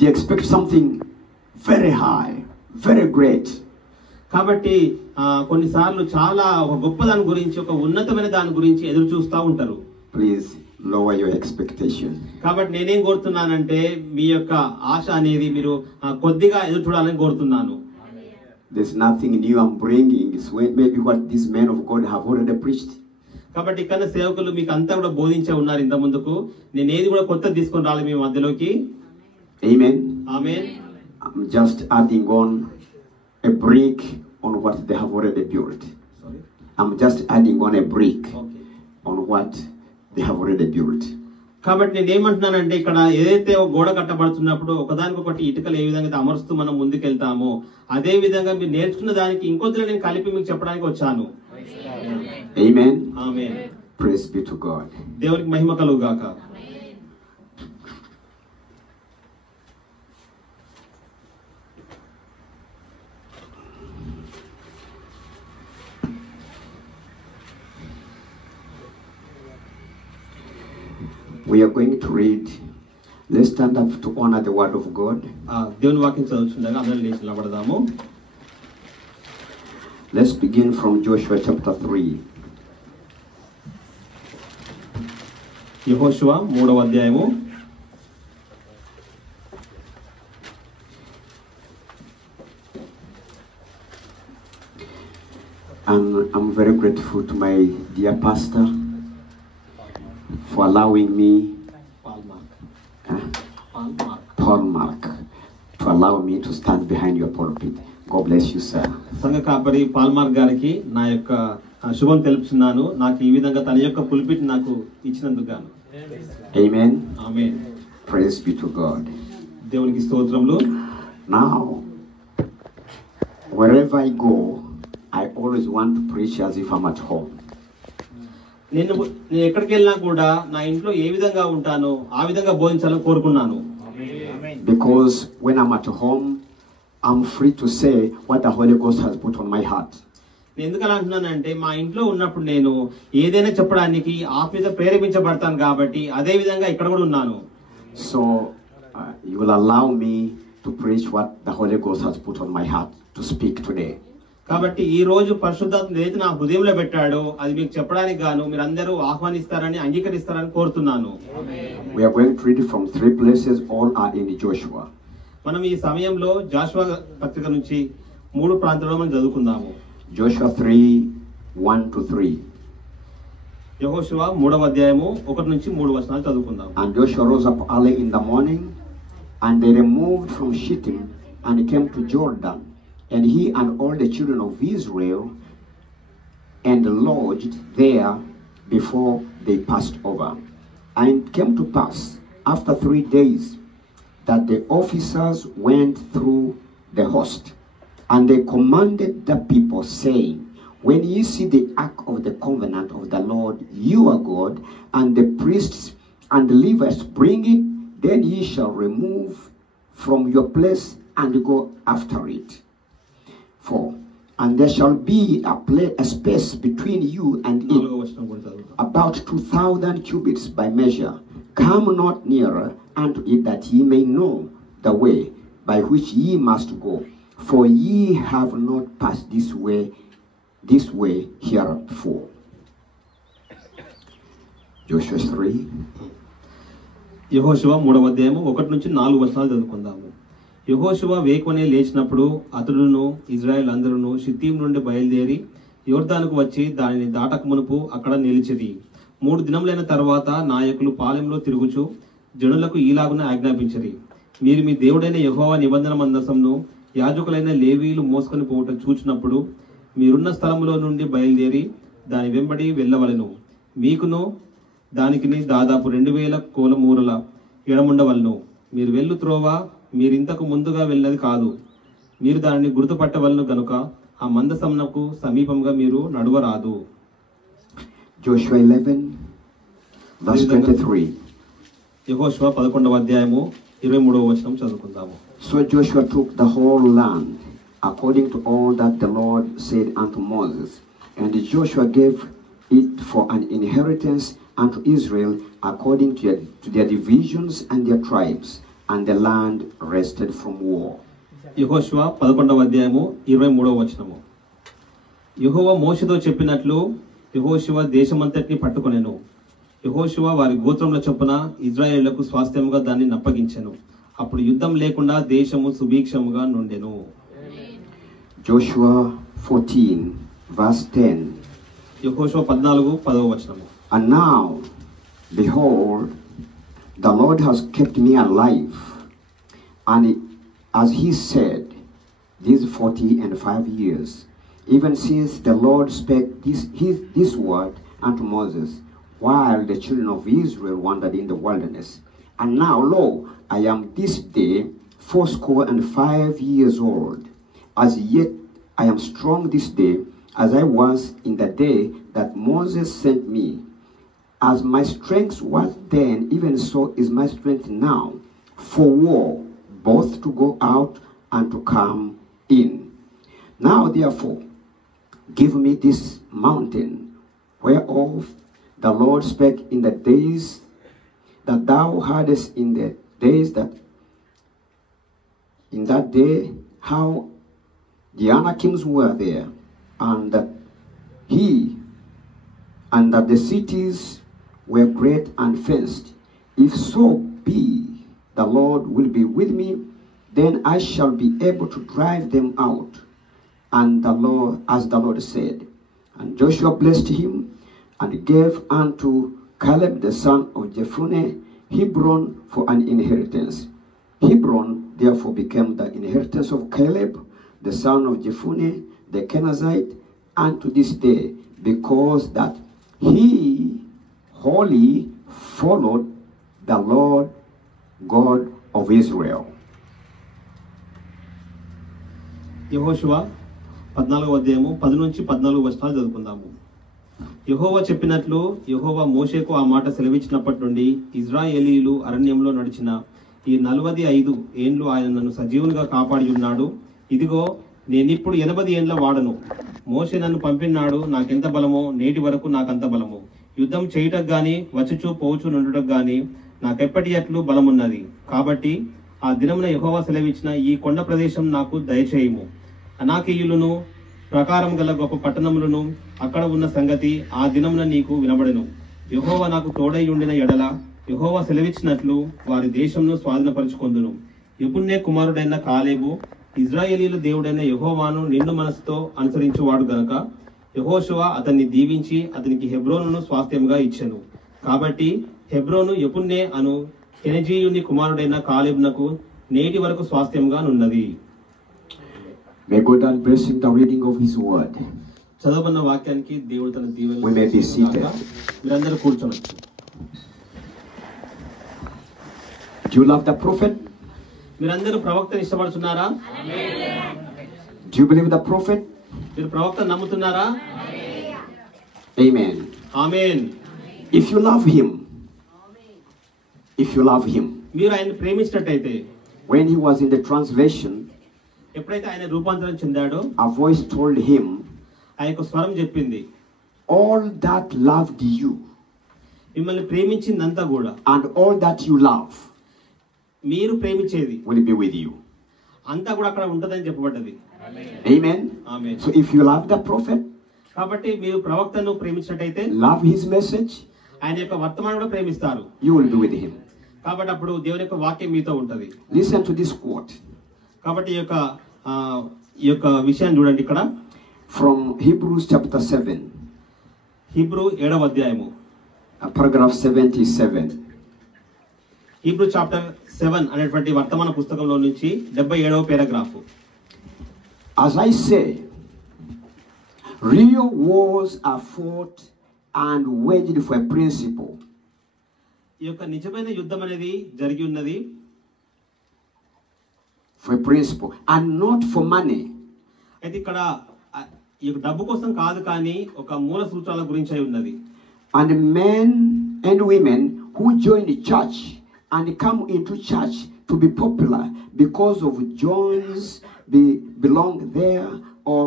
They expect something very high, very great. కాబట్టి కొన్నిసార్లు చాలా ఒక గొప్ప దాని గురించి, ఒక ఉన్నతమైన దాని గురించి ఎదురు చూస్తూ ఉంటారు. Please lower your expectation. కాబట్టి నేనేం కోరుతున్నానంటే మీ యొక్క ఆశ అనేది మీరు కొద్దిగా ఎదురు చూడాలని కోరుతున్నాను. There's nothing new I'm bringing. It's maybe what these men of God have already preached. కాబట్టి ఇక్కడ సేవకులు మీకు అంతా కూడా బోధించే ఉన్నారు ఇంత ముందుకు. నేను ఏది కూడా కొత్త తీసుకొని రాలి మీ మధ్యలోకి. Amen. Amen. I'm just adding on a brick on what they have already built. Sorry. I'm just adding on a brick Okay. on what they have already built. కాబట్టి నేను ఏమంటున్నానంటే ఇక్కడ ఏదైతే ఒక గోడ కట్టబడుతున్నప్పుడు ఒకదానికొకటి ఇటుకలు ఏ విధంగా అమరుస్తూ మనం ముందుకెళ్తామో అదే విధంగా మీరు నేర్చుకున్న దానికి ఇంకొద్దిగా నేను కలిపి మీకు చెప్పడానికి వచ్చాను. Amen. Amen. Praise be to God. దేవునికి మహిమ కలుగుగాక. We are going to read. Let's stand up to honor the word of God. దేవుని వాక్యం చదువుతుండగా అందరం లేచి నిలబడదాము. Let's begin from Joshua chapter 3. యెహోషువ 3వ అధ్యాయము. And I'm very grateful to my dear pastor for allowing me, Paul Mark, to allow me to stand behind your pulpit. God bless you, sir. సంఘ కాపరి పాల్మార్క్ గారికి నా యొక్క శుభం తెలుపుతున్నాను. నాకు ఈ విధంగా తన యొక్క పుల్పిట్ నాకు ఇచ్చినందుకు గాను. Amen. Amen. Praise be to God. దేవునికి స్తోత్రములు. Now, wherever I go, I always want to preach as if I'm at home. నేను ఎక్కడికి వెళ్ళినా కూడా నా ఇంట్లో ఏ విధంగా ఉంటానో ఆ విధంగా బోధించాలని కోరుకున్నాను. Because when I'm at home, I'm free to say what the Holy Ghost has put on my heart. నేను ఎందుకు అలా అంటున్నానంటే మా ఇంట్లో ఉన్నప్పుడు నేను ఏదైనా చెప్పడానికి ఆత్మీయత ప్రేరేపించబడతాను కాబట్టి అదే విధంగా ఇక్కడ కూడా ఉన్నాను. So you will allow me to preach what the Holy Ghost has put on my heart to speak today. కాబట్టి ఈ రోజు పరిశుద్ధాత్మ ఏదైతే నా హృదయంలో పెట్టాడో అది మీకు చెప్పడానికి గాను మీరందరూ ఆహ్వానిస్తారని అంగీకరిస్తారని కోరుతున్నాను. We are going to read from 3 places. All are in Joshua. మనం ఈ సమయంలో జాషువా పత్రిక నుంచి 3 ప్రాంతాల్లో మనం చదువుకుందాము. Joshua 3:1-3. యెహోషువ 3వ అధ్యాయము 1 నుంచి 3 వచనాలు చదువుకుందాం. And Joshua rose up early in the morning, and they removed from Shittim and came to Jordan, and he and all the children of Israel, and lodged there before they passed over. And it came to pass after 3 days that the officers went through the host, and they commanded the people, saying, when ye see the ark of the covenant of the Lord your God, and the priests and the Levites bring it, then ye shall remove from your place and go after it. 4. And there shall be a space between you and it, 4వ వచనం కూడా చదువుతాం. about 2,000 cubits by measure. Come not nearer unto it, that ye may know the way by which ye must go, for ye have not passed this way heretofore. Joshua 3. యెహోషువ 3వ అధ్యాయము 1 నుంచి 4 వచనాలు చదువుకుందాము. యెహోషువ వేకువనే లేచినప్పుడు అతడును ఇజ్రాయెల్ అందరూ షిత్తీం నుండి బయలుదేరి యోర్దానుకు వచ్చి దానిని దాటక మునుపు అక్కడ నిలిచిరి. 3 దినములైన తర్వాత నాయకులు పాలెంలో తిరుగుచు జనులకు ఈలాగున ఆజ్ఞాపించిరి. మీరు మీ దేవుడైన యెహోవా నిబంధన మందసమును యాజకులైన లేవీయులు మోసుకొని పోవటం చూచినప్పుడు మీరున్న స్థలములో నుండి బయలుదేరి దాని వెంబడి వెళ్ళవలెను. మీకును దానికిని దాదాపు 2000 కోలమూరల ఎడముండవలను. మీరు వెళ్ళు త్రోవ మీరింతకు ముందుగా వెళ్ళినది కాదు. మీరు దానిని గుర్తుపట్టవలను గనుక ఆ మందసమునకు సమీపంగా మీరు నడువరాదు. Joshua 11 verse 23. యెహోషువ 11వ అధ్యాయము 23వ వచనం చదువుకుందాము. So Joshua took the whole land according to all that the Lord said unto Moses, and Joshua gave it for an inheritance unto Israel according to their divisions and their tribes. and the land rested from war. యెహోషువ 11వ అధ్యాయము 23వ వచనము. యెహోవా మోషేతో చెప్పినట్లు యెహోషువ దేశమంతటిని పట్టుకొనెను. యెహోషువ వారి గోత్రముల చొప్పున ఇశ్రాయేలులకు స్వాస్థ్యముగా దాన్ని అప్పగించెను. అప్పుడు యుద్ధం లేకుండా దేశము సుభిక్షముగా నుండెను. Joshua 14 verse 10. యెహోషువ 14:10వ వచనము. And now, behold, the Lord has kept me alive, and as he said, these 45 years, even since the Lord spake this word unto Moses, while the children of Israel wandered in the wilderness. And now, lo, I am this day 85 years old. As yet I am strong this day, as I was in the day that Moses sent me. As my strength was then, even so is my strength now, for war, both to go out and to come in. Now therefore, give me this mountain, whereof the Lord spake in the days that thou hadst, in the days that, in that day, how the Anakims were there, and that the cities were great and fenced. If so be the Lord will be with me, then I shall be able to drive them out. And the Lord, as the Lord said. And Joshua blessed him and gave unto Caleb the son of Jephunneh Hebron for an inheritance. Hebron therefore became the inheritance of Caleb the son of Jephunneh the Kenizzite unto this day, because that he wholly followed the Lord God of Israel. యెహోషువ 14వ అధ్యాయము 10 నుంచి 14 వచనాలు చదువుకుందాము. యెహోవా చెప్పినట్లు యెహోవా మోషేకు ఆ మాట సెలవిచ్చినప్పటి నుండి ఇశ్రాయేలీయులు అరణ్యంలో నడిచిన ఈ 45 ఏండ్లు ఆయన నన్ను సజీవునిగా కాపాడి ఉన్నాడు. ఇదిగో నేనిప్పుడు 80 ఏండ్ల వాడను. మోషే నన్ను పంపినాడు, నాకెంత బలమో నేటి వరకు నాకంత బలము. యుద్ధం చేయుటకు గాని వచ్చుచూ పోవచ్చు నుండుటకు గాని నాకెప్పటి అట్లు బలమున్నది. కాబట్టి ఆ దినమున యెహోవా సెలవిచ్చిన ఈ కొండ ప్రదేశం నాకు దయచేయము. అనాకీయులను ప్రకారం గల గొప్ప పట్టణములను అక్కడ ఉన్న సంగతి ఆ దినమున నీకు వినబడెను. యెహోవా నాకు తోడై ఉండిన ఎడల యెహోవా సెలవిచ్చినట్లు వారి దేశంను స్వాధీనపరుచుకొందును. యెఫున్నె కుమారుడైన కాలేబు ఇశ్రాయేలీయుల దేవుడైన యెహోవాను నిండు మనసుతో అనుసరించువాడు గనుక యెహోషువ అతన్ని దీవించి అతనికి హెబ్రోనును స్వాస్థ్యముగా ఇచ్చెను. కాబట్టి హెబ్రోను యెఫున్నె అను కెనజీయుని కుమారుడైన కాలేబునకు నేటి వరకు స్వాస్థ్యంగా నున్నది. May God bless him the reading of his word. చదవబడిన వాక్యానికి దేవుడు తన దీవెనలు We may be seated. మీరందరూ కూర్చోవచ్చు. Do you love the prophet? మీరందరూ ప్రవక్తని ఇష్టపడుతున్నారా? Do you believe the prophet? మీరు ప్రవక్తను నమ్ముతున్నారా? Amen. Amen. If you love him, మీరు ఆయన్ని ప్రేమించినట్టయితే, when he was in the translation, ఎప్పుడైతే ఆయన రూపాంతరం చెందాడో a voice told him, ఆ యొక్క స్వరం చెప్పింది, all that loved you మిమ్మల్ని ప్రేమించిందంతా కూడా and all that you love మీరు ప్రేమించేది will be with you. అంతా కూడా అక్కడ ఉంటదని చెప్పబడ్డది. Amen. Amen. So if you love the prophet, కాబట్టి మీరు ప్రవక్తను ప్రేమించినట్టయితే, love his message, ఆయన యొక్క వర్తమానం కూడా ప్రేమిస్తారు. you will be with him. కాబట్టి అప్పుడు దేవుని యొక్క వాక్యం మీతో ఉంటది. Listen to this quote. కాబట్టి ఈ యొక్క విషయాన్ని చూడండి ఇక్కడ. From Hebrews chapter 7. హీబ్రూ 7వ అధ్యాయము. Paragraph 77. హీబ్రూ చాప్టర్ 7 అనేటువంటి వర్తమాన పుస్తకంలో నుంచి 77వ paragraph. As I say, real wars are fought and waged for a principle. ఈ యొక్క నిజమైన యుద్ధం అనేది జరిగి ఉన్నది for a principle and not for money. అయితే ఇక్కడ ఈ డబ్బు కోసం కాదు కానీ ఒక మూల సూత్రాల గురించి అయి ఉన్నది. And men and women who join the church and come into church to be popular because of joins they belong there, or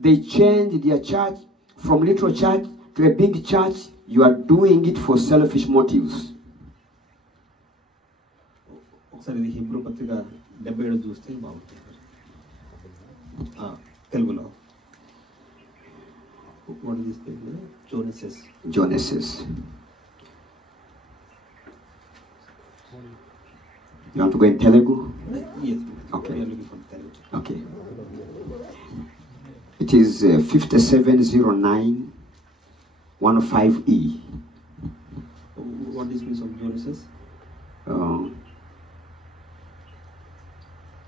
they change their church from little church to a big church, you are doing it for selfish motives. ఒకసారి ఇది Hebrew పత్రిక 77 చూస్తే బాగుంటుంది. తెలుగులో what is this? Genesis. You want to go in Telugu? Yes. Okay. We are looking for Telugu. Okay. It is 570915E. What is means of Genesis?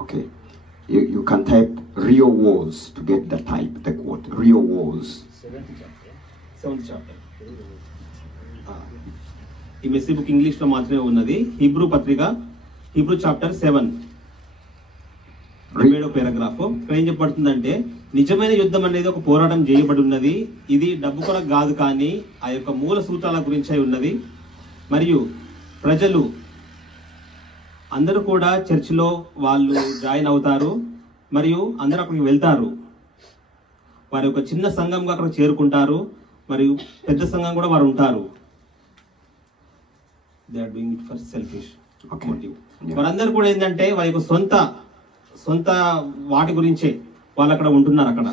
Okay. You can type Rio Wars to get the quote. Rio Wars. 7th chapter. ఈ messy book English లో మాత్రమే ఉన్నది. Hebrew పత్రిక Hebrew chapter 7 27వ paragraph. ఇక్కడ ఏం చెప్పబడుతుందంటే, నిజమైన యుద్ధం అనేది ఒక పోరాటం చేయబడి ఉన్నది. ఇది డబ్బు కొరకు కాదు, కానీ ఆ యొక్క మూల సూత్రాల గురించి అయి ఉన్నది. మరియు ప్రజలు అందరూ కూడా చర్చిలో వాళ్ళు జాయిన్ అవుతారు, మరియు అందరూ అక్కడికి వెళ్తారు. వారి యొక్క చిన్న సంఘంగా అక్కడ చేరుకుంటారు, మరియు పెద్ద సంఘం కూడా వారు ఉంటారు. They are doing it for selfish motive. వారందరూ కూడా ఏంటంటే వారి యొక్క సొంత వాటి గురించే వాళ్ళు అక్కడ ఉంటున్నారు. అక్కడ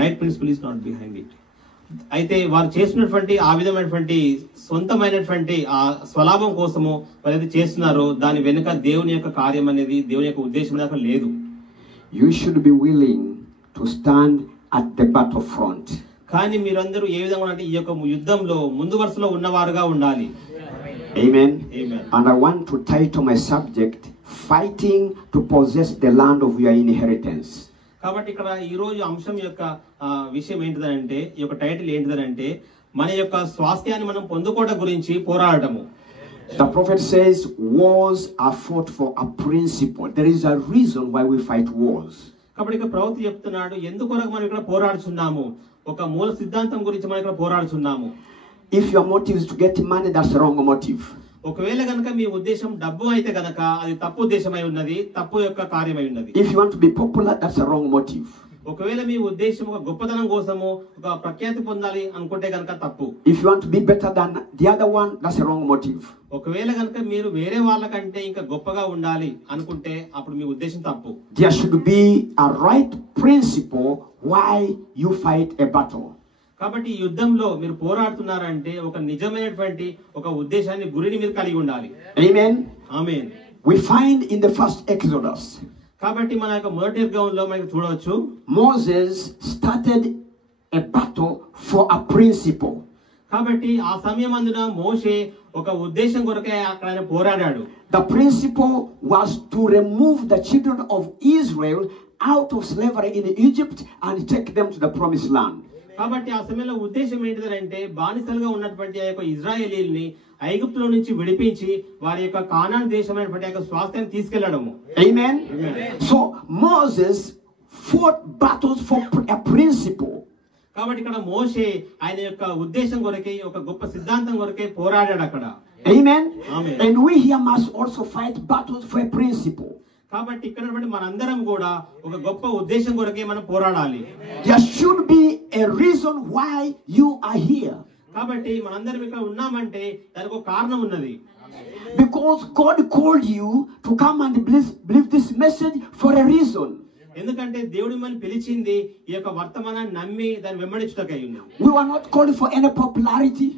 right principal is not behind it. అయితే వారు చేసినటువంటి ఆ విధమైనటువంటి సొంతమైనటువంటి ఆ స్వలాభం కోసము వారైతే చేస్తున్నారో దాని వెనుక దేవుని యొక్క కార్యం అనేది, దేవుని యొక్క ఉద్దేశం అనేది లేదు. You should be willing to stand at the battlefront. కానీ మీరందరూ ఏ విధంగా అంటే ఈ యొక్క యుద్ధంలో ముందు వరుసలో ఉన్నవారుగా ఉండాలి. Amen. Amen. And I want to title my subject, Fighting to Possess the Land of Your Inheritance. కాబట్టి ఇక్కడ ఈ రోజు అంశం యొక్క విషయం ఏంటిదంటే, ఈ యొక్క టైటిల్ ఏంటిదంటే, మన యొక్క స్వాస్థ్యాన్ని మనం పొందుకోవడం గురించి పోరాడటము. The prophet says wars are fought for a principle. There is a reason why we fight wars. కాబట్టి ఇక్కడ ప్రవక్త చెప్తున్నాడు, ఎందుకొరకు మనం ఇక్కడ పోరాడుచున్నాము, ఒక మూల సిద్ధాంతం గురించి మనం ఇక్కడ పోరాడుచున్నాము. If your motive is to get money, that's the wrong motive. ఒకవేళ గనక మీ ఉద్దేశం డబ్బు అయితే గనక అది తప్పు ఉద్దేశమై ఉన్నది, తప్పు యొక్క కార్యమై ఉన్నది. If you want to be popular, that's the wrong motive. ఒకవేళ మీ ఉద్దేశం ఒక గొప్పతనం కోసము ఒక ప్రఖ్యాతి పొందాలి అనుకుంటే గనక తప్పు. If you want to be better than the other one, that's the wrong motive. ఒకవేళ గనక మీరు వేరే వాళ్ళకంటే ఇంకా గొప్పగా ఉండాలి అనుకుంటే అప్పుడు మీ ఉద్దేశం తప్పు. There should be a right principle why you fight a battle. కాబట్టి ఈ యుద్ధంలో మీరు పోరాడుతున్నారంటే ఒక నిజమైనటువంటి ఒక ఉద్దేశాన్ని, గురిని మీరు కలిగి ఉండాలి. Amen. Amen. We find in the first Exodus. కాబట్టి మన యొక్క మొదటి నిర్గమంలో మనకు చూడవచ్చు, Moses started a battle for a principle. కాబట్టి ఆ సమయమందున మోషే ఒక ఉద్దేశం కొరకే అక్కడ ఆయన పోరాడాడు. The principle was to remove the children of Israel out of slavery in Egypt and take them to the promised land. కాబట్టి ఆ సమయంలో ఉద్దేశం ఏంటిదంటే, బానిసలుగా ఉన్నటువంటి ఆ యొక్క ఇజ్రాయేలీల్ని ఐగుప్తులో నుంచి విడిపించి వారి యొక్క కానాను దేశమైనటువంటి యొక్క స్వాస్థ్యాన్ని తీసుకెళ్లడము. Amen. So Moses fought battles for a principle. కాబట్టి ఇక్కడ మోషే ఆయన యొక్క ఉద్దేశం కొరకే, ఒక గొప్ప సిద్ధాంతం కొరకే పోరాడాడు అక్కడ. Amen. Amen. And we here must also fight battles for a principle. కాబట్టి ఇక్కడ మనందరం కూడా ఒక గొప్ప ఉద్దేశం కొరకే మనం పోరాడాలి. There should be a reason why you are here. కాబట్టి మనందరం ఇక్కడ ఉన్నామంటే దానికి ఒక కారణం ఉన్నది. Because God called you to come and believe this message for a reason. ఎందుకంటే దేవుడు మిమ్మల్ని పిలిచింది ఈ యొక్క వర్తమానాన్ని నమ్మి దాన్ని వెంబడించుటకై ఉన్నాం. We were not called for any popularity.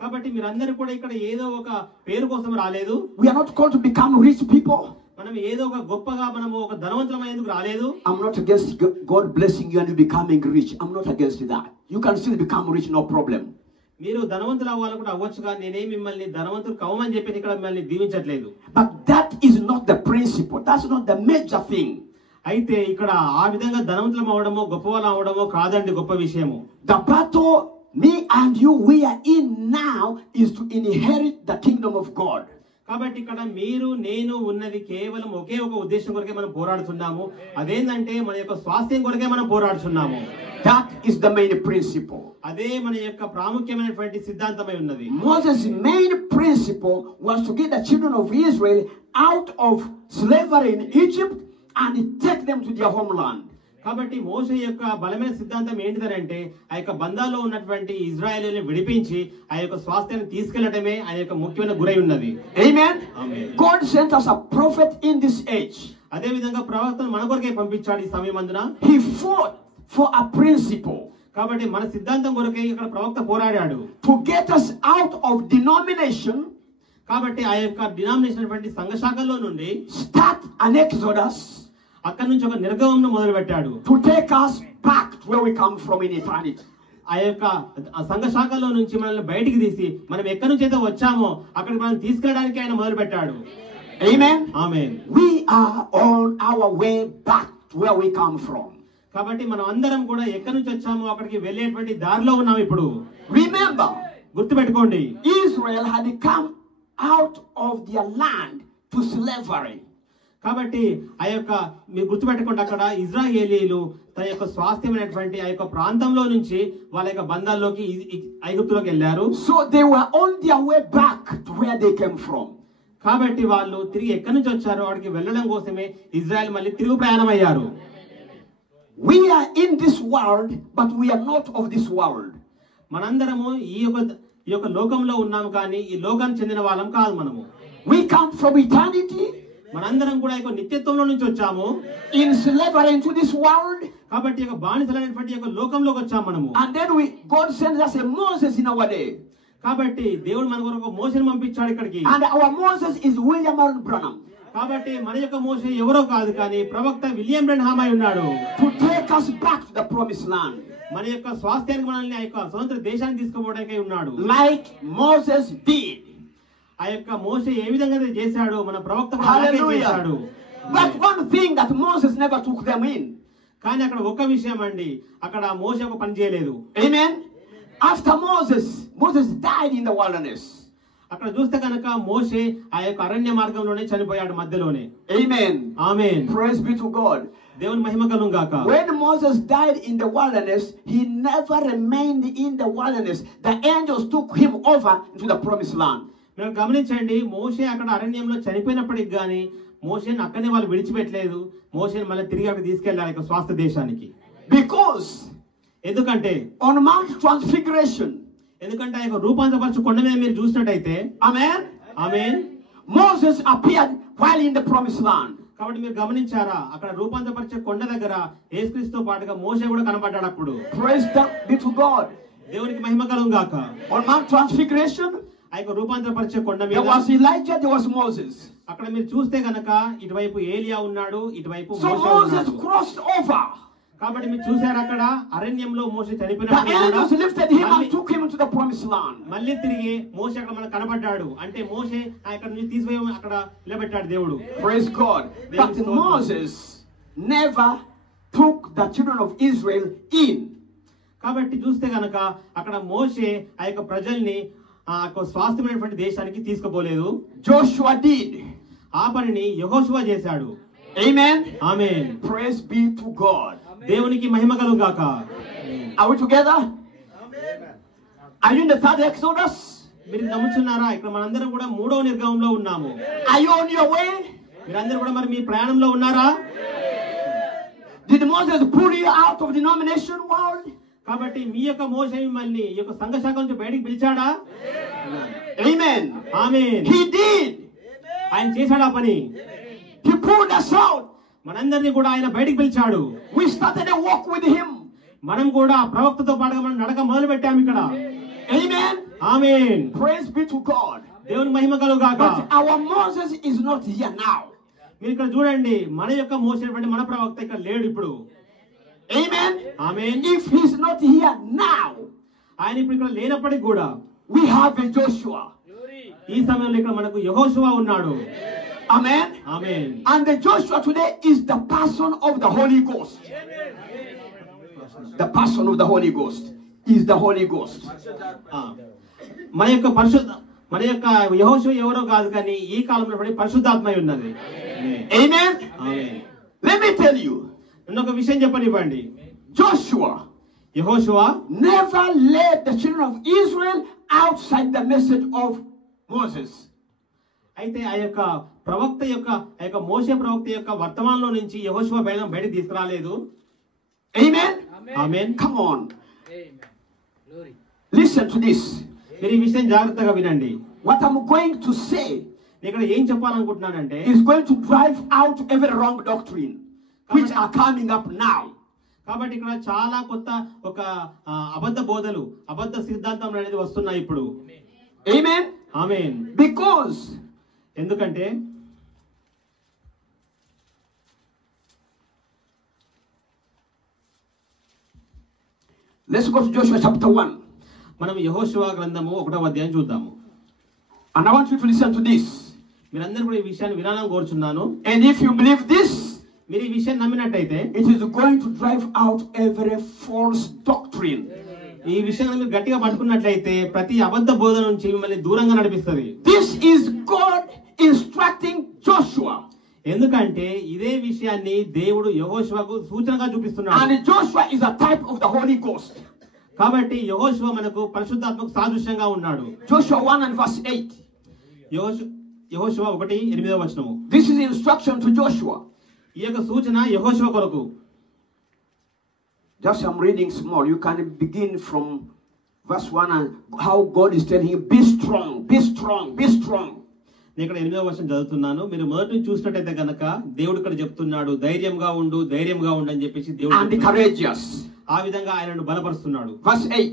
కాబట్టి మీరందరూ కూడా ఇక్కడ ఏదో ఒక పేరు కోసం రాలేదు. We are not called to become rich people. మనం ఏదో ఒక గొప్పగా మనము ఒక ధనవంతమైనందుకు రాలేదు. I'm not against God blessing you and you becoming rich. I'm not against that. You can still become rich, no problem. మీరు ధనవంతులు అవ్వాలని కూడా అవ్వచ్చుగా, నేనే మిమ్మల్ని ధనవంతులు కవమని చెప్పి ఇక్కడ మిమ్మల్ని దీవించట్లేదు. But that is not the principle. That's not the major thing. అయితే ఇక్కడ ఆ విధంగా ధనవంతులం అవడమో గొప్పవాళ్ళు అవడమో కాదండి గొప్ప విషయము. The battle me and you we are in now is to inherit the kingdom of God. కాబట్టి ఇక్కడ మీరు నేను ఉన్నది కేవలం ఒకే ఒక ఉద్దేశం కొరకే మనం పోరాడుతున్నాము. అదేంటంటే మన యొక్క స్వాస్థ్యం కొరకే మనం పోరాడుతున్నాము. That is the main principle. అదే మన యొక్క ప్రాముఖ్యమైనటువంటి సిద్ధాంతమై ఉన్నది. Moses' main principle was to get the children of Israel out of slavery in Egypt and take them to their homeland. కాబట్టి మోషే యొక్క బలమైన సిద్ధాంతం ఏంటిదనంటే ఆ యొక్క బంధాల్లో ఉన్నటువంటి ఇజ్రాయేలీని విడిపించి ఆ యొక్క స్వాస్థ్యాన్ని తీసుకెళ్లడమే ఆ యొక్క ముఖ్యమైన గురై ఉన్నది. Amen. God sent us a prophet in this age. అదే విధంగా ప్రవక్తను మన కొరకే పంపించాడు ఈ సమయమందున. He fought for a principle. కాబట్టి మన సిద్ధాంతం కొరకే ఇక్కడ ప్రవక్త పోరాడాడు. To get us out of denomination. కాబట్టి ఆ యొక్క డినామినేషన్ అటువంటి సంఘ శాఖల్లో నుండి start an exodus. అక్కడి నుంచి ఒక నిర్గమంను మొదలు పెట్టాడు. To take us back to where we come from in eternity. ఆ యొక్క సంఘ శాఖల్లో నుంచి మనల్ని బయటికి తీసి మనం ఎక్కడి నుంచి అయితే వచ్చామో అక్కడికి మనం తీసుకెళ్ళడానికి ఆయన మొదలు పెట్టాడు. Amen. Amen. We are on our way back to where we come from. కాబట్టి మనం అందరం కూడా ఎక్కడి నుంచి వచ్చామో అక్కడికి వెళ్ళేటువంటి దారిలో ఉన్నాం ఇప్పుడు. Remember, గుర్తుపెట్టుకోండి, Israel had come out of their land to slavery. కాబట్టి ఆ యొక్క మీరు గుర్తుపెట్టుకోండి, అక్కడ ఇజ్రాయేలీలు తన యొక్క స్వాస్థ్యమైనటువంటి ఆ యొక్క ప్రాంతంలో నుంచి వాళ్ళ యొక్క బంధాల్లోకి ఐగుప్తులోకి వెళ్ళారు. So they were on their way back to where they came from. కాబట్టి వాళ్ళు తిరిగి ఎక్కడి నుంచి వచ్చారో అక్కడికి వెళ్ళడం కోసమే ఇజ్రాయెల్ మళ్ళీ తిరుగు ప్రయాణం అయ్యారు. We are in this world, but we are not of this world. మనందరము ఈ యొక్క లోకంలో ఉన్నాము, కానీ ఈ లోకానికి చెందిన వాళ్ళం కాదు. మనము We come from eternity. మనందరం కూడా ఈ నిత్యత్వంలో నుంచి వచ్చాము, in slavery into this world. కాబట్టి ఒక బానిసలైనటువంటి యొక్క లోకంలోకి వచ్చాము మనము. And then God sends us a Moses in our day. కాబట్టి దేవుడు మన కొరకు మోషేని పంపించాడు ఇక్కడికి. And our Moses is William Marion Branham. కాబట్టి మన యొక్క మోషే ఎవరో కాదు, కానీ ప్రవక్త విలియం బ్రెన్హామ్ అయి ఉన్నాడు. To take us back to the promised land. మన యొక్క స్వాస్థ్యానికి మనల్ని ఆ యొక్క స్వతంత్ర దేశానికి తీసుకుపోవడానికి ఉన్నాడు. Like Moses did. ఆ యొక్క మోషే ఏ విధంగా చేశాడో మన ప్రవక్త చేశాడు. But one thing that Moses never took them in. కానీ అక్కడ ఒక విషయం అండి, అక్కడ మోషే ఒక పని చేయలేదు. Amen. After Moses died in the wilderness. అక్కడ చూస్తే కనుక మోషే ఆ యొక్క అరణ్య మార్గంలోనే చనిపోయాడు మధ్యలోనే. Amen. Amen. Praise be to God. దేవుని మహిమ కలుగును గాక. When Moses died in the wilderness, he never remained in the wilderness. The angels took him over into the promised land. మీరు గమనించండి, మోషే అక్కడ అరణ్యంలో చనిపోయినప్పటికి గానీ మోషేని అక్కడనే వాళ్ళు విడిచిపెట్టలేదు. మోషేని మళ్ళీ తిరిగి అక్కడ తీసుకెళ్లారు స్వాస్థ దేశానికి. Because ఎందుకంటే on Mount Transfiguration, ఎందుకంటే ఆ యొక్క రూపాంతరపరచు కొండ మీద మీరు చూసినట్టయితే, amen, amen, Moses appeared while in the promised land. కాబట్టి మీరు గమనించారా, అక్కడ రూపాంతరపరిచే కొండ దగ్గర యేసుక్రీస్తుతో పాటుగా మోషే కూడా కనబడ్డాడు అప్పుడు. Praise be to God. దేవునికి మహిమ కలుగును గాక. On Mount Transfiguration, ఆ యొక్క రూపాంతరపరిచే కొండ మీద there was Elijah, there was Moses. అక్కడ మీరు చూస్తే గనక ఇటువైపు ఏలియా ఉన్నాడు, ఇటువైపు So మోషే Moses ఉన్నాడు. crossed over. కాబట్టి మీరు చూసారు అక్కడ అరణ్యంలో మోషే The చనిపోయినప్పుడు angels lifted him and took him into the promised land. మళ్ళీ తిరిగి మోషే అక్కడ మనకు కనబడ్డాడు. అంటే మోషే అక్కడ నుంచి తీసిపోయి అక్కడ నిలబెట్టాడు దేవుడు. Praise God. But Moses never took the children of Israel in. కాబట్టి చూస్తే గనక అక్కడ మోషే ఆ యొక్క ప్రజల్ని ఆ యొక్క స్వాస్థ్యమైనటువంటి దేశానికి తీసుకుపోలేదు. Joshua did. ఆ పనిని యెహోషువ చేశాడు. Amen. Amen. Praise be to God. దేవునికి మహిమ కలుగు గాక. Are we together? Are you in the third Exodus? మీరు నమ్ముచున్నారా? ఇక్కడ మనందరం కూడా మూడవ నిర్గమంలో ఉన్నాము. Are you on your way? మీరందరూ కూడా మరి మీ ప్రయాణంలో ఉన్నారా? Did Moses pull you out of denomination world? కాబట్టి మీ యొక్క మోషే మిమ్మల్ని ఈ యొక్క సంఘ శాఖ నుంచి బయటికి పిలిచాడా? Amen. ఆమేన్. He did. ఆయన చేశాడు ఆ పని. He pulled us out. మనందరినీ కూడా ఆయన బయటికి పిలిచాడు. We started a walk with him. మనం కూడా ప్రవక్తతో పాటుగా మనం నడక మొదలు పెట్టాము ఇక్కడ. Amen. Amen. Praise be to God. దేవుని మహిమ కలుగు గాక. But our Moses is not here now. మీరు ఇక్కడ చూడండి, మన యొక్క మోసేటువంటి మన ప్రవక్త ఇక్కడ లేడు ఇప్పుడు. Amen. Amen. If he's not here now, ఆయన ఇప్పుడు ఇక్కడ లేనప్పటికి కూడా we have a Joshua. ఈ సమయంలో ఇక్కడ మనకు యెహోషువ ఉన్నాడు. Amen. Amen. And the Joshua today is the person of the Holy Ghost. The person of the Holy Ghost is the Holy Ghost. మన యొక్క యెహోషువ ఎవరో కాదు, కానీ ఈ కాలంలో పరిశుద్ధాత్మ ఉన్నది. Amen. Amen. Let me tell you. నన్ను ఒక విషయం చెప్పనివ్వండి. యెహోషువ never led the children of Israel outside the message of Moses. అయితే ఆ యొక్క ప్రవక్త యొక్క మోషే ప్రవక్త యొక్క వర్తమానంలో నుంచి యెహోషువ బయటికి తీసుకురాలేదు. Amen? Amen. Come on. Listen to this. మీరు ఈ విషయం జాగ్రత్తగా వినండి. What I'm going to say ఇక్కడ ఏం చెప్పాలనుకుంటున్నానంటే is going to drive out every wrong doctrine which are coming up now. కాబట్టి ఇక్కడ చాలా కొత్త ఒక అబద్ధ బోధలు, అబద్ధ సిద్ధాంతం అనేది వస్తున్నాయి ఇప్పుడు. Amen? ఆమేన్. Because ఎందుకంటే let's go to Joshua chapter 1. మనం యెహోషువ గ్రంథము 1వ అధ్యాయం చూద్దాము. And I want you to listen to this. మీరందరూ కూడా ఈ విషయాన్ని వినాలని కోరుచున్నాను. And if you believe this, మీరు ఈ విషయం నమ్మినట్టయితే it is going to drive out every false doctrine. ఈ విషయాన్ని మీరు గట్టిగా పట్టుకున్నట్లయితే ప్రతి అబద్ధ బోధ నుంచి మిమ్మల్ని దూరంగా నడిపిస్తుంది. This is God instructing Joshua. ఎందుకంటే ఇదే విషయాన్ని దేవుడు యెహోషువకు సూచనగా చూపిస్తున్నాడు. And Joshua is a type of the Holy Ghost. కాబట్టి యెహోషువ మనకు పరిశుద్ధాత్మకు సాదృశ్యంగా ఉన్నాడు. Joshua 1 and verse 8. యెహోషువ 1:8. This is the instruction to Joshua. ఈ యొక్క సూచన యెహోషువ కొరకు. Just I'm reading small. You can begin from verse 1 and how God is telling you, be strong, be strong, be strong. నేను ఇక్కడ 8వ వచనం చదువుతున్నాను. మీరు మొదటి నుంచి చూసినట్టయితే గనక దేవుడు ఇక్కడ చెప్తున్నాడు, ధైర్యంగా ఉండు, ధైర్యంగా ఉండు అని చెప్పేసి దేవుడు. And be courageous. ఆ విధంగా ఆయనను బలపరుస్తున్నాడు. Verse 8.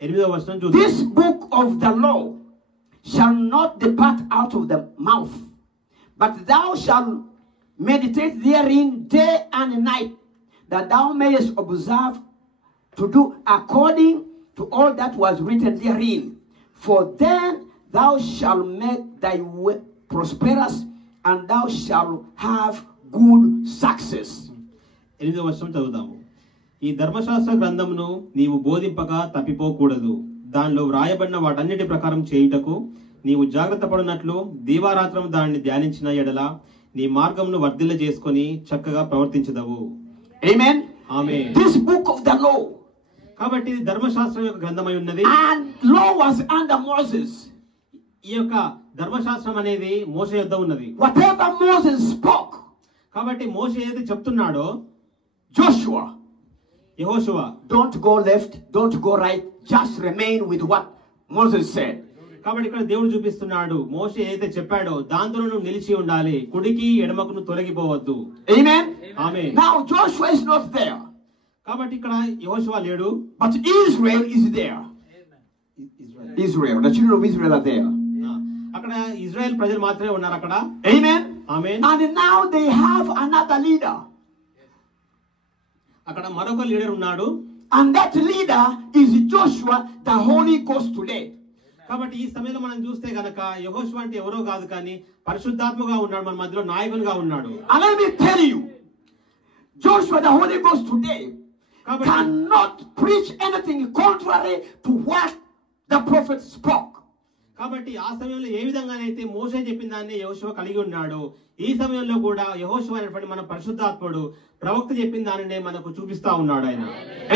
8వ వచనం చూద్దాం. This book of the law shall not depart out of the mouth, but thou shalt meditate therein day and night, that thou mayest observe to do according to all that was written therein. For then thou shalt make thy way prosperous, and thou shalt have good success. 8వ వచనం చదువుదాము. ఈ ధర్మశాస్త్ర గ్రంథమును నీవు బోధింపక తప్పిపోకూడదు. దానిలో వ్రాయబడిన వాటన్నిటి ప్రకారం చేయుటకు నీవు జాగ్రత్త పడినట్లు దీవారాత్రం దానిని ధ్యానించిన ఎడల నీ మార్గమును వర్ధిల్ల చేసుకొని చక్కగా ప్రవర్తించదవు. Amen. Amen. This book of the law. కాబట్టి ఇది ధర్మశాస్త్రం యొక్క గ్రంథమై ఉన్నది. And law was under Moses. ఈ యొక్క ధర్మశాస్త్రం అనేది మోషే యొద్ద ఉన్నది. Whatever Moses spoke, కాబట్టి మోషే ఏది చెప్తున్నాడో Joshua, యెహోషువ, don't go left, don't go right, just remain with what Moses said. కాబట్టి ఇక్కడ దేవుడు చూపిస్తున్నాడు, మోషే ఏదైతే చెప్పాడో దాంతో నువ్వు నిలిచి ఉండాలి, కుడికి ఎడమకు నువ్వు తొలగిపోవద్దు. Amen. Amen. Now Joshua is not there, కాబట్టి ఇక్కడ యెహోషువ లేడు, but Israel is there. Israel, the children of Israel are there. అక్కడ ఇజ్రాయెల్ ప్రజలు మాత్రమే ఉన్నారు అక్కడ. Amen. Amen. And now they have another leader. అక్కడ మరొక లీడర్ ఉన్నాడు. And that leader is Joshua, the Holy Ghost today. కాబట్టి ఈ సమయంలో మనం చూస్తే గనక యెహోషువ అంటే ఎవరో కాదు కానీ పరిశుద్ధాత్మగా ఉన్నాడు, మన మధ్యలో నాయకునిగా ఉన్నాడు. And let me tell you, Joshua, the Holy Ghost today, cannot preach anything contrary to what the prophet spoke. కాబట్టి ఆ సమయంలో ఏ విధంగానైతే మోషే చెప్పిన దాన్ని యెహోషువ కలిగి ఉన్నాడు, ఈ సమయంలో కూడా యెహోషువ అనేటువంటి మన పరిశుద్ధాత్ముడు ప్రవక్త చెప్పిన దానినే మనకు చూపిస్తా ఉన్నాడు ఆయన.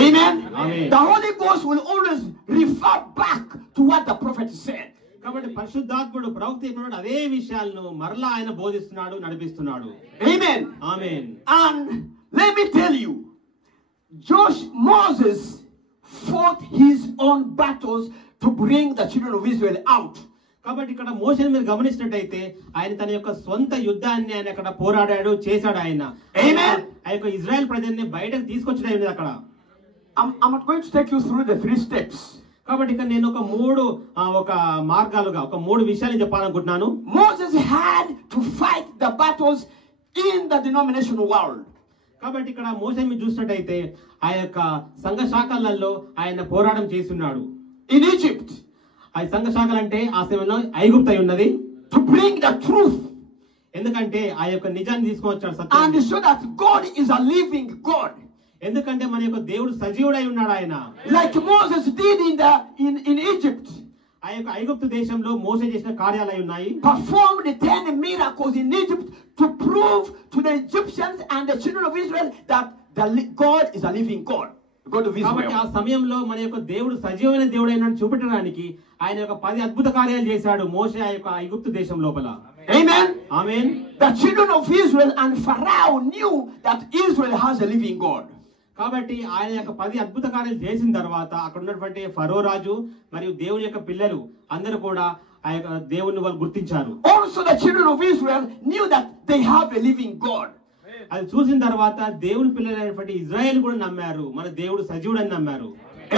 Amen. Amen. The Holy Ghost will always refer back to what the prophet said. కాబట్టి పరిశుద్ధాత్ముడు ప్రవక్త చెప్పినప్పుడు అదే విషయాలను మరలా ఆయన బోధిస్తున్నాడు, నడిపిస్తున్నాడు. Amen. Amen. And let me tell you, Moses fought his own battles to bring the children of Israel out. కాబట్టి ఇక్కడ మోషేని మీరు గమనించినట్టయితే ఆయన తన యొక్క సొంత యుద్ధాన్ని ఆయన అక్కడ పోరాడాడు, చేశాడు ఆయన. Amen. ఆ యొక్క ఇజ్రాయెల్ ప్రజల్ని బయటకు తీసుకొచ్చాడు అక్కడ. I'm going to take you through the 3 steps. కాబట్టి ఇక్కడ నేను ఒక మార్గాలుగా ఒక 3 విషయాలు చెప్పాలనుకుంటున్నాను. Moses had to fight the battles in the denominational world. కాబట్టి ఇక్కడ మోషే మీరు చూసినట్టయితే ఆ యొక్క సంఘ శాఖలలో ఆయన పోరాటం చేస్తున్నాడు. In Egypt, ఆ సంఘ శాఖలు అంటే ఆ సమయంలో ఐగుప్తు అయి ఉన్నది. To bring the truth. ఎందుకంటే ఆ యొక్క నిజాన్ని తీసుకొచ్చాడు సత్యం. And so that God is a living God. ఎందుకంటే మన యొక్క దేవుడు సజీవుడై ఉన్నాడు ఆయన. Like Moses did in Egypt. ఆ యొక్క ఐగుప్తు దేశంలో మోషే చేసిన కార్యాలు ఉన్నాయి. Performed 10 miracles in Egypt to prove to the Egyptians and the children of Israel that God is a living God. God of Israel. కాబట్టి ఆ సమయంలో మన యొక్క దేవుడు సజీవమైన దేవుడు అయినట్టు చూపెట్టడానికి ఆయన యొక్క 10 అద్భుత కార్యాలు చేశాడు మోషే ఆ యొక్క ఐగుప్తు దేశం లోపల. Amen. Amen. The children of Israel and Pharaoh knew that Israel has a living God. కాబట్టి ఆయన యొక్క 10 అద్భుత కార్యాలు చేసిన తర్వాత అక్కడ ఉన్నటువంటి ఫరో రాజు మరియు దేవుని యొక్క పిల్లలు అందరూ కూడా ఆ యొక్క దేవుని వాళ్ళు గుర్తించారు. Also the children of Israel knew that they have a living God. అది చూసిన తర్వాత దేవుని పిల్లలైనటువంటి ఇజ్రాయెల్ కూడా నమ్మారు, మన దేవుడు సజీవుడని నమ్మారు.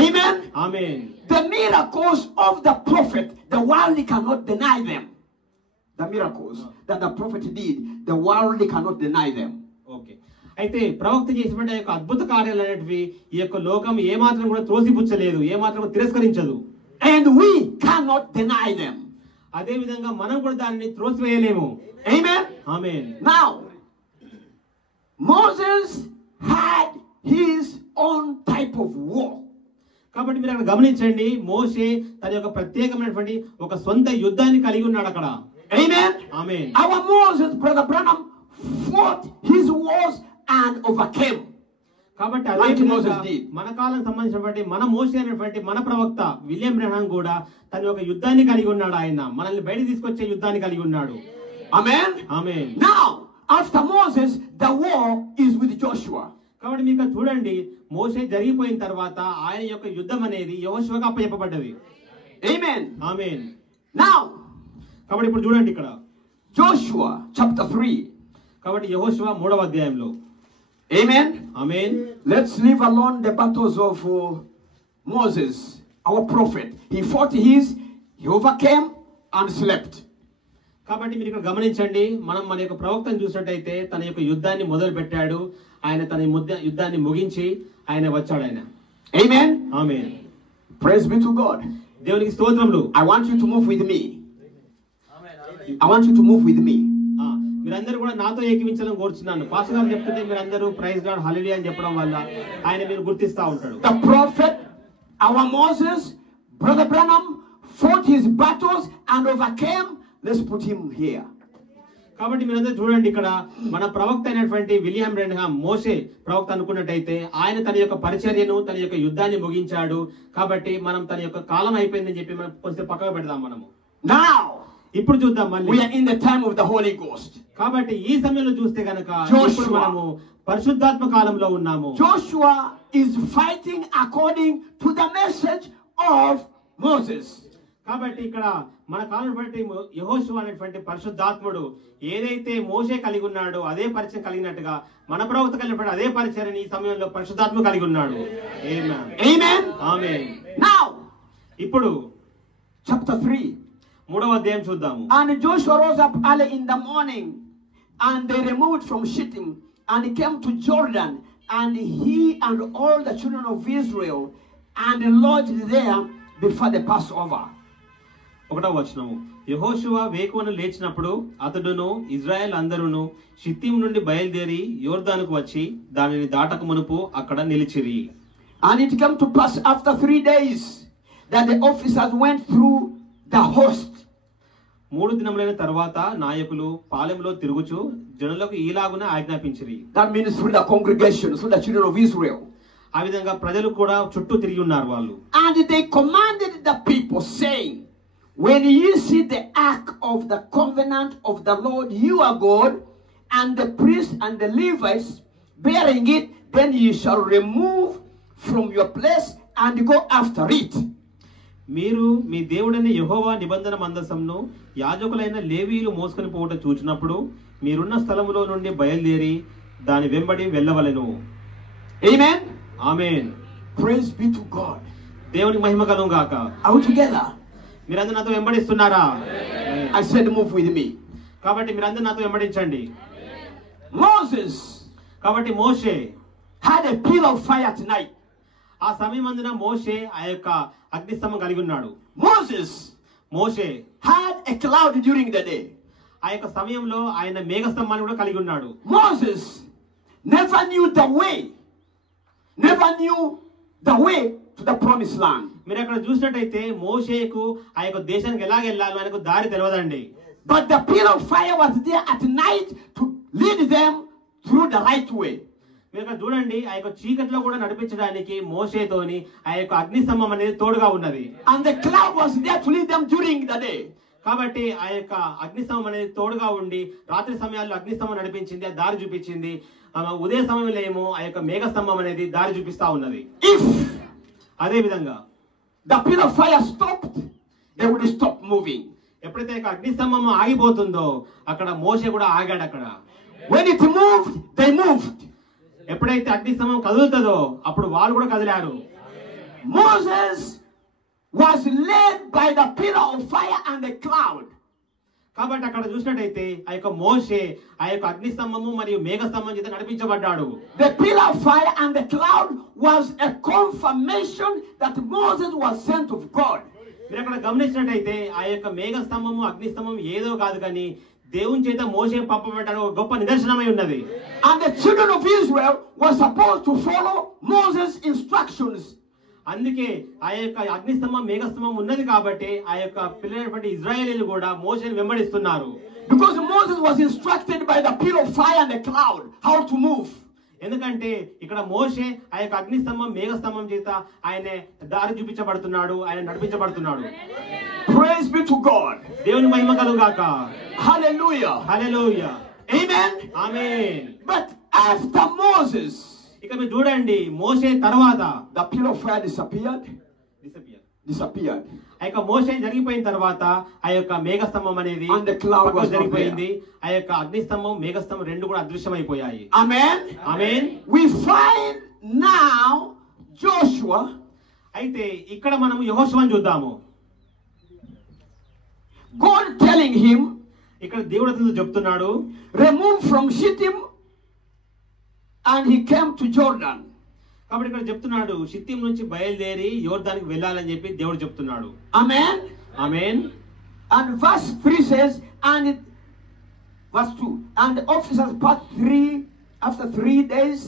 Amen. Amen. The miracles of the prophet, the world cannot deny them. The miracles that the prophet did, the world cannot deny them. Okay. అయితే ప్రవక్త చేసినటువంటి యొక్క అద్భుత కార్యాలు అనేటివి ఈ యొక్క లోకం ఏమాత్రం కూడా త్రోసిపుచ్చలేదు, ఏమాత్రం తిరస్కరించదు. And we cannot deny them. అదే విధంగా మనం కూడా దానిని త్రోసివేయలేము. Amen. Amen. Now, Moses had his own type of war. కాబట్టి మీరు అక్కడ గమనించండి, మోషే తన యొక్క ప్రత్యేకమైనటువంటి ఒక సొంత యుద్ధాన్ని కలిగి ఉన్నాడు అక్కడ. Amen. Amen. Our Moses, Brother Branham, fought his wars and overcame. కాబట్టి అదే విధంగా మన కాలం సంబంధించినటువంటి మన మోషే అనేటువంటి మన ప్రవక్త విలియం బ్రహాం కూడా తన యొక్క యుద్ధాన్ని కలిగి ఉన్నాడు. ఆయన మనల్ని బయట తీసుకొచ్చే యుద్ధాన్ని కలిగి ఉన్నాడు. Amen. Amen. Now, after Moses, the war is with Joshua. కాబట్టి మీకు చూడండి, మోషే జరిగిపోయిన తర్వాత ఆయన యొక్క యుద్ధం అనేది యెహోషువకు అప్పచెప్పబడ్డది. Amen. ఆమేన్. Now, కాబట్టి ఇప్పుడు చూడండి ఇక్కడ Joshua chapter 3. కాబట్టి యెహోషువ 3వ అధ్యాయంలో. Amen. Amen. Let's leave alone the battles of Moses, our prophet. He fought his, he overcame and slept. కాబట్టి మీరు ఇక్కడ గమనించండి, మనం మన యొక్క ప్రవక్తను చూసినట్టయితే తన యొక్క యుద్ధాన్ని మొదలు పెట్టాడు, ఆయన తన యుద్ధాన్ని ముగించి ఆయన వచ్చాడు ఆయన. Amen. Amen. Praise be to God. దేవునికి స్తోత్రములు. I want you to move with me. I want you to move with me. మీరందరూ కూడా నాతో ఏకీవించాలని కోరుచున్నాను. పాస్టర్ గారు చెప్తుంటే మీరందరూ ప్రైజ్ లార్డ్ హల్లెలూయా అని చెప్పడం వల్ల ఆయన మీరు గుర్తిస్తా ఉంటాడు. The prophet, our Moses, Brother Branham, fought his battles and overcame. Let's put him here. కాబట్టి మీరందరూ చూడండి, ఇక్కడ మన ప్రవక్త అయినటువంటి విలియం బ్రెన్హామ్ మోషే ప్రవక్త అనుకున్నట్టయితే ఆయన తన యొక్క పరిచర్యను తన యొక్క యుద్ధాన్ని ముగించాడు. కాబట్టి మనం తన యొక్క కాలం అయిపోయిందని చెప్పి మనం కొంచెం పక్కకు పెడదాం. మనము Now ఇప్పుడు చూద్దాం మళ్ళీ. we are in the time of the Holy Ghost. కాబట్టి ఈ సమయంలో చూస్తే గనక ఇప్పుడు మనము పరిశుద్ధాత్మ కాలంలో ఉన్నాము. Joshua is fighting according to the message of Moses. కాబట్టి ఇక్కడ మన కాలం బట్టి యెహోషువ అనేటువంటి పరిశుద్ధాత్ముడు ఏదైతే మోషే కలిగి ఉన్నాడో అదే పరిచయం కలిగినట్టుగా మన ప్రవక్త కలిగినప్పుడు అదే పరిచయాన్ని ఈ సమయంలో పరిశుద్ధాత్మ కలిగి ఉన్నాడు. Amen. ఆమేన్. Now, ఇప్పుడు chapter 3. 3వ అధ్యాయం చూద్దాము. And Joshua rose up early in the morning, and they removed from Shittim, and came to Jordan, and he and all the children of Israel, and lodged there before the Passover. 1వ వచనము. యెహోషువ వేకువను లేచినప్పుడు అతడును Israel అందరూను షిత్తీం నుండి బయలుదేరి యోర్దానుకు వచ్చి దానిని దాటక మునుపు అక్కడ నిలిచిరి. And it came to pass after 3 days that the officers went through the host. 3 దినములైన తర్వాత నాయకులు పాలెంలో తిరుగుచు జనులకు ఈలాగున ఆజ్ఞాపించిరి. That means through the congregation, through the children of Israel. ఆ విధంగా ప్రజలు కూడా చుట్టూ తిరిగి ఉన్నారు వాళ్ళు. And they commanded the people, saying, when ye see the ark of the covenant of the Lord your God, and the priests and the Levites bearing it, then ye shall remove from your place and go after it. మీరు మీ దేవుడైన యెహోవా నిబంధన మందసంను యాజకులైన లేవీయులు మోసుకొని పోవటం చూచినప్పుడు మీరున్న స్థలములో నుండి బయలుదేరి దాని వెంబడి వెళ్ళవలెను. Amen. Amen. Praise be to God. దేవునికి మహిమ కలుగును గాక. Are we together? మీరందరూ నాతో వెంబడిస్తున్నారా? I said move with me. కాబట్టి మీరందరూ నాతో వెంబడించండి. Moses కాబట్టి మోషే had a pillar of fire at night. ఆ సమయమందున మోషే ఆ యొక్క అగ్నిస్తంభం కలిగి ఉన్నాడు. మోషే had a cloud during the day. ఆ యొక్క సమయంలో ఆయన మేఘస్తంభాన్ని కూడా కలిగి ఉన్నాడు. Moses never knew the way to the promised land. మీరు అక్కడ చూసినట్టయితే మోషేకు ఆ యొక్క దేశానికి ఎలా వెళ్ళాలో ఆయనకు దారి తెలియదండి. But the pillar of fire was there at night to lead them through the right way. మీరు అక్కడ చూడండి, ఆ యొక్క చీకట్లో కూడా నడిపించడానికి మోషేతోని ఆ యొక్క అగ్నిస్తంభం అనేది తోడుగా ఉన్నది. And the cloud was there to lead them during the day. కాబట్టి ఆ యొక్క అగ్నిస్తంభం అనేది తోడుగా ఉండి రాత్రి సమయాల్లో అగ్నిస్తంభం నడిపించింది, దారి చూపించింది. ఉదయ సమయంలో ఏమో ఆ యొక్క మేఘస్తంభం అనేది దారి చూపిస్తా ఉన్నది. అదే విధంగా the pillar of fire stopped, they would stop moving. ఎప్పుడైతే అగ్నిస్తంభం ఆగిపోతుందో అక్కడ మోషే కూడా ఆగాడు. అక్కడ when it moved, they moved. ఎప్పుడైతే అగ్నిస్తంభం కదులుతుందో అప్పుడు వాళ్ళు కూడా కదిలారు. Moses was led by the pillar of fire and the cloud. కాబట్టి అక్కడ చూసినట్టయితే ఆ యొక్క మోషే ఆ యొక్క అగ్నిస్తంభము మరియు మేఘస్తంభం చేత నడిపించబడ్డాడు. The pillar of fire and the cloud was a confirmation that Moses was sent of God. మీరు అక్కడ గమనించినట్టయితే ఆ యొక్క మేఘస్తంభము అగ్నిస్తంభం ఏదో కాదు కానీ దేవుని చేత మోషే పంపబడ్డాడు, ఒక గొప్ప నిదర్శనమై ఉన్నది. And the children of Israel were supposed to follow Moses' instructions. అందుకే ఆ యొక్క అగ్నిస్తంభం మేఘస్తంభం ఉన్నది కాబట్టి ఆ యొక్క పిల్లలైనటువంటి ఇజ్రాయేలీలు కూడా మోషేని వెంబడిస్తున్నారు. Because Moses was instructed by the pillar of fire and the cloud how to move. ఎందుకంటే ఇక్కడ మోషే ఆ యొక్క అగ్నిస్తంభం మేఘస్తంభం చేత ఆయన దారి చూపించబడుతున్నాడు, ఆయన నడిపించబడుతున్నాడు. Praise be to God. దేవుని మహిమ కలుగాక. Hallelujah. Hallelujah. Amen. Amen. But after Moses, ఇక మీరు చూడండి మోషే తర్వాత the pillar of fire disappeared. ఆ యొక్క మోషే జరిగిపోయిన తర్వాత ఆ యొక్క మేఘస్తంభం అనేది And the cloud was జరిగిపోయింది. ఆ యొక్క అగ్నిస్తంభం మేఘస్తంభం రెండు కూడా అదృశ్యమైపోయాయి. Amen. Amen. We find now Joshua. అయితే ఇక్కడ మనం యెహోషువను చూద్దాము. God telling him, ఇక్కడ దేవుడు అతనితో చెప్తున్నాడు, remove from Shittim, and he came to Jordan. కాబట్టి ఇక్కడ చెప్తున్నాడు షిత్తీం నుంచి బయలుదేరి యోర్దానికి వెళ్ళాలని చెప్పి దేవుడు చెప్తున్నాడు. Amen. Amen. And verse 3 says, verse 2, and the officers passed after 3 days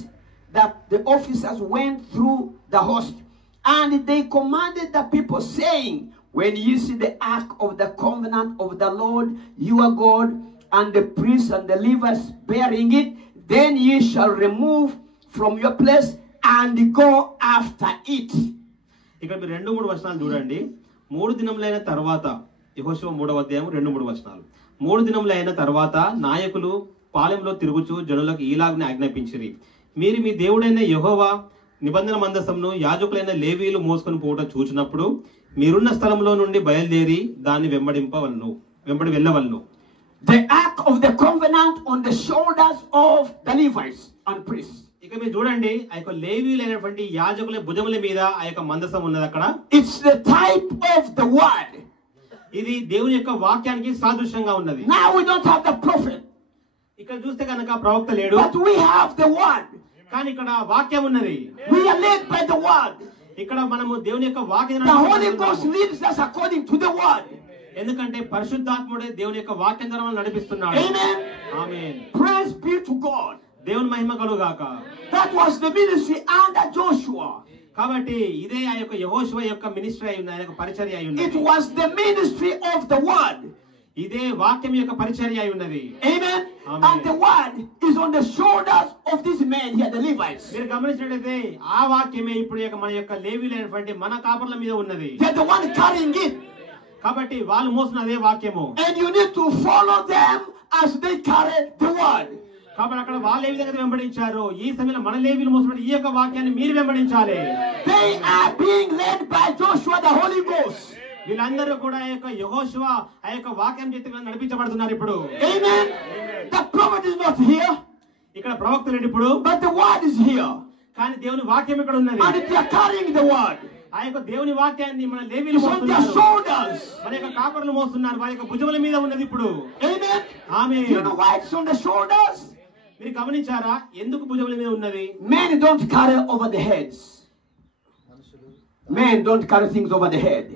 that the officers went through the host, and they commanded the people, saying, when you see the ark of the covenant of the Lord your God, and the priests and the Levites bearing it, then ye shall remove from your place and go after it. ఇక్కడ మీరు 2-3 వచనాలు చూడండి. 3 దినములైన తర్వాత, యెహోషువ 3వ అధ్యాయం 2-3 వచనాలు. 3 దినములైన తర్వాత నాయకులు పాలెంలో తిరుగుచు జనులకు ఈలాగున ఆజ్ఞాపించిరి, మీరు మీ దేవుడైన యెహోవా నిబంధన మందసమును యాజకులైన లేవీయులు మోసుకొని పోవడం చూచినప్పుడు మీరున్న స్థలంలో నుండి బయలుదేరి దాన్ని వెంబడి వెళ్ళవలను. The ark of the covenant on the shoulders of the Levites and priests. ఇక మీరు చూడండి ఆ యొక్క లేవీయులైనటువంటి యాజకుల భుజముల మీద ఆ యొక్క మందసం ఉన్నది అక్కడ. It's the type of the word. ఇది దేవుని యొక్క వాక్యానికి సాదృశ్యంగా ఉన్నది. Now we don't have the prophet. ఇక్కడ చూస్తే కనుక ప్రవక్త లేడు, but we have the word. కానీ ఇక్కడ వాక్యం ఉన్నది. We are led by the word. ఇక్కడ మనము దేవుని యొక్క వాక్యం, the Holy Ghost leads us according to the word. ఎందుకంటే పరిశుద్ధాత్ముడే దేవుని యొక్క వాక్యం ద్వారా నడిపిస్తున్నాడు. Amen. Amen. Praise be to God. దేవుని మహిమ కలుగాక. That was the ministry under Joshua. కాబట్టి ఇదే ఆ యొక్క యెహోషువ యొక్క మినిస్ట్రీ అయి ఉన్నది, ఆయన యొక్క పరిచర్య అయి ఉన్నది. It was the ministry of the word. ఇదే వాక్యం యొక్క పరిచర్య అయి ఉన్నది. Amen. And the word is on the shoulders of this man here, the Levites. మీరు గమనించినట్లయితే ఆ వాక్యమే ఇప్పుడు మన యొక్క లేవీయులైనటువంటి మన కాపర్ల మీద ఉన్నది. They are the one carrying it. కాబట్టి వాళ్ళు మోస్తున్న అదే వాక్యము. And you need to follow them as they carry the word. కాబట్టి అక్కడ వాళ్ళు ఏ విధంగా వెంబడించారో ఈ సమయంలో మన లేవీయులు మోస్తున్న ఈ యొక్క వాక్యాన్ని మీరు వెంబడించాలి. They are being led by Joshua, the Holy Ghost. వీళ్ళందరూ కూడా ఆ యొక్క యెహోషువ ఆ యొక్క వాక్యం చేత నడిపించబడుతున్నారు ఇప్పుడు. Amen. The prophet is not here. ఇక్కడ ప్రవక్త లేడు ఇప్పుడు. But the word is here. కానీ దేవుని వాక్యం ఇక్కడ ఉన్నది. And they are carrying the word. ఆ యొక్క దేవుని వాక్యాన్ని మన లేవీయులు మోస్తున్నారు. మన యొక్క కాపర్లు మోస్తున్నారు, వారి యొక్క భుజముల మీద ఉన్నది ఇప్పుడు. Amen. Amen. You know why it's on the shoulders? మీరు గమనించారా ఎందుకు భుజముల మీద ఉన్నది? Men don't carry over the heads. Men don't carry things over the head.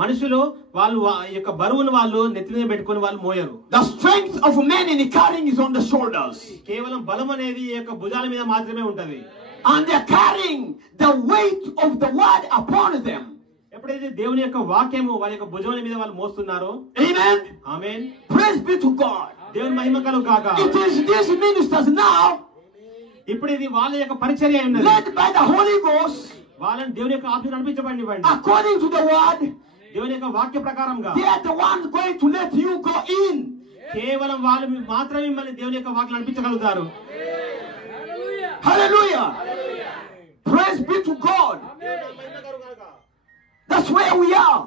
మనుషులు వాళ్ళు యొక్క బరువును వాళ్ళు నెత్తి మీద పెట్టుకొని వాళ్ళు మోయరు. The strength of men in carrying is on the shoulders. కేవలం బలం అనేది ఈ యొక్క భుజాల మీద మాత్రమే ఉంటది. And they are carrying the weight of the word upon them. ఎప్పుడైతే దేవుని యొక్క వాక్యము వాళ్ళ యొక్క భుజముల మీద వాళ్ళు మోస్తున్నారో. Amen. Amen. Praise be to God. దేవుని మహిమ కలుగాక. It is these ministers now, ఇప్పుడు ఇది వాళ్ళ యొక్క పరిచర్య ఉన్నది. led by the Holy Ghost, వాళ్ళని దేవుని యొక్క ఆత్మ నడిపించబడినివ్వండి. according to the word. దేవుని యొక్క వాక్య ప్రకారంగా They are the ones going to let you go in. కేవలం వాళ్ళు మాత్రమే మిమ్మల్ని దేవుని యొక్క వాక్యం నడిపించగలుగుతారు. Hallelujah. Praise be to God. That's where we are.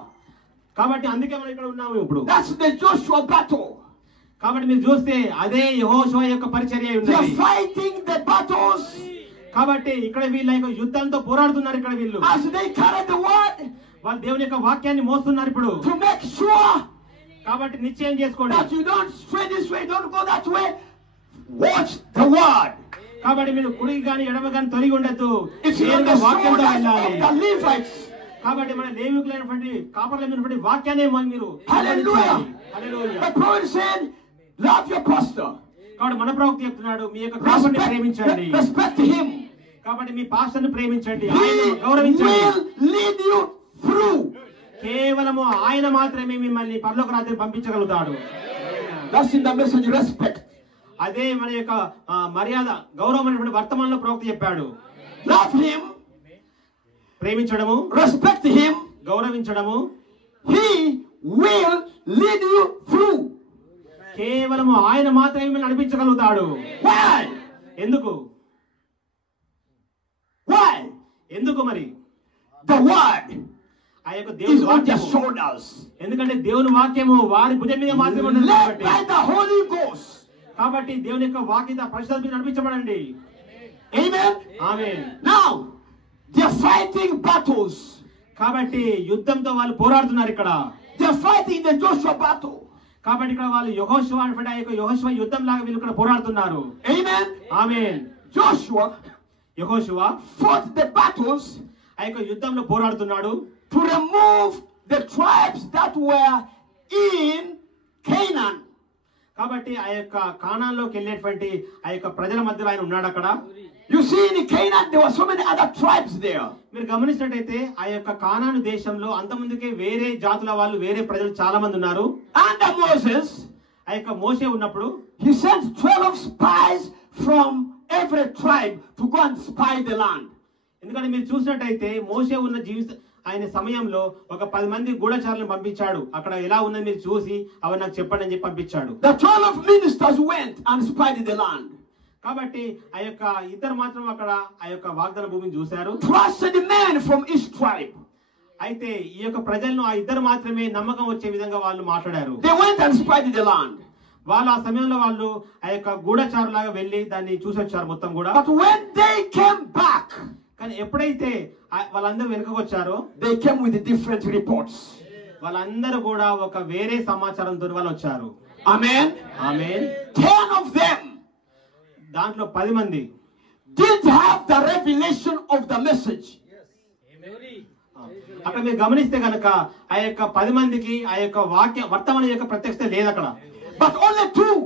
కాబట్టి అందుకే మనం ఇక్కడ ఉన్నాము ఇప్పుడు. That's the Joshua battle. కాబట్టి మీరు చూస్తే అదే యెహోషువ యొక్క పరిచర్య They ఉన్నది. are fighting the battles. కాబట్టి ఇక్కడ వీళ్ళ యొక్క యుద్ధంతో పోరాడుతున్నారు ఇక్కడ వీళ్ళు. As they carry the word. వాళ్ళు దేవుని యొక్క వాక్యాన్ని మోస్తున్నారు ఇప్పుడు. To make sure. కాబట్టి నిశ్చయం చేసుకోండి. That you don't stray this way, don't go that way. Watch the word. కాబట్టి మీరు కుడికి గాని ఎడమ గాని తొలగి ఉండొద్దు. It's not the వాక్యంతో sword వెళ్ళాలి. of the Levites. కాబట్టి మన లేవీయులైనటువంటి కాపరులైనటువంటి వాక్యాన్ని మీరు Hallelujah. Hallelujah. The prophet said, love your pastor. కాబట్టి మన ప్రవక్త చెప్తున్నాడు మీ యొక్క కాపరిని ప్రేమించండి. Respect him. కాబట్టి మీ పాస్టర్ని ప్రేమించండి, He ఆయనను గౌరవించండి. will lead you through. కేవలము ఆయన మాత్రమే మిమ్మల్ని పరలోక రాజ్యానికి పంపించగలుగుతాడు. That's in the message, respect. అదే మన యొక్క మర్యాద గౌరవమైనటువంటి వర్తమానంలో ప్రవక్త చెప్పాడు. Love him. ప్రేమించడము, respect him. గౌరవించడము. He will lead you through. కేవలము ఆయన మాత్రమే మిమ్మల్ని నడిపించగలుగుతాడు. Why? ఎందుకు? Why? ఎందుకు మరి? The word ఆ యొక్క దేవుని is on their వాక్యము. shoulders. ఎందుకంటే దేవుని వాక్యము వారి భుజం మీద మాత్రమే ఉన్నది Led కాబట్టి. by the Holy Ghost. కాబట్టి దేవుని యొక్క వాక్యత పరిశుద్ధాత్మ మీద నడిపించబడండి. Amen. Amen. Now they are fighting battles. కాబట్టి యుద్ధంతో వాళ్ళు పోరాడుతున్నారు ఇక్కడ. They are fighting the Joshua battle. కాబట్టి ఇక్కడ వాళ్ళు యెహోషువ అంటే ఆ యొక్క యెహోషువ యుద్ధం లాగా వీళ్ళు ఇక్కడ పోరాడుతున్నారు. Amen. ఆమేన్. Joshua యెహోషువ fought the battles ఆ యొక్క యుద్ధంలో పోరాడుతున్నాడు. to remove the tribes that were in Canaan. కాబట్టి ఆ యొక్క కానాన్లోకి వెళ్ళేటువంటి ఆ యొక్క ప్రజల మధ్యలో ఆయన ఉన్నాడు అక్కడ. You see, in Canaan there were so many other tribes there. మీరు గమనించినట్టయితే ఆ యొక్క కానాను దేశంలో అంతమందికే వేరే జాతుల వాళ్ళు వేరే ప్రజలు చాలా మంది ఉన్నారు. Under Moses, ఆ యొక్క మోషే ఉన్నప్పుడు he sent 12 spies from every tribe to go and spy the land. ఎందుకంటే మీరు చూసినట్టయితే మోషే ఉన్న ఆయన సమయంలో ఒక 10 మంది గూఢచారులను పంపించాడు. అక్కడ ఎలా ఉన్నది మీరు చూసి అవి నాకు చెప్పండి అని చెప్పి పంపించాడు. The 12 ministers went and spied the land. కాబట్టి ఆ యొక్క ఇద్దరు మాత్రం అక్కడ ఆ యొక్క వాగ్దాన భూమిని చూశారు. Trusted men from each tribe. అయితే ఈ యొక్క ప్రజలను ఆ ఇద్దరు మాత్రమే నమ్మకం వచ్చే విధంగా వాళ్ళు మాట్లాడారు. They went and spied the land. వాళ్ళు ఆ సమయంలో వాళ్ళు ఆ యొక్క గూఢచారులాగా వెళ్ళి దాన్ని చూసొచ్చారు మొత్తం కూడా. But when they came back, కానీ ఎప్పుడైతే వాళ్ళందరూ వెనుకకు వచ్చారో they came with different reports. వాళ్ళందరూ కూడా ఒక వేరే సమాచారంతో వాళ్ళు వచ్చారు. Amen. ఆమేన్. 10 of them దాంట్లో 10 మంది didn't have the revelation of the message. అక్కడ మీరు గమనిస్తే కనుక ఆ యొక్క 10 మందికి ఆ యొక్క వర్తమానం యొక్క ప్రత్యక్షత లేదు అక్కడ. But only 2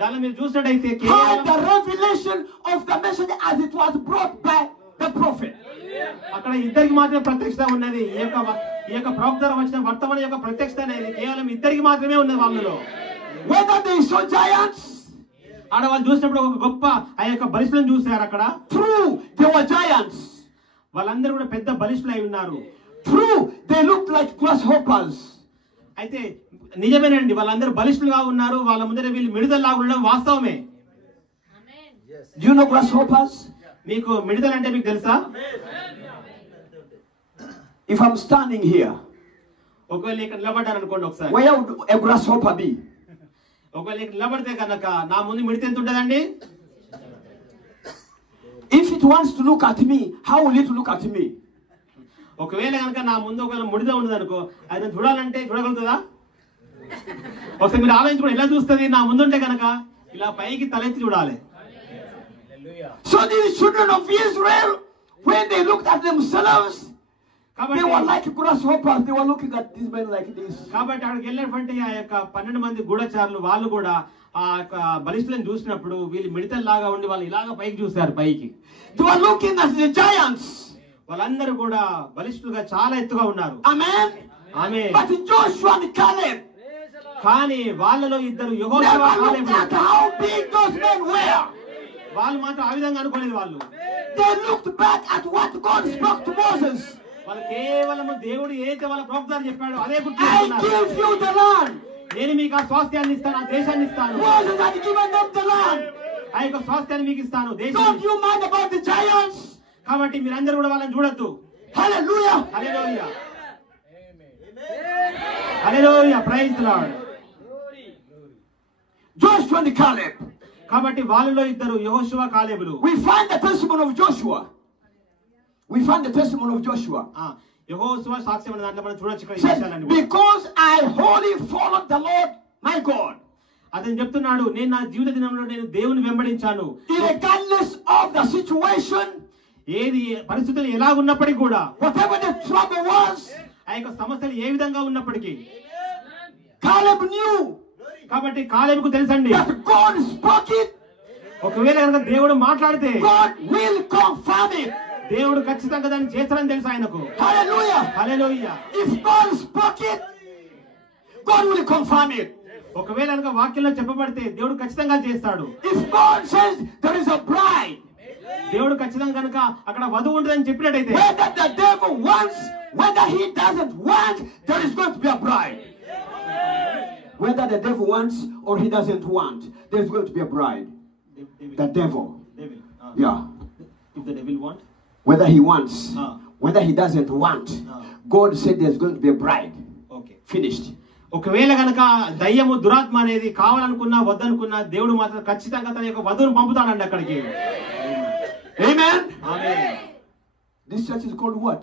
దానిలో మీరు చూసినట్టయితే had కేవలం the revelation of the message as it was brought by the prophet. అక్కడ ఇద్దరికి మాత్రమే ప్రత్యక్షత ఉన్నది. ఈ యొక్క ప్రవక్త ద్వారా వచ్చిన వర్తమానం యొక్క ప్రత్యక్షత అనేది కేవలం ఇద్దరికి మాత్రమే ఉన్నది వాళ్ళలో. Whether they saw giants, ఆడ వాళ్ళు చూసినప్పుడు ఒక గొప్ప ఆ యొక్క బలిష్ఠులను చూశారు అక్కడ. true, they were giants. వాళ్ళందరూ కూడా పెద్ద బలిష్ఠులు అయి ఉన్నారు. True, they looked like grasshoppers. అయితే నిజమేనండి, వాళ్ళందరూ బలిష్ఠులుగా ఉన్నారు. వాళ్ళ ముందర వీళ్ళు మిడతల్లాగా ఉండడం వాస్తవమే. Do you know grasshoppers? మీకు మిడతలు అంటే మీకు తెలుసా? If I'm standing here, ఒకవేళ ఇక్కడ నిలబడ్డాను అనుకోండి ఒకసారి, where would a grasshopper be? ఒకవేళ ఇక్కడ నిలబడితే కనుక నా ముందు మిడత ఎంత ఉంటుందండి? If it wants to look at me, how will it look at me? ఒకవేళ కనుక నా ముందు ఒకవేళ ముడిద ఉండదు అనుకో, అది చూడాలంటే చూడగలుగుతుందా? ఒకసారి మీరు ఆలోచించుకోండి, ఎలా చూస్తుంది? నా ముందుంటే కనుక ఇలా పైకి తలెత్తి చూడాలి. So these children of Israel, when they looked at themselves, they were like grasshoppers. They were looking at these men like this. కాబట్టి అక్కడికి వెళ్ళినటువంటి ఆ యొక్క 12 మంది గూఢచారులు వాళ్ళు కూడా ఆ యొక్క బలిష్ఠులను చూసినప్పుడు వీళ్ళు మిడతల్లాగా ఉండి వాళ్ళు ఇలాగా పైకి చూశారు పైకి. They were looking at the giants. వాళ్ళందరూ కూడా బలిష్ఠులుగా చాలా ఎత్తుగా ఉన్నారు. Amen. Amen. But Joshua and Caleb, కానీ వాళ్ళలో ఇద్దరు never యెహోషువ looked at how big those men were. వాళ్ళు మాత్రం ఆ విధంగా అనుకోలేదు. వాళ్ళు They looked back at what God spoke to Moses. వాళ్ళు కేవలం దేవుడు ఏదైతే వాళ్ళ ప్రవక్తలు చెప్పాడో అదే I గుర్తిస్తున్నారు. give you the land. నేను మీకు ఆ స్వాస్థ్యాన్ని ఇస్తాను, ఆ దేశాన్ని ఇస్తాను. Moses had given them the land. ఆ యొక్క స్వాస్థ్యాన్ని మీకు ఇస్తాను, Don't దేశాన్ని. you mind about the giants? కాబట్టి మీరందరూ కూడా వాళ్ళని చూడొద్దు. Hallelujah. Hallelujah, hallelujah, praise the lord. Joshua and Caleb. కాబట్టి వాళ్ళలో ఇద్దరు యెహోషువ కాలేబులు. We find the testimony of Joshua. We find the testimony of Joshua. యెహోషువ సాక్ష్యం అనే దాంట్లో మనం చూడొచ్చు ఇక్కడ ఈ Said, విషయాలన్నీ కూడా. because I wholly followed the Lord my God, అతను చెప్తున్నాడు, నేను నా జీవిత దినంలో నేను దేవుని వెంబడించాను. regardless of the situation, ఏది పరిస్థితులు ఎలా ఉన్నప్పటికీ కూడా, whatever the trouble was, ఆ యొక్క సమస్యలు ఏ విధంగా ఉన్నప్పటికీ, Caleb knew కాబట్టి కాలేబుకు తెలుసండి, that God spoke it, ఒకవేళ కనుక దేవుడు మాట్లాడితే God will confirm it. దేవుడు ఖచ్చితంగా దాన్ని చేస్తాడని తెలుసు ఆయనకు. Hallelujah. Hallelujah. If God spoke it, God will confirm it. ఒకవేళ కనుక వాక్యంలో చెప్పబడితే దేవుడు ఖచ్చితంగా చేస్తాడు. If God says there is a bride, దేవుడు ఖచ్చితంగా కనుక అక్కడ వధువు ఉంటుందని చెప్పినట్టయితే, whether the devil wants, whether he doesn't want, there is going to be a bride. Whether the devil wants or he doesn't want, there's going to be a bride. The devil. Yeah. If the devil want, Whether he wants, Ah. whether he doesn't want, Ah. God said there's going to be a bride. Okay. Finished. ఒకవేళ కనుక దయ్యము దురాత్మ అనేది కావాలనుకున్నా వద్దనుకున్నా దేవుడు మాత్రం ఖచ్చితంగా తన యొక్క వధువును పంపుతాడండి అక్కడికి. Amen. Amen. This church is called what?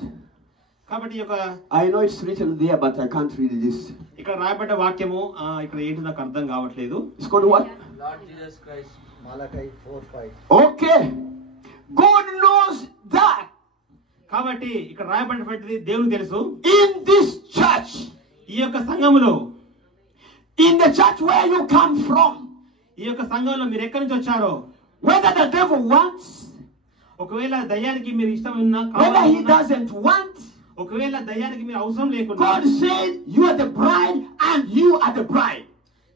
కాబట్టి ఈ యొక్క I know it's written there, but I can't read this. ఇక్కడ రాయబడ్డ వాక్యము ఇక్కడ ఏంటి నాకు అర్థం కావట్లేదు. It's called what? Lord Jesus Christ, Malachi 4:5. Okay. God knows that. కాబట్టి ఇక్కడ రాయబడినటువంటిది దేవునికి తెలుసు. In this church, ఈ యొక్క సంఘములో, in the church where you come from, ఈ యొక్క సంఘంలో మీరు ఎక్కడి నుంచి వచ్చారో, whether the devil wants, ఒకవేళ దయ్యానికి మీరు ఇష్టం ఉన్నా, whether he doesn't want, ఒకవేళ దయ్యానికి మీరు అవసరం లేకుండా, God said you are the bride and you are the bride.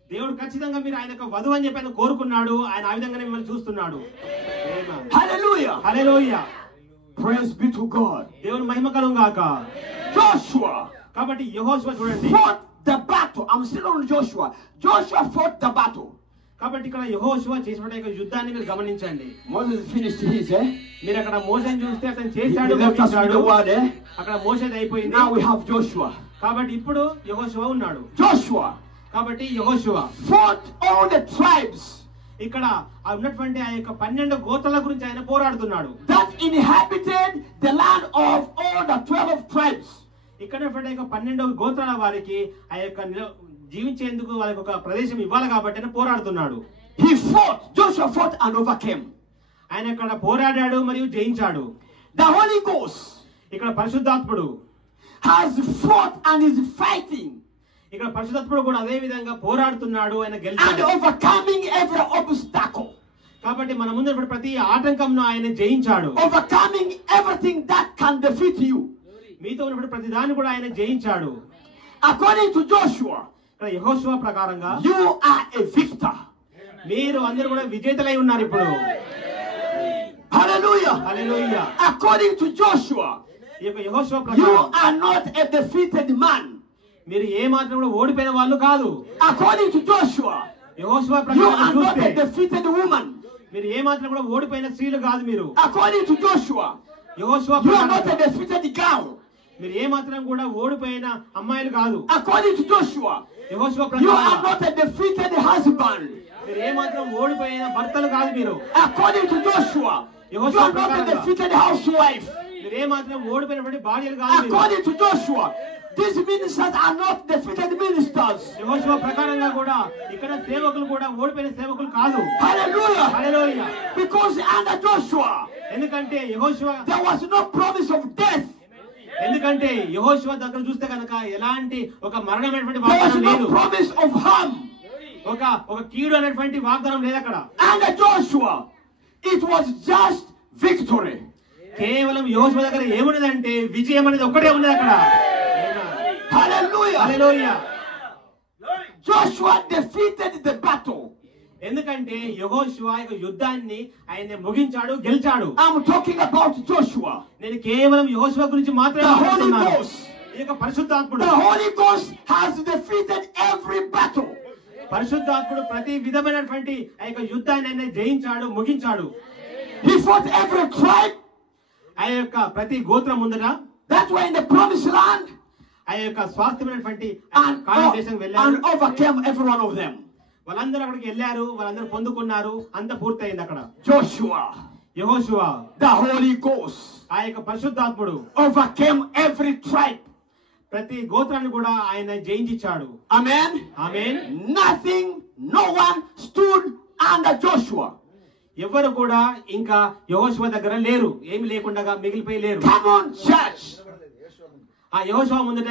దేవుడు ఖచ్చితంగా మీరు ఆయన యొక్క వధువు అని చెప్పి ఆయన కోరుకున్నాడు. ఆయన ఆ విధంగానే మిమ్మల్ని చూస్తున్నాడు. Hallelujah. Hallelujah. Praise be to God. దేవుని మహిమ కలుగును గాక. Joshua కాబట్టి యెహోషువ చూడండి, fought the battle. I'm still on Joshua. Joshua fought the battle. కాబట్టి ఇక్కడ యెహోషువ చేసిన యొక్క యుద్ధాన్ని మీరు గమనించండి. Moses finished his, మీరు అక్కడ మోషేని చూస్తే అతను He చేశాడు, left us with the word, అక్కడ మోషేది అయిపోయింది. Now we have Joshua. కాబట్టి ఇప్పుడు యెహోషువ ఉన్నాడు. Joshua కాబట్టి యెహోషువ fought all the tribes ఇక్కడ ఉన్నటువంటి ఆ యొక్క 12 గోత్రాల గురించి ఆయన పోరాడుతున్నాడు. that inhabited the land of all the 12 tribes. ఇక్కడ ఉన్నటువంటి 12 గోత్రాల వారికి ఆ యొక్క జీవించేందుకు వాళ్ళకి ఒక ప్రదేశం ఇవ్వాలి కాబట్టి ఆయన పోరాడుతున్నాడు. He fought. Joshua fought and overcame. ఆయన ఇక్కడ పోరాడాడు మరియు జయించాడు. The Holy Ghost ఇక్కడ పరిశుద్ధాత్ముడు has fought and is fighting ఇక్కడ పరిశుద్ధాత్ముడు కూడా అదే విధంగా పోరాడుతున్నాడు, ఆయన and గెలిచాడు. overcoming every obstacle, కాబట్టి మన ముందు ప్రతి ఆటంకంను ఆయన జయించాడు. overcoming everything that can defeat you. మీతో ఉన్నప్పుడు ప్రతి దాన్ని కూడా ఆయన జయించాడు. According to Joshua, ఇక్కడ యెహోషువ ప్రకారంగా you are a victor. మీరు అందరూ కూడా విజేతలై ఉన్నారు ఇప్పుడు. Hallelujah. Hallelujah. According to Joshua, ఈ యొక్క యెహోషువ you ప్రకారం are not a defeated man. మీరు ఏ మాత్రం కూడా ఓడిపోయిన వాళ్ళు కాదు. According to Joshua, యెహోషువ you ప్రకారం are not చూస్తే a defeated woman. మీరు ఏ మాత్రం కూడా ఓడిపోయిన స్త్రీలు కాదు మీరు. According to Joshua, యెహోషువ you are not a ప్రకారం defeated girl. మీరు ఏ మాత్రం కూడా ఓడిపోయిన అమ్మాయిలు కాదు. According to Joshua, యెహోషువ you are ప్రకారం not a defeated husband. మీరు ఏ మాత్రం ఓడిపోయిన భర్తలు కాదు మీరు. According to Joshua, you are not a defeated housewife. మీరు ఏ మాత్రం ఓడిపోయినటువంటి భార్యలు కాదు మీరు. According to Joshua, these ministers are not defeated ministers. యెహోషువ ప్రకారంగా కూడా ఇక్కడ సేవకులు కూడా ఓడిపోయిన సేవకులు కాదు. Hallelujah. Hallelujah. Because under Joshua, ఎందుకంటే యెహోషువ there was no promise of death. ఎందుకంటే యెహోషువ దగ్గర చూస్తే కనుక ఎలాంటి ఒక మరణమైనటువంటి There was వాగ్దానం no లేదు. promise of harm. ఒక కీడు అనేటువంటి వాగ్దానం లేదు అక్కడ. Under Joshua, it was just victory. కేవలం యెహోషువ దగ్గర ఏమున్నదంటే విజయం అనేది ఒక్కటే ఉన్నది అక్కడ. Hallelujah. Hallelujah. Joshua defeated the battle. ఎందుకంటే యెహోషువ యొక్క యుద్ధాన్ని ఆయన ముగించాడు, గెలిచాడు. I'm talking about Joshua. నేను కేవలం యెహోషువ గురించి మాత్రమే The Holy మాట్లాడుతున్నాను. Ghost. ఈ యొక్క పరిశుద్ధాత్ముడు, The Holy Ghost has defeated every battle. పరిశుద్ధాత్ముడు ప్రతి విధమైనటువంటి ఆ యొక్క యుద్ధాన్ని ఆయన జయించాడు, ముగించాడు. He fought every tribe ఆ యొక్క ప్రతి గోత్రం ముందర that were in the promised land ఆ యొక్క స్వాస్థ్యమైనటువంటి and, కానాను దేశం వెళ్ళారు. and overcame every one of them. వాళ్ళందరూ అక్కడికి వెళ్ళారు, వాళ్ళందరూ పొందుకున్నారు, అంత పూర్తయింది అక్కడ. Joshua, యెహోషువ, the Holy Ghost, ఆ యొక్క పరిశుద్ధాత్ముడు overcame every tribe. ప్రతి గోత్రాన్ని కూడా ఆయన జయించాడు. Amen. ఆమేన్. Nothing, no one stood under Joshua. ఎవరు కూడా ఇంకా యెహోషువ దగ్గర లేరు, ఏమి లేకుండా మిగిలిపోయి లేరు. Come on, church. ఆ యెహోషువ ముందట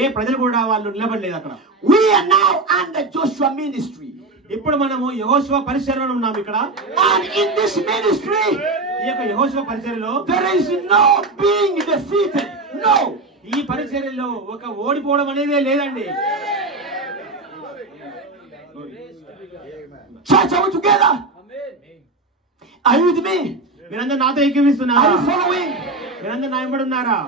ఏ ప్రజలు కూడా వాళ్ళు నిలబడలేదు అక్కడ. We are now under Joshua ministry. ఇప్పుడు మనము యెహోషువ పరిచర్యలో ఉన్నాం ఇక్కడ. And in this ministry, ఈ యొక్క యెహోషువ పరిచర్యలో there is no being defeated. No. ఈ పరిచర్యలో ఒక ఓడిపోవడం అనేదే లేదండి. Church, are we together? Are you with me? మీరందరూ నాతో ఏకీవిస్తున్నారా? Are you following? మీరందరూ నా వెంబడి ఉన్నారా?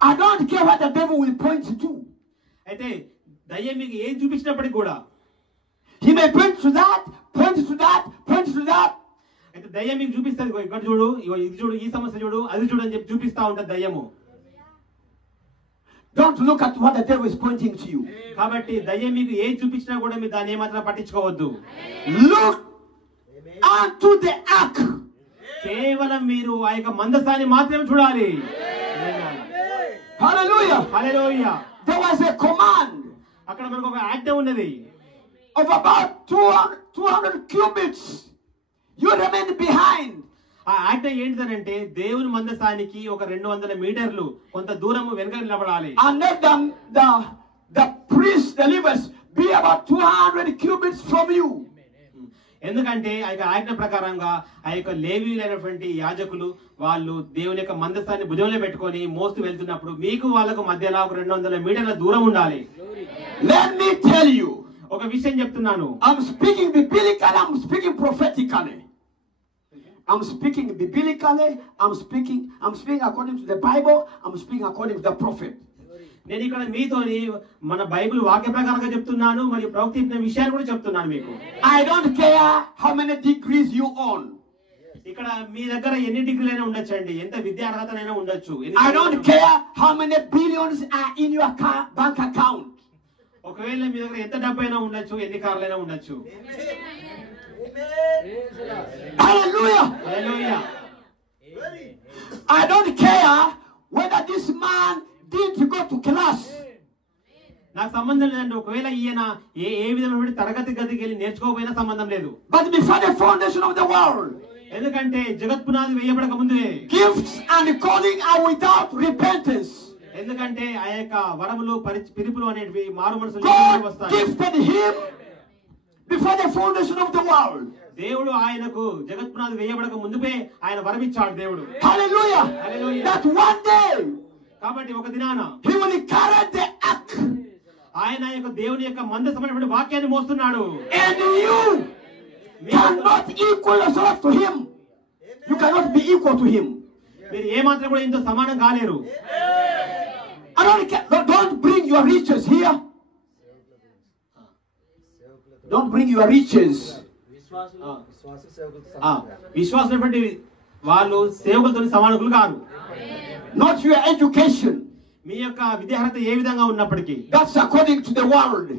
I don't care what the devil will point to. అయితే దయ్యం మీకు ఏం చూపించినప్పటికీ కూడా, He may point to that, point to that, point to that. అయితే దయ్యం మీకు చూపిస్తుంది, ఇక్కడ చూడు, ఇగో ఇది చూడు, ఈ సమస్య చూడు, అది చూడు అని చెప్పి చూపిస్తా ఉంటది దయ్యము. Don't look at what the devil is pointing to you. కాబట్టి దయ్యం మీకు ఏం చూపించినా కూడా మీరు దాన్ని ఏమాత్రం పట్టించుకోవద్దు. Look unto the ark. కేవలం మీరు ఆ యొక్క మందసాన్ని మాత్రమే చూడాలి. Hallelujah. Hallelujah. There was a command అక్కడ మనకు ఒక ఆజ్ఞ ఉన్నది. of about 200 cubits. You remain behind. ఆ ఆజ్ఞ ఏంటిదనంటే దేవుని మందసానికి ఒక 200 మీటర్లు కొంత దూరం వెనుక నిలబడాలి. And let the priests, the Levites, be about 200 cubits from you. ఎందుకంటే ఆ యొక్క ఆజ్ఞ ప్రకారంగా ఆ యొక్క లేవీయులైనటువంటి యాజకులు వాళ్ళు దేవుని యొక్క మందసాన్ని భుజంలో పెట్టుకొని మోస్తూ వెళ్తున్నప్పుడు మీకు వాళ్ళకు మధ్యలో ఒక 200 మీటర్ల దూరం ఉండాలి. Let me tell you. ఒక విషయం చెప్తున్నాను. I'm speaking biblically, I'm speaking prophetically. I'm speaking biblically, I'm speaking according to the Bible, I'm speaking according to the prophet. నేను ఇక్కడ మీతోని మన బైబిల్ వాక్య ప్రకారంగా చెప్తున్నాను, మరియు ప్రవక్త చెప్పిన విషయాలు కూడా చెప్తున్నాను మీకు. I don't care how many degrees you own. ఇక్కడ మీ దగ్గర ఎన్ని డిగ్రీలైనా ఉండొచ్చండి, ఎంత విద్యా అర్హతనైనా ఉండొచ్చు. I don't care how many billions are in your bank account. ఒకవేళ మీ దగ్గర ఎంత డబ్బైనా ఉండొచ్చు, ఎన్ని కార్లైనా ఉండొచ్చు. Hallelujah. Hallelujah. I don't care whether this man didn't go to class. నాకు సంబంధం లేదండి, ఒకవేళ ఈయన ఏ విధమైన తరగతి గదికి వెళ్ళి నేర్చుకోకపోయినా సంబంధం లేదు. But before the foundation of the world, ఎందుకంటే జగత్ పునాది వేయబడక ముందే gifts and calling are without repentance. ఎందుకంటే ఆ యొక్క వరములు పిలుపులు అనేటివి మారు మనసులో God వస్తాయి. gifted him before the foundation of the world. దేవుడు ఆయనకు జగత్ పునాది వేయబడక ముందుపే ఆయన వరమిచ్చాడు దేవుడు. Hallelujah. Hallelujah. That one day కాబట్టి ఒక దినాన he will carry the ark. ఆయన యొక్క దేవుని యొక్క మందసమైనటువంటి వాక్యాన్ని మోస్తున్నాడు. And you cannot equal yourself to him. You cannot be equal to him. మీరు ఏ మాత్రం కూడా ఇంత సమానం కాలేరు. I don't care. Don't bring your riches here. Don't bring your riches. విశ్వాసమైనటువంటి వాళ్ళు సేవకులతో సమానకులు కాదు. Not your education. మీ యొక్క విద్యార్హత ఏ విధంగా ఉన్నప్పటికీ That's according to the world.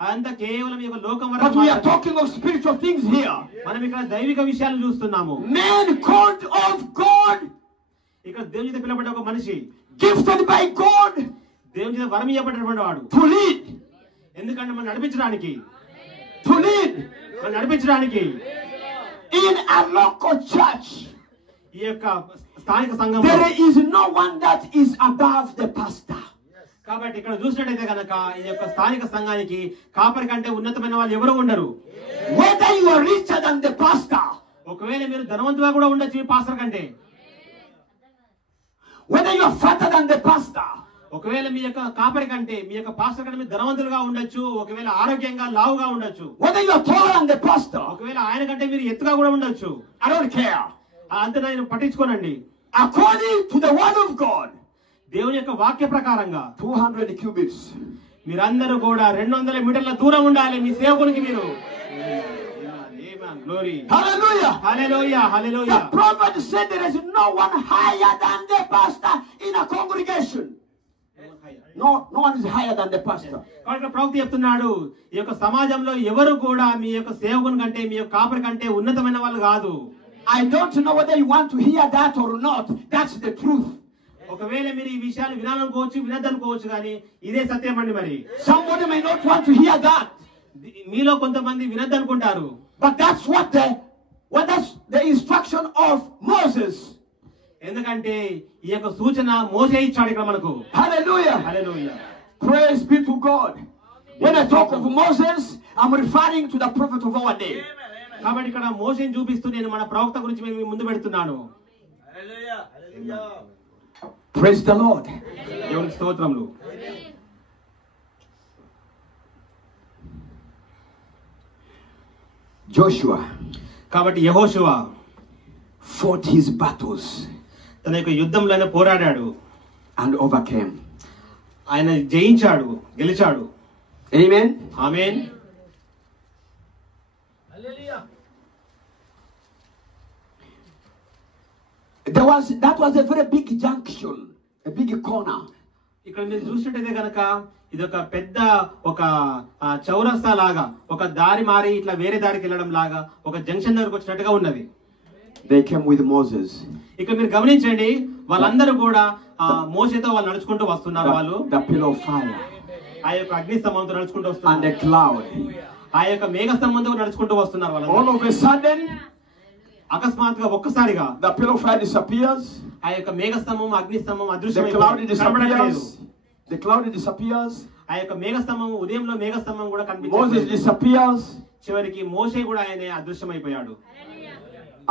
అదంతా కేవలం ఈ యొక్క లోకం But వరకు we are మాత్రమే. talking of spiritual things here. మనం ఇక్కడ దైవిక విషయాలు చూస్తున్నాము. Man called of God, ఇక్కడ దేవుని చేత పిలువబడ్డ ఒక మనిషి, gifted by God దేవుని చేత వరం ఇవ్వబడినటువంటి వాడు. to lead. ఎందుకంటే మనం నడిపించడానికి In a local church. ఈ యొక్క స్థానిక సంఘం There is no one that is above the pastor. కాబట్టి ఇక్కడ చూసినట్టయితే కనుక ఈ యొక్క స్థానిక సంఘానికి కాపరి కంటే ఉన్నతమైన వాళ్ళు ఎవరు ఉండరు. Whether you are richer than the pastor, ఒకవేళ మీరు ధనవంతుగా కూడా ఉండొచ్చు ఈ పాస్టర్ కంటే, whether you are fatter than the pastor, ఒకవేళ మీ యొక్క కాపరి కంటే మీ యొక్క పాస్టర్ కంటే మీరు ధనవంతులుగా ఉండొచ్చు, ఒకవేళ ఆరోగ్యంగా లావుగా ఉండొచ్చు, whether you're taller than the pastor, ఒకవేళ ఆయన కంటే మీరు ఎత్తుగా కూడా ఉండొచ్చు, I don't care. అంత నేను పట్టించుకోనండి. According to the word of God, దేవుని యొక్క వాక్య ప్రకారంగా 200 cubits. మీరందరూ కూడా 200 మీటర్ల దూరం ఉండాలి మీ సేవకునికి మీరు. Glory. Hallelujah. Hallelujah. Hallelujah. The prophet said there is no one higher than the pastor in a congregation. No one is higher than the pastor. కాబట్టి ప్రవక్త చెప్తున్నాడు, ఈ యొక్క సమాజంలో ఎవరు కూడా మీ యొక్క సేవకుని కంటే మీ యొక్క కాపరి కంటే ఉన్నతమైన వాళ్ళు కాదు. I don't know whether you want to hear that or not. That's the truth. ఒకవేళ మీరు ఈ విషయాలు వినాలనుకోవచ్చు, వినద్దనుకోవచ్చు, కానీ ఇదే సత్యం అండి. మరి Somebody may not want to hear that. మీలో కొంతమంది వినద్దనుకుంటారు. But that's that's the instruction of Moses. ఎందుకంటే ఈ యొక్క సూచన మోసే ఇచ్చాడు ఇక్కడ మనకు. Hallelujah. Hallelujah. Praise be to God. When I talk of Moses, I'm referring to the prophet of our day. కాబట్టి ఇక్కడ మోసేని చూపిస్తూ నేను మన ప్రవక్త గురించి మేము ముందు పెడుతున్నాను. Hallelujah. Hallelujah. Praise the Lord. దేవునికి స్తోత్రములు. Joshua కాబట్టి యెహోషువ fought his battles తన యొక్క యుద్ధంలోనే పోరాడాడు and overcame. ఆయన జయించాడు, గెలిచాడు. Amen. Amen. Hallelujah. That was a very big junction, a big corner. ఇక్కడ మీరు చూసినట్టయితే కనుక ఇది ఒక పెద్ద ఒక చౌరస్తా లాగా, ఒక దారి మారి ఇట్లా వేరే దారికి వెళ్ళడం లాగా ఒక జంక్షన్ దగ్గరకు వచ్చినట్టుగా ఉన్నది. They came with Moses. ఇక్కడ మీరు గమనించండి, వాళ్ళందరూ కూడా మోషేతో వాళ్ళు నడుచుకుంటూ వస్తున్నారు. వాళ్ళు the pillar of fire ఆ యొక్క అగ్ని స్తంభంతో నడుచుకుంటూ and వస్తున్నారు. the cloud. ఆ యొక్క మేఘ స్తంభంతో నడుచుకుంటూ వస్తున్నారు. వాళ్ళు All of a sudden, అకస్మాత్తుగా ఒక్కసారిగా the pillar of fire disappears. ఆ యొక్క మేఘ స్తంభం, అగ్ని స్తంభం The cloud అదృశ్యమైపోయింది, కనబడట్లేదు. disappears. The cloud disappears. ఆ యొక్క మేఘ స్తంభం, ఉదయంలో మేఘ స్తంభం కూడా Moses కనిపించలేదు. disappears. చివరికి మోషే కూడా ఆయన అదృశ్యమైపోయాడు.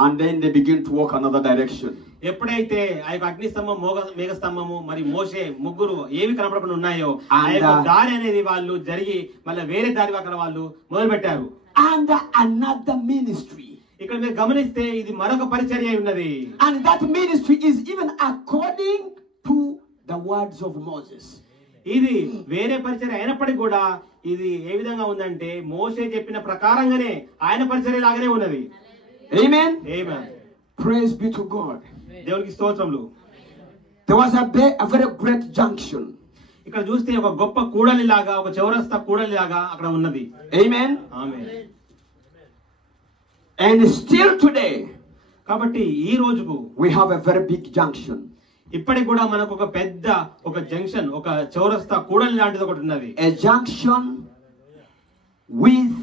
And then they begin to walk another direction. ఎప్పుడైతే ఆ యొక్క అగ్ని స్తంభం, మేఘ స్తంభము, మరి మోషే ముగ్గురు ఏవి కనపడకుండా ఉన్నాయో ఆ And, యొక్క దారి అనేది వాళ్ళు జరిగి మళ్ళీ వేరే దారి అక్కడ వాళ్ళు మొదలు పెట్టారు. And another ministry. ఇక్కడ మీరు గమనిస్తే ఇది మరొక పరిచర్య అయి ఉన్నది. And that ministry is even according to the words of Moses. ఇది వేరే పరిచర్య అయినప్పటికీ కూడా ఇది ఏ విధంగా ఉందంటే మోషే చెప్పిన ప్రకారంగానే ఆయన పరిచర్య లాగానే ఉన్నది. Amen. Amen. Praise be to God. దేవునికి స్తోత్రములు. There was a very great junction. ఇక్కడ చూస్తే ఒక గొప్ప కూడలి లాగా, ఒక చౌరస్తా కూడలి లాగా అక్కడ ఉన్నది. Amen. Amen. And still today, కాబట్టి ఈ రోజుకు we have a very big junction. ఇప్పటికి కూడా మనకు ఒక పెద్ద ఒక జంక్షన్, ఒక చౌరస్తా కూడలి లాంటిది ఒకటి ఉన్నది. A junction with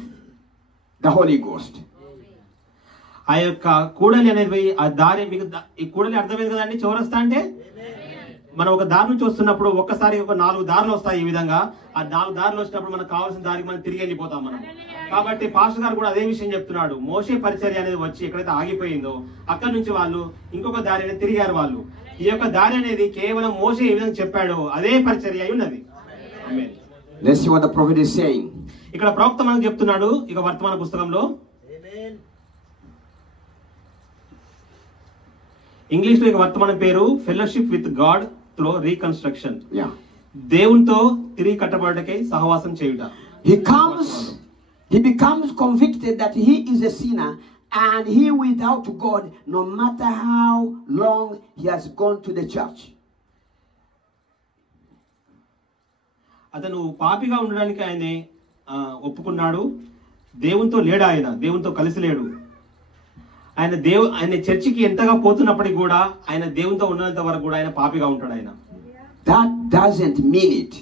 the Holy Ghost. ఆ యొక్క కూడలి అనేది ఆ దారి, మీకు ఈ కూడలి అర్థమైంది కదండి. చౌరస్తా అంటే మనం ఒక దారి నుంచి వస్తున్నప్పుడు ఒక్కసారి ఒక 4 దారులు వస్తాయి. ఈ విధంగా ఆ 4 దారులు వచ్చినప్పుడు మనకు కావాల్సిన దారికి మనం తిరిగి వెళ్ళిపోతాం మనం. కాబట్టి పాస్టర్ గారు కూడా అదే విషయం చెప్తున్నాడు. మోషే పరిచర్య అనేది వచ్చి ఎక్కడైతే ఆగిపోయిందో అక్కడ నుంచి వాళ్ళు ఇంకొక దారి అనేది తిరిగారు. వాళ్ళు ఈ యొక్క దారి అనేది కేవలం మోషే ఏ విధంగా చెప్పాడో అదే పరిచర్య అయి ఉన్నది. ఆమేన్. Let's see what the prophet is saying. ఇక్కడ ప్రవక్త మనకు చెప్తున్నాడు ఇక వర్తమాన పుస్తకంలో. Amen. ఇంగ్లీష్ లో ఇక వర్తమానం పేరు fellowship with God through reconstruction. Yeah. దేవునితో తిరిగి కట్టబడటకై సహవాసం చేయుట. He becomes convicted that he is a sinner and he without God, no matter how long he has gone to the church. అతను పాపిగా ఉండడానికి ఆయన ఒప్పుకున్నాడు. దేవునితో లేడు, ఆయన దేవునితో కలిసి లేడు. ఆయన చర్చికి ఎంతగా పోతున్నప్పటికీ కూడా ఆయన దేవునితో ఉన్నంత వరకు కూడా ఆయన పాపిగా ఉంటాడు. ఆయన That doesn't mean it.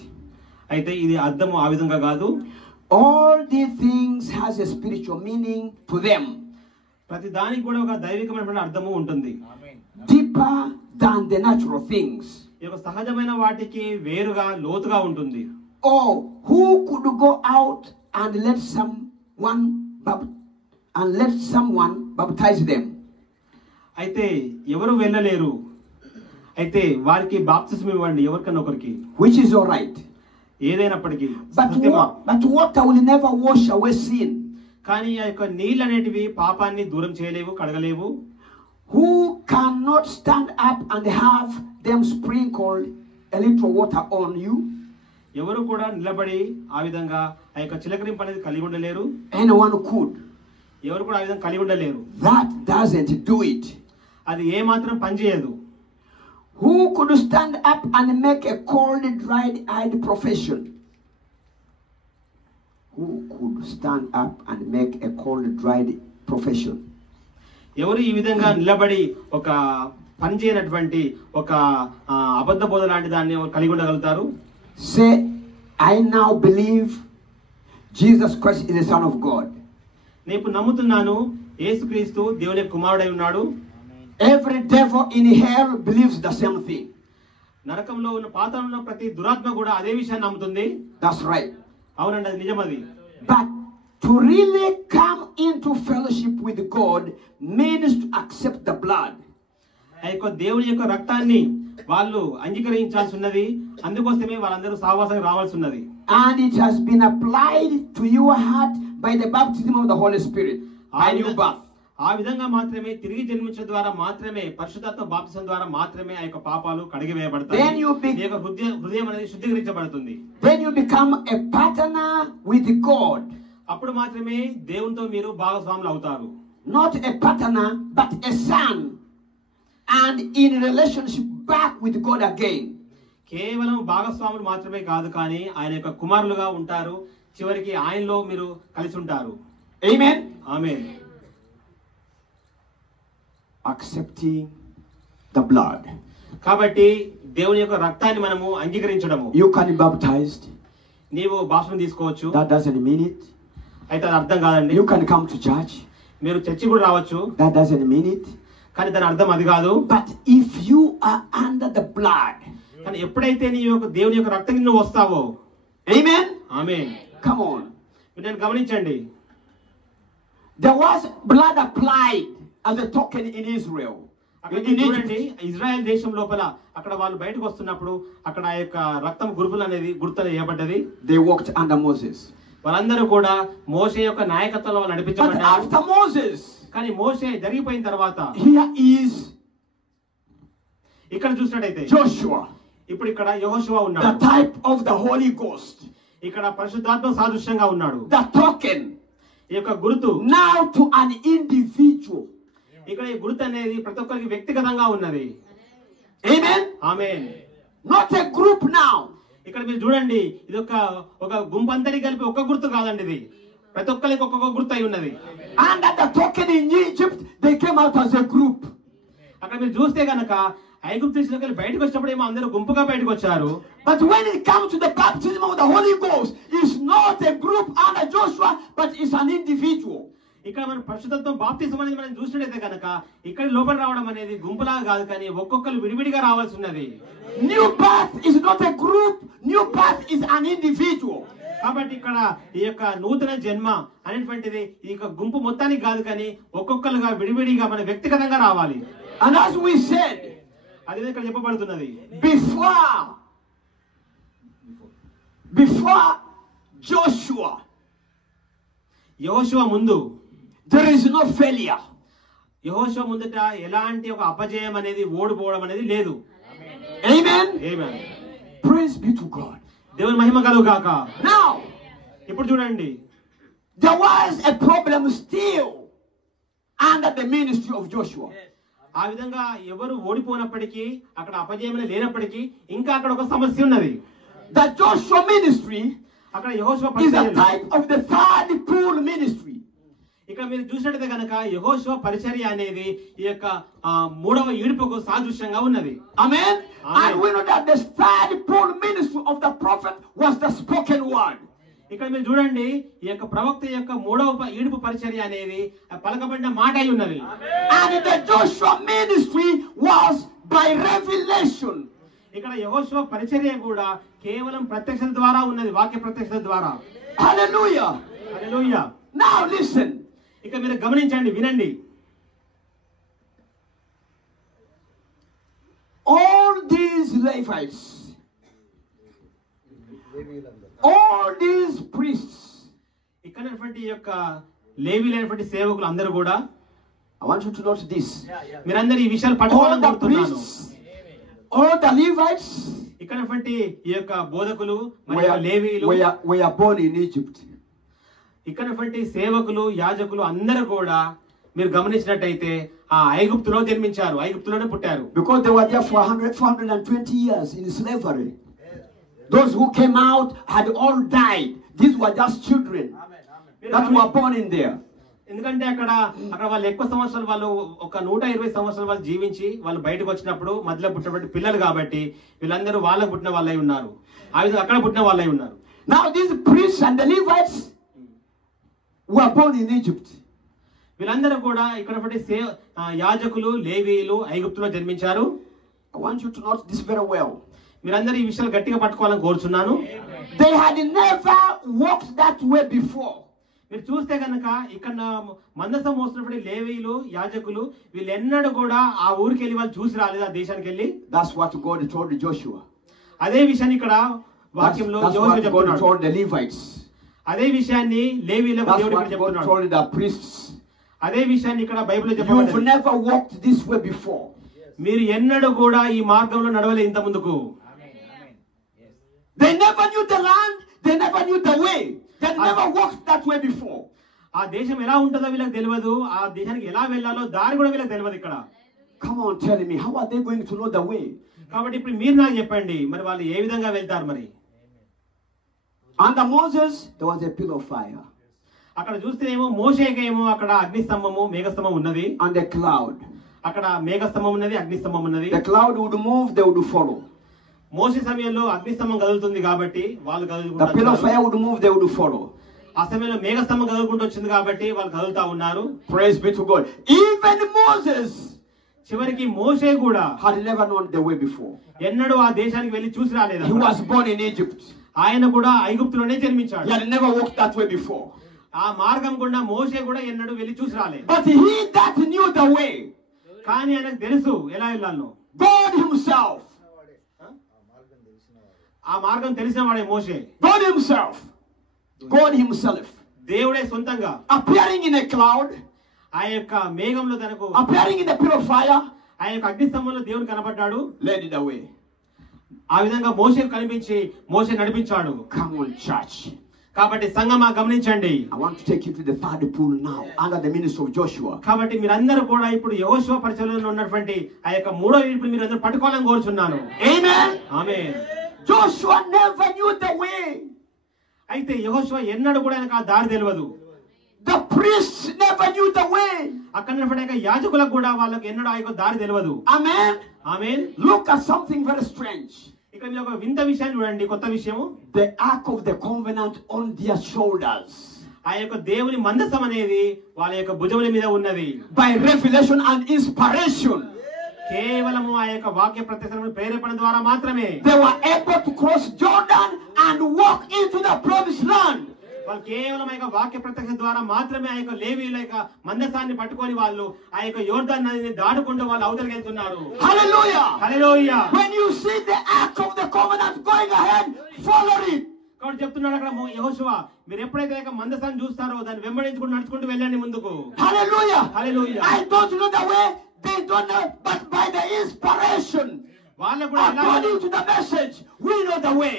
అయితే ఇది అర్థం ఆ విధంగా కాదు. All these things has a spiritual meaning to them. ప్రతి దానికి కూడా ఒక దైవికమైన అర్థము ఉంటుంది. Amen. Deeper than the natural things. ఈ యొక్క సహజమైన వాటికి వేరుగా లోతుగా ఉంటుంది. Oh, who could go out and let someone baptize them? అయితే ఎవరు వెళ్ళలేరు. అయితే వారికి బాప్తిస్మం ఇవ్వండి, ఎవరికన్నా ఒకరికి, which is all right. ఏదైనప్పటికీ. But water will never wash away sin. కానీ ఆ యొక్క నీళ్ళు అనేటివి పాపాన్ని దూరం చేయలేవు, కడగలేవు. Who cannot stand up and have them sprinkled a little water on you? ఎవరు కూడా నిలబడి ఆ విధంగా ఆ యొక్క చిలకరింపు అనేది కలిగి ఉండలేరు. Anyone could. ఎవరు కూడా ఆ విధంగా కలిగి ఉండలేరు. That doesn't do it. అది ఏ మాత్రం పనిచేయదు. Who could stand up and make a cold, dried-eyed profession? Who could stand up and make a cold, dried profession? ఎవరు ఈ విధంగా నిలబడి ఒక పని చేయనటువంటి ఒక అబద్ధ బోధ లాంటి దాన్ని కలిగి ఉండగలుగుతారు? Say, I now believe Jesus Christ is the Son of God. నేను నమ్ముతున్నాను యేసుక్రీస్తు దేవుని కుమారుడై ఉన్నాడు. Every devil in hell believes the same thing. నరకంలో ఉన్న పాతాళంలో ఉన్న ప్రతి దురాత్మ కూడా అదే విషయాన్ని నమ్ముతుంది. That's right. అవునండి, అది నిజమది. But to really come into fellowship with God means to accept the blood. ఆ యొక్క దేవుని యొక్క రక్తాన్ని వాళ్ళు అంగీకరించాల్సి ఉన్నది. అందుకోసమే వాళ్ళందరూ సహవాసం రావాల్సి ఉన్నది. And it has been applied to your heart by the baptism of the Holy Spirit, by new birth. ఆ విధంగా మాత్రమే తిరిగి జన్మించడం ద్వారా మాత్రమే పరిశుద్ధాత్మ బాప్తిసం ద్వారా మాత్రమే ఆ యొక్క పాపాలు కడిగివేయబడతాయి. హృదయం అనేది శుద్ధీకరించబడుతుంది. Then you become a partner with God. అప్పుడు మాత్రమే దేవునితో మీరు భాగస్వాములు అవుతారు. Not a partner, but a son, and in relationship back with God again. కేవలం భాగస్వాములు మాత్రమే కాదు, కానీ ఆయన యొక్క కుమారులుగా ఉంటారు. చివరికి ఆయనలో మీరు కలిసి ఉంటారు. Amen. Amen. Accepting the blood. కాబట్టి దేవుని యొక్క రక్తాన్ని మనము అంగీకరించడము. You can be baptized. నీవు బాప్తిసం తీసుకోవచ్చు. That doesn't mean it. అయితే అది అర్థం కాదండి. You can come to church. మీరు చర్చి కూడా రావచ్చు. That doesn't mean it. కానీ దాని అర్థం అది కాదు. But if you are under the blood, కానీ ఎప్పుడైతే నీ యొక్క దేవుని యొక్క రక్తం కింద వస్తావో, amen. ఆమేన్. Come on. నేను గమనించండి. There was blood applied as a token in Israel. చూడండి, ఇజ్రాయెల్ దేశం లోపల అక్కడ వాళ్ళు బయటకు వస్తున్నప్పుడు అక్కడ ఆ యొక్క రక్తం గుర్తులు అనేది గుర్తులు వేయబడ్డది. They walked under Moses. వాళ్ళందరూ కూడా మోషే యొక్క నాయకత్వంలో నడిపించబడ్డారు. But after Moses, కానీ మోషే జరిగిపోయిన తర్వాత here is ఇక్కడ చూసినట్టయితే Joshua, ఇప్పుడు ఇక్కడ యెహోషువ the ఉన్నాడు. type of the Holy Ghost. ఇక్కడ పరిశుద్ధాత్మ సాదృశ్యంగా ఉన్నాడు. The token ఈ యొక్క గుర్తు now to an individual. ఇక్కడ ఈ గుర్తు అనేది ప్రతి ఒక్కరికి వ్యక్తిగతంగా ఉన్నది. Amen. Amen. Not a group now. ఇక్కడ మీరు చూడండి, ఇది ఒక గుంపంతటి కలిపి ఒక గుర్తు కాదండి, ఇది ప్రతి ఒక్కరికి ఒక్కొక్క గుర్తు అయి ఉన్నది. And at the token in Egypt, they came out as a group. అక్కడ మీరు చూస్తే గనక ఐగుప్తు దేశంలోకి బయటకు వచ్చినప్పుడు ఏమో అందరూ గుంపుగా బయటకు వచ్చారు. But when it comes to the baptism of the Holy Ghost, it's not a group under Joshua, but it's an individual. ఇక్కడ మనం పరిశుద్ధత్వం బాప్తిసం అనేది మనం చూసినట్లయితే కనుక ఇక్కడ లోపల రావడం అనేది గుంపులాగా కాదు, కానీ ఒక్కొక్కరు విడివిడిగా రావాల్సి ఉన్నది. New birth is not a group. New birth is an individual. కాబట్టి ఇక్కడ ఈ యొక్క నూతన జన్మ అనేటువంటిది ఈ యొక్క గుంపు మొత్తానికి కాదు, కానీ ఒక్కొక్కరుగా విడివిడిగా మన వ్యక్తిగతంగా రావాలి. And as we said, అదే ఇక్కడ చెప్పబడుతున్నది. Before Joshua, యెహోషువ ముందు there is no failure. యెహోషువ ముందట ఎలాంటి ఒక అపజయం అనేది ఓడిపోవడం అనేది లేదు. Amen. Amen. Praise be to God. దేవుని మహిమ కలుగు గాక. Now, ఇప్పుడు చూడండి, there was a problem still under the ministry of Joshua. ఆ విధంగా ఎవరు ఓడిపోయినప్పటికీ అక్కడ అపజయం లేనప్పటికీ ఇంకా అక్కడ ఒక సమస్య ఉన్నది. The Joshua ministry అక్కడ యెహోషువ is a పరిచర్య, type of the third pool ministry. ఇక్కడ మీరు చూసినట్లయితే కనుక యెహోషువ పరిచర్య అనేది ఈ యొక్క మూడవ ఈడుపుకు సాదృశ్యంగా ఉన్నది. Amen. Amen. And we know that the third pool ministry of the prophet was the spoken word. ఇక్కడ మీరు చూడండి, ఈ యొక్క ప్రవక్త యొక్క మూడవ ఈడుపు పరిచర్య అనేది పలకబడిన మాట అయి ఉన్నది. And the Joshua ministry was by revelation. ఇక్కడ యెహోషువ పరిచర్య కూడా కేవలం ప్రత్యక్షత ద్వారా ఉన్నది, వాక్య ప్రత్యక్షత ద్వారా. Hallelujah. హల్లెలూయా. Now listen. ఇక మీరు గమనించండి, వినండి. all these Levites, all these priests, ఇక్కడ ఈ యొక్క లేవీలైనటువంటి సేవకులు అందరూ కూడా, I want you to note this. మీరందరూ ఈ విషయాలు All పట్టుకోవాలని the కోరుతున్నాను. priests, all the Levites ఇక్కడ ఈ యొక్క బోధకులు మరియు లేవీలు were born in Egypt. ఇక్కడ సేవకులు యాజకులు అందరూ కూడా మీరు గమనించినట్టయితే ఆ ఐగుప్తులో జన్మించారు, ఐగుప్తులోనే పుట్టారు. Because they were there for 420 years in slavery. Those who came out had all died. These were just children that were born in there. ఎందుకంటే అక్కడ వాళ్ళు ఎక్కువ సంవత్సరాలు, వాళ్ళు ఒక 120 సంవత్సరాలు వాళ్ళు జీవించి వాళ్ళు బయటకు వచ్చినప్పుడు మధ్యలో పుట్టినటువంటి పిల్లలు కాబట్టి వీళ్ళందరూ వాళ్ళకు పుట్టిన వాళ్ళై ఉన్నారు, ఆ విధంగా అక్కడ పుట్టిన వాళ్ళై ఉన్నారు. Now these priests and the Levites were born in Egypt. వీళ్ళందరూ కూడా ఇక్కడ యాజకులు లేవీయులు ఐగుప్తులో జన్మించారు. I want you to note this very well. మీరందరూ ఈ విషయాలు గట్టిగా పట్టుకోవాలని కోరుచున్నాను. They had never walked that way before. మీరు చూస్తే కనుక ఇక్కడ మందసం మోస్తున్నప్పుడు లేవీయులు యాజకులు వీళ్ళెన్నడూ కూడా ఆ ఊరికి వెళ్ళి వాళ్ళు చూసి రాలేదు, ఆ దేశానికి వెళ్ళి. That's what God told Joshua. అదే విషయాన్ని ఇక్కడ వాక్యంలో యెహోషువ చెప్తున్నాడు. told the Levites. అదే విషయాన్ని లేవీయులకు దేవుడు ఇక్కడ God చెప్తున్నాడు. told the priests. అదే విషయాన్ని ఇక్కడ బైబిల్లో చెప్పబడింది. You've never walked this way before. మీరు ఎన్నడూ కూడా ఈ మార్గంలో నడవలేదు ఇంత ముందుకు. They never knew the land, they never knew the way. They never walked that way before. ఆ దేశం ఎలా ఉంటుందో వీళ్ళకి తెలియదు, ఆ దేశానికి ఎలా వెళ్ళాలో దారి కూడా వీళ్ళకి తెలియదు ఇక్కడ. Come on, tell me, how are they going to know the way? కాబట్టి ఇప్పుడు మీరు నాకు చెప్పండి, మరి వాళ్ళు ఏ విధంగా వెళ్తారు మరి? Under Moses, there was a pillar of fire. అక్కడ చూస్తేనేమో మోషేకేమో అక్కడ అగ్నిస్తంభము మేఘస్తంభం ఉన్నది, and a cloud. అక్కడ మేఘస్తంభం ఉన్నది, అగ్నిస్తంభం ఉన్నది. The cloud would move, they would follow. మోషే సమయంలో అగ్నిస్తంభం కదులుతుంది కాబట్టి వాళ్ళు The pillar of fire would move, they would follow. ఆ సమయంలో మేఘస్తంభం కదులుకుంటూ వచ్చింది కాబట్టి వాళ్ళు కదులుతా ఉన్నారు. Praise be to God. Even Moses చివరికి మోషే కూడా had never known the way before. ఎన్నడూ ఆ దేశానికి వెళ్ళి చూసి రాలేదు. He was born in Egypt. ఆయన కూడా ఐగుప్తులోనే జన్మించాడు. He had never walked that way before. ఆ మార్గం గుండా మోషే కూడా ఎన్నడూ వెళ్ళి చూసి రాలేదు. But he that knew the way, కానీ ఆయనకు తెలుసు ఎలా వెళ్ళాలో. God himself. ఆ మార్గం తెలిసిన వాడే మోషే. God himself. God himself. దేవుడే సొంతంగా appearing in a cloud, ఆ యొక్క మేఘంలో తనకు appearing in the pillar of fire, ఆ యొక్క అగ్నిస్తంభంలో దేవుడు కనపడ్డాడు, led the way. ఆ విధంగా మోషేకు కనిపించి మోషే నడిపించాడు. Come on, church. కాబట్టి సంగమా గమనించండి. I want to take you to the third pool now under the ministry of Joshua. కాబట్టి మీరందరూ కూడా ఇప్పుడు యెహోషువ పరిచర్యలో ఉన్నటువంటి ఆ యొక్క మూడో ఈడ్పుని మీరు అందరూ పట్టుకోవాలని కోరుచున్నాను. Amen. Amen. Joshua never knew the way. అయితే యెహోషువ ఎన్నడూ కూడా ఆయనకు ఆ దారి తెలియదు. The priests never knew the way. అక్కడ ఉన్నటువంటి యాజకులకు కూడా వాళ్ళకి ఎన్నడూ ఆ యొక్క దారి తెలియదు. Amen. Amen. Look at something very strange. ఇక్కడ మీరు ఒక వింత విషయాన్ని చూడండి, కొత్త విషయము. The ark of the covenant on their shoulders. ఆ యొక్క దేవుని మందసం అనేది వాళ్ళ యొక్క భుజముల మీద ఉన్నది. By revelation and inspiration, కేవలము ఆ యొక్క వాక్య ప్రత్యక్షమైన ప్రేరేపణ ద్వారా మాత్రమే they were able to cross Jordan and walk into the promised land. వాళ్ళు కేవలం ఆ యొక్క వాక్య ప్రత్యక్ష ద్వారా మాత్రమే ఆ యొక్క లేవీయుల యొక్క మందసాన్ని పట్టుకొని వాళ్ళు ఆ యొక్క యోర్దాను నదిని దాటుకుంటూ వాళ్ళు అవతలికి వెళ్తున్నారు. Hallelujah. Hallelujah. When you see the ark of the covenant going ahead, follow it. కాబట్టి చెప్తున్నాడు అక్కడ యెహోషువ, మీరు ఎప్పుడైతే ఆ మందసాన్ని చూస్తారో దాన్ని వెంబడించుకుంటూ నడుచుకుంటూ వెళ్ళండి ముందుకు. Hallelujah. Hallelujah. I don't know the way, they don't know, but by the inspiration, వాళ్ళకు కూడా according to the message, we know the way.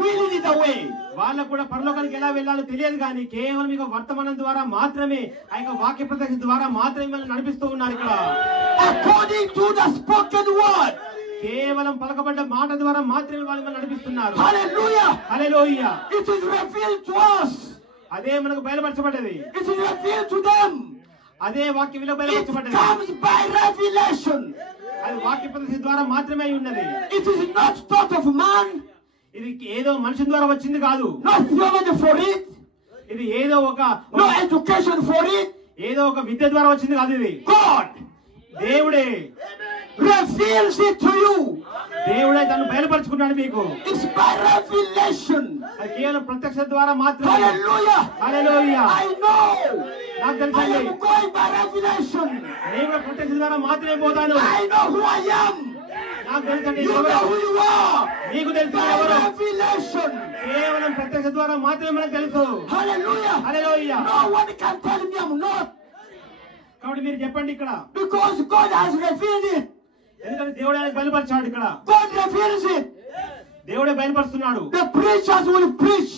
We lead the way. వాళ్ళకు కూడా పరలోకానికి ఎలా వెళ్ళాలో తెలియదు, కానీ కేవలం ఇక వర్తమానం ద్వారా మాత్రమే ఆ యొక్క వాక్య ప్రత్యక్ష ద్వారా మాత్రమే మనం నడిపిస్తూ ఉన్నారు ఇక్కడ. According to the spoken word. కేవలం పలకబడ్డ మాట ద్వారా మాత్రమే వాళ్ళు మనం నడిపిస్తున్నారు. Hallelujah. Hallelujah. It is revealed to us. అదే మనకు బయలుపరచబడ్డది. It is revealed to them. అదే వాక్య విలువ It బయలుపరచబడ్డది. comes by revelation. అది వాక్య ప్రత్యక్ష ద్వారా మాత్రమే ఉన్నది. It is not thought of man. ఇది ఏదో మనుషుల ద్వారా వచ్చింది కాదు. No theology for it. ఇది ఏదో ఒక No education for it. ఏదో ఒక విద్య ద్వారా వచ్చింది కాదు. ఇది God దేవుడే reveals it to you. దేవుడే తను బయలుపరచుకున్నాడు మీకు. It's by revelation. అది కేవలం ప్రత్యక్ష ద్వారా మాత్రమే. Hallelujah. హల్లెలూయా. I know. నాకు I తెలుసండి, am going by revelation. నేను ప్రత్యక్ష ద్వారా మాత్రమే పోతాను. I know who I am. నాకు తెలుసండి You know who you are. మీకు తెలుసు By ఎవరు revelation. కేవలం ప్రత్యక్ష ద్వారా మాత్రమే మనకు తెలుసు. Hallelujah. Hallelujah. No one can tell me I'm not. కాబట్టి మీరు చెప్పండి ఇక్కడ. Because God has revealed it. ఎందుకంటే దేవుడు ఆయనకు బయలుపరిచాడు ఇక్కడ. God reveals it. దేవుడే బయలుపరుస్తున్నాడు. The preachers will preach.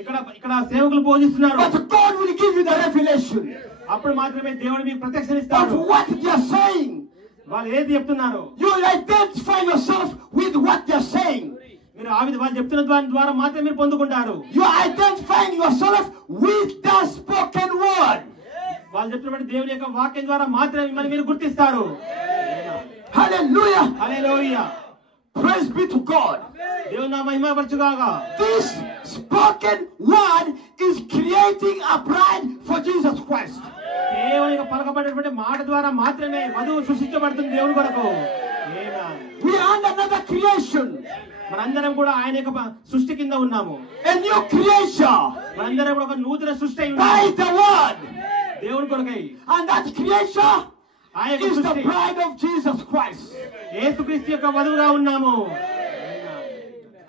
ఇక్కడ సేవకులు బోధిస్తున్నారు. But God will give you the revelation. అప్పుడు మాత్రమే దేవుడు మీకు ప్రత్యక్షనిస్తాడు. Of what they are saying. వాళ్ళు ఏది చెప్తున్నారు. You identify yourself with what they are saying. మీరు వాళ్ళు చెప్తున్న ద్వారా మాత్రమే మీరు పొందుకుంటారు. You are identifying yourself with the spoken word. వాళ్ళు చెప్పినటువంటి దేవుని యొక్క వాక్యం ద్వారా మాత్రమే మిమ్మల్ని మీరు గుర్తిస్తారు. Hallelujah. Hallelujah. Praise be to God. దేవుని నామం మహిమపరచుగాక. This spoken word is creating a bride for Jesus Christ. కేవలం పలకబడినటువంటి మాట ద్వారా మాత్రమే వధువు సృష్టించబడుతుంది దేవుని కొరకు. We are under another creation. మనందరం కూడా ఆయన యొక్క సృష్టి కింద ఉన్నాము. A new creation. మనందరం కూడా ఒక నూతన సృష్టి అయి By ఉన్నాము the word. దేవుని కొరకై. And that creation is the సృష్టి bride of Jesus Christ. యేసుక్రీస్తు యొక్క వధువుగా ఉన్నాము.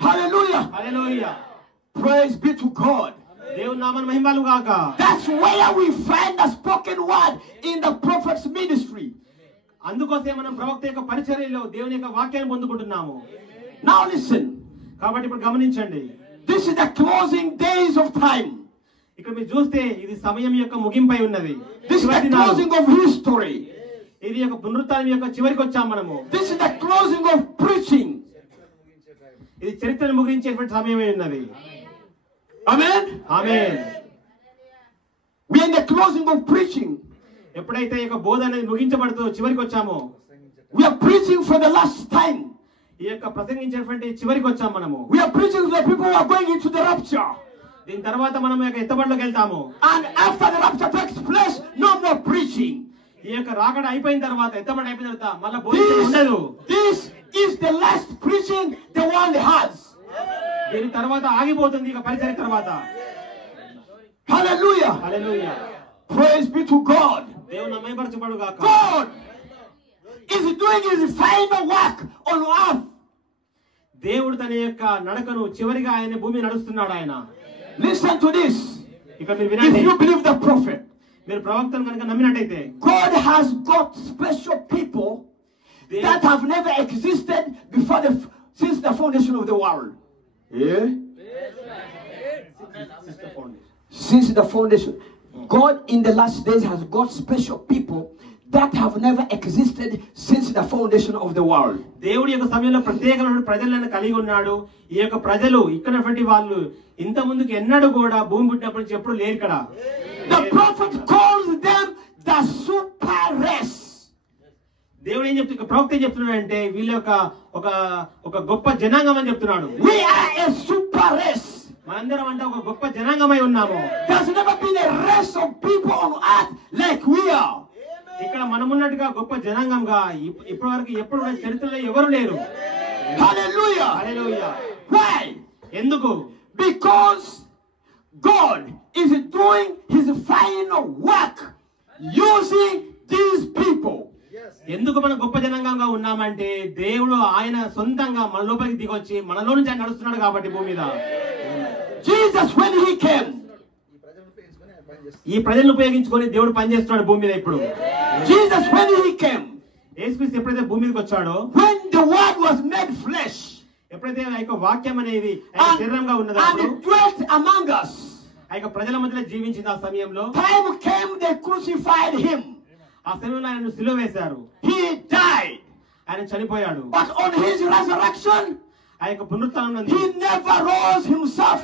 Hallelujah. Hallelujah. Praise be to God. దేవుని నామం మహిమలుగాక. That's where we find the spoken word in the prophet's ministry. అందుకోసమే మనం ప్రవక్త యొక్క పరిచర్యలో దేవుని యొక్క వాక్యాన్ని పొందుకుంటున్నాము. Now listen. కాబట్టి ఇప్పుడు గమనించండి. This is the closing days of time. ఇక్కడ మీరు చూస్తే ఇది సమయం యొక్క ముగింపై ఉన్నది. This is the closing of history. ఇది యొక్క పునరుత్థానం యొక్క చివరికి వచ్చాం మనము. This is the closing of preaching. ఇది చరిత్రను ముగించేటువంటి సమయమే ఉన్నది. Amen. Amen. We are in the closing of preaching. ఎప్పుడైతే ఈ యొక్క బోధ అనేది ముగించబడుతూ చివరికి వచ్చామో, We are preaching for the last time. ఈ యొక్క ప్రసంగించేటువంటి చివరికి వచ్చాం మనము. We are preaching to the people who are going into the rapture. దీని తర్వాత మనం ఈ యొక్క ఎత్తబడిలోకి వెళ్తాము. And after the rapture takes place, no more preaching. ఈ యొక్క రాకడ అయిపోయిన తర్వాత, ఎత్తబడి అయిపోయిన తర్వాత మళ్ళీ బోధన ఉండదు. This is the last preaching the world has. దీని తర్వాత ఆగిపోతుంది ఇక పరిచర్య తర్వాత. Hallelujah. Hallelujah. Praise be to God. దేవుని మహిమపరచబడు గాక. God is doing his final work on earth. దేవుడు తన యొక్క నడకను చివరిగా ఆయన భూమి నడుస్తున్నాడు ఆయన. Listen to this. ఇక మీరు If వినండి. you believe the prophet, మీరు ప్రవక్తను కనుక నమ్మినట్టయితే God has got special people that have never existed before since the foundation of the world. Yeah? Since the foundation. God in the last days has got special people that have never existed since the foundation of the world. దేవుడి యొక్క సమయంలో ప్రత్యేకమైన ప్రజలను కలిగి ఉన్నాడు. ఈ యొక్క ప్రజలు ఇక్కడటువంటి వాళ్ళు ఇంత ముందుకు ఎన్నడూ కూడా భూమి పుట్టినప్పటి నుంచి ఎప్పుడు లేరు ఇక్కడ. The prophet calls them the super race. దేవుడు ఏం చెప్తున్నా, ప్రవక్త ఏం చెప్తున్నాడు అంటే వీళ్ళ యొక్క ఒక గొప్ప జనాంగం అని చెప్తున్నాడు. We are a super race. మనందరం అంటే ఒక గొప్ప జనాంగమై ఉన్నాము. There's never been a race of people on earth like we are. ఇక్కడ మనమున్నట్టుగా గొప్ప జనాంగంగా ఇప్పటి వరకు ఎప్పుడు కూడా చరిత్రలో ఎవరు లేరు. Hallelujah. హల్లెలూయా. Why? ఎందుకు? Because God is doing his final work using these people. ఎందుకు మనం గొప్ప జనాంగంగా ఉన్నామంటే దేవుడు ఆయన సొంతంగా మన లోపలికి దిగొచ్చి మనలో నుంచి ఆయన నడుస్తున్నాడు కాబట్టి భూమి మీద. Jesus when he came, ఈ ప్రజలను ఉపయోగించుకొని దేవుడు పనిచేస్తున్నాడు భూమి మీద ఇప్పుడు. Jesus when he came, యేసుక్రీస్తు ఎప్పుడైతే భూమి మీదకి వచ్చాడో, when the word was made flesh, ఎప్పుడైతే ఆ యొక్క వాక్యం అనేది శరీరంగా ఉన్నదో and dwelt among us, ఆ యొక్క ప్రజల మధ్యలో జీవించిన ఆ సమయంలో time came they crucified him. ఆ సమయంలో ఆయన సిలువ వేశారు. He died. ఆయన చనిపోయాడు. But on his resurrection, ఆ యొక్క పునరుత్థానం he never rose himself.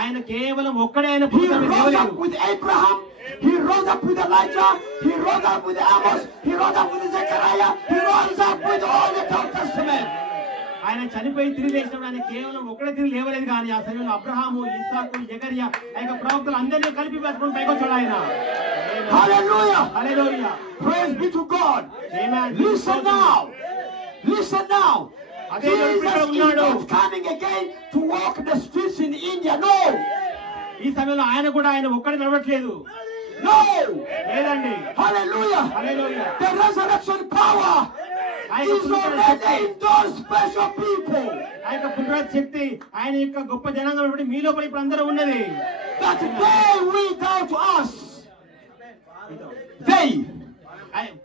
ఆయన కేవలం ఒక్కడే ఆయన He rose up with Abraham. He rose up with Elijah. He rose up with Amos. He rose up with Zechariah. He rose up with all the Old Testament. ఆయన చనిపోయి తిరిగి లేచినప్పుడు ఆయన కేవలం ఒక్కడే తిరిగి లేవలేదు కానీ ఆ సమయంలో అబ్రహాము, ఇస్సాకు, జకరియా ఆ యొక్క ప్రవక్తలు అందరినీ కలిపి పెట్టుకుని పైకి వచ్చాడు ఆయన. Hallelujah. Hallelujah. Praise be to God. Amen. Listen now. Listen now. Jesus is not coming again to walk the streets in India. No. ఈ సమయంలో ఆయన కూడా ఆయన ఒక్కడే నడవట్లేదు. No. లేదండి. Hallelujah. Hallelujah. The resurrection power is already in those special people. ఆ యొక్క పునరుద్ధరణ శక్తి ఆయన యొక్క గొప్ప జనాంగం బట్టి మీ లోపల ఇప్పుడు అందరూ ఉన్నది. That they without us, they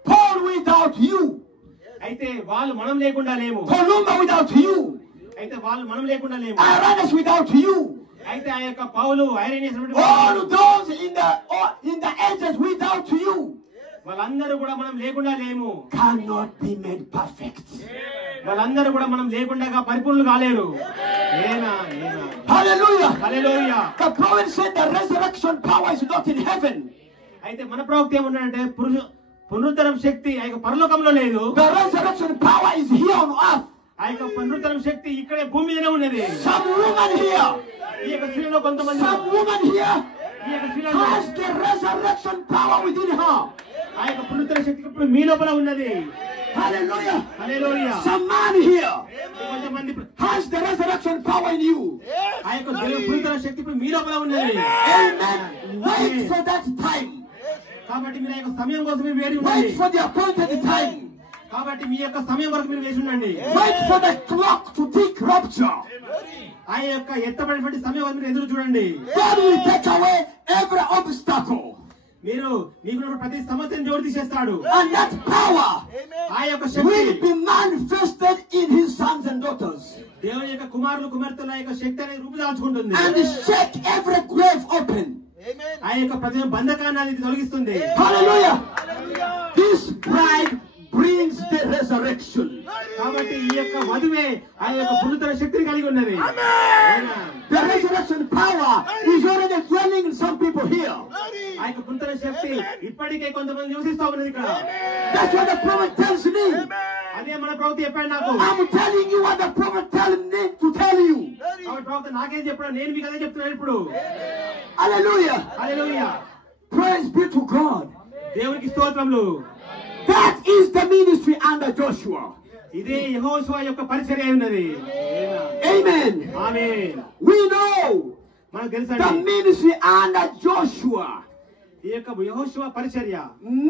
Paul without you, అయితే వాళ్ళు మనం లేకుండా లేము. Columba without you, అయితే వాళ్ళు మనం లేకుండా లేము. Irenaeus without you, అయితే ఆ యొక్క పౌలు Irenaeus all those in the ages without you వాళ్ళందరూ కూడా మనం లేకుండా లేము. cannot be made perfect. వాళ్ళందరూ కూడా మనం లేకుండా పరిపూర్ణులు కాలేరు. Hallelujah. Hallelujah. The prophet said the resurrection power is not in heaven. అయితే మన ప్రవక్త ఏమన్నాడంటే పునరుద్ధరణ శక్తి ఆ యొక్క పరలోకంలో లేదు. The resurrection power is here on earth. ఆ యొక్క పునరుద్ధరణ శక్తి ఇక్కడే భూమి మీదనే ఉన్నది. Some woman here, ఈ యొక్క స్త్రీలో కొంతమంది some woman here ఈ యొక్క స్త్రీలో has the resurrection power within her. ఆ యొక్క పునరుద్ధరణ శక్తి ఇప్పుడు మీ లోపల ఉన్నది. Hallelujah. Hallelujah. Some man here కొంతమంది has the resurrection power in you. ఆ యొక్క పునరుద్ధరణ శక్తి ఇప్పుడు మీ లోపల ఉన్నది. Amen. Wait for that time. కాబట్టి మీరు ఆ యొక్క సమయం కోసం మీరు వేచి ఉండండి. Wait for the appointed time. కాబట్టి మీ యొక్క సమయం వరకు మీరు వేచి ఉండండి. Wait for the clock to tick rapture. ఆ యొక్క ఎత్తబడినటువంటి సమయం వరకు మీరు ఎదురు చూడండి. God will take away every obstacle. మీరు మీకు ప్రతి సమస్యను జోడు తీసేస్తాడు. And that power ఆ యొక్క శక్తి will be manifested in his sons and daughters. దేవుని యొక్క కుమారులు కుమార్తెల యొక్క శక్తి అనేది రూపుదాల్చుకుంటుంది. And shake every grave open. ఆ యొక్క ప్రతి బంధకాన్ని అది తొలగిస్తుంది. Hallelujah. This bride brings the resurrection. కాబట్టి ఈ యొక్క వధువే ఆ యొక్క పునరుద్ధరణ శక్తిని కలిగి ఉన్నది. The resurrection power is already dwelling in some people here. ఆ యొక్క పునరుద్ధరణ శక్తి ఇప్పటికే కొంతమంది నివసిస్తా ఉన్నది ఇక్కడ. That's what the prophet tells me. అదే మన ప్రవక్త చెప్పాడు నాకు. I'm telling you what the prophet telling me to tell you. కాబట్టి ప్రవక్త నాకేం చెప్పాడు, నేను మీకు అదే చెప్తున్నాను ఇప్పుడు. Hallelujah. Hallelujah. Praise be to God. దేవునికి స్తోత్రములు. That is the ministry under Joshua. ఇదే యెహోషువ యొక్క పరిచర్య ఉన్నది. Amen. ఆమేన్. We know మనకు the తెలుసండి ministry under Joshua ఈ యొక్క యెహోషువ పరిచర్య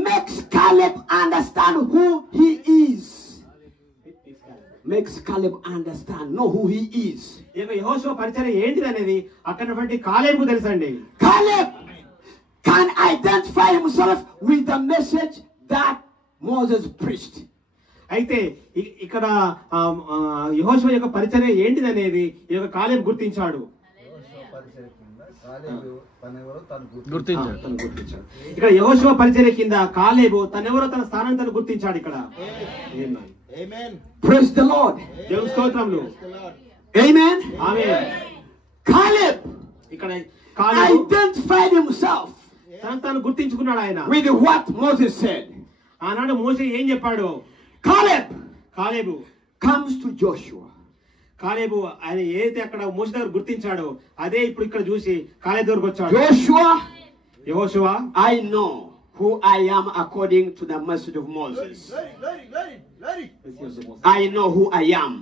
makes Caleb understand who he is. Makes Caleb understand, know who he is. ఈ యొక్క యెహోషువ పరిచర్య ఏంటిది అనేది అక్కడ కాలేబుకు తెలుసండి. Caleb can identify himself with the message that Moses preached. అయితే ఇక్కడ యెహోషువ యొక్క పరిచర్య ఏంటిది అనేది ఈ యొక్క కాలేబు గుర్తించాడు. ఇక్కడ యెహోషువ పరిచర్య కింద కాలేబు తనెవరో తన స్థానం తను గుర్తించాడు ఇక్కడ. Praise the Lord. దేవుని స్తోత్రములు. Amen. ఆమేన్. Caleb ఇక్కడ కాలేబు identified himself తను తాను గుర్తించుకున్నాడు ఆయన. with what Moses said. ఆనాడు మోషే ఏం చెప్పాడు. Caleb comes to Joshua. కాలేబు ఆయన ఏదైతే అక్కడ మోషే దగ్గర గుర్తించాడో అదే ఇప్పుడు ఇక్కడ చూసి కాలేబు దగ్గరకు వచ్చాడు. Joshua, యెహోషువ, I know who I am according to the message of Moses. I know who I am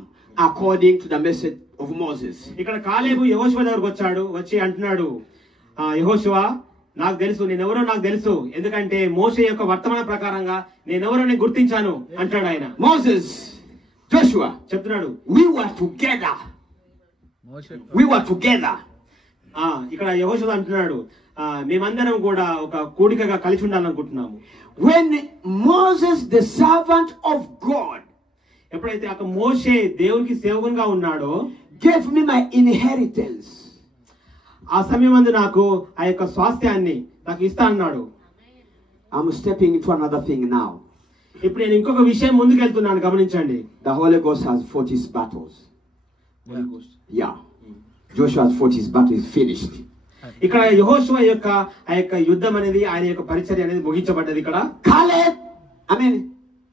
according to the message of Moses. ఇక్కడ కాలేబు యెహోషువ దగ్గరకు వచ్చాడు. వచ్చి అంటున్నాడు, యెహోషువ నాకు తెలుసు, నేనెవరో నాకు తెలుసు, ఎందుకంటే మోషే యొక్క వర్తమాన ప్రకారంగా నేనెవరో నేను గుర్తించాను అంటాడు ఆయన. Moses, Joshua చెప్తున్నాడు, we were together. ఇక్కడ యెహోషువ అంటున్నాడు, మేమందరం కూడా ఒక కూడికగా కలిసి ఉండాలనుకుంటున్నాము. When Moses, the servant of God, ఎప్పుడైతే అక్కడ మోషే దేవునికి సేవకునిగా ఉన్నాడో gave me my inheritance, ఆ సమయమందు నాకు ఆ యొక్క స్వాస్థ్యాన్ని నాకు ఇస్తా అన్నాడు. I'm stepping into another thing now. ఇప్పుడు నేను ఇంకొక విషయం ముందుకు వెళ్తున్నాను, గమనించండి. The Holy Ghost has fought his battles. Yeah. Joshua's fought his battle is finished. ఇక్కడ యెహోషువ యొక్క ఆ యొక్క యుద్ధం అనేది ఆయన యొక్క పరిచర్య అనేది ముగించబడ్డది. ఇక్కడ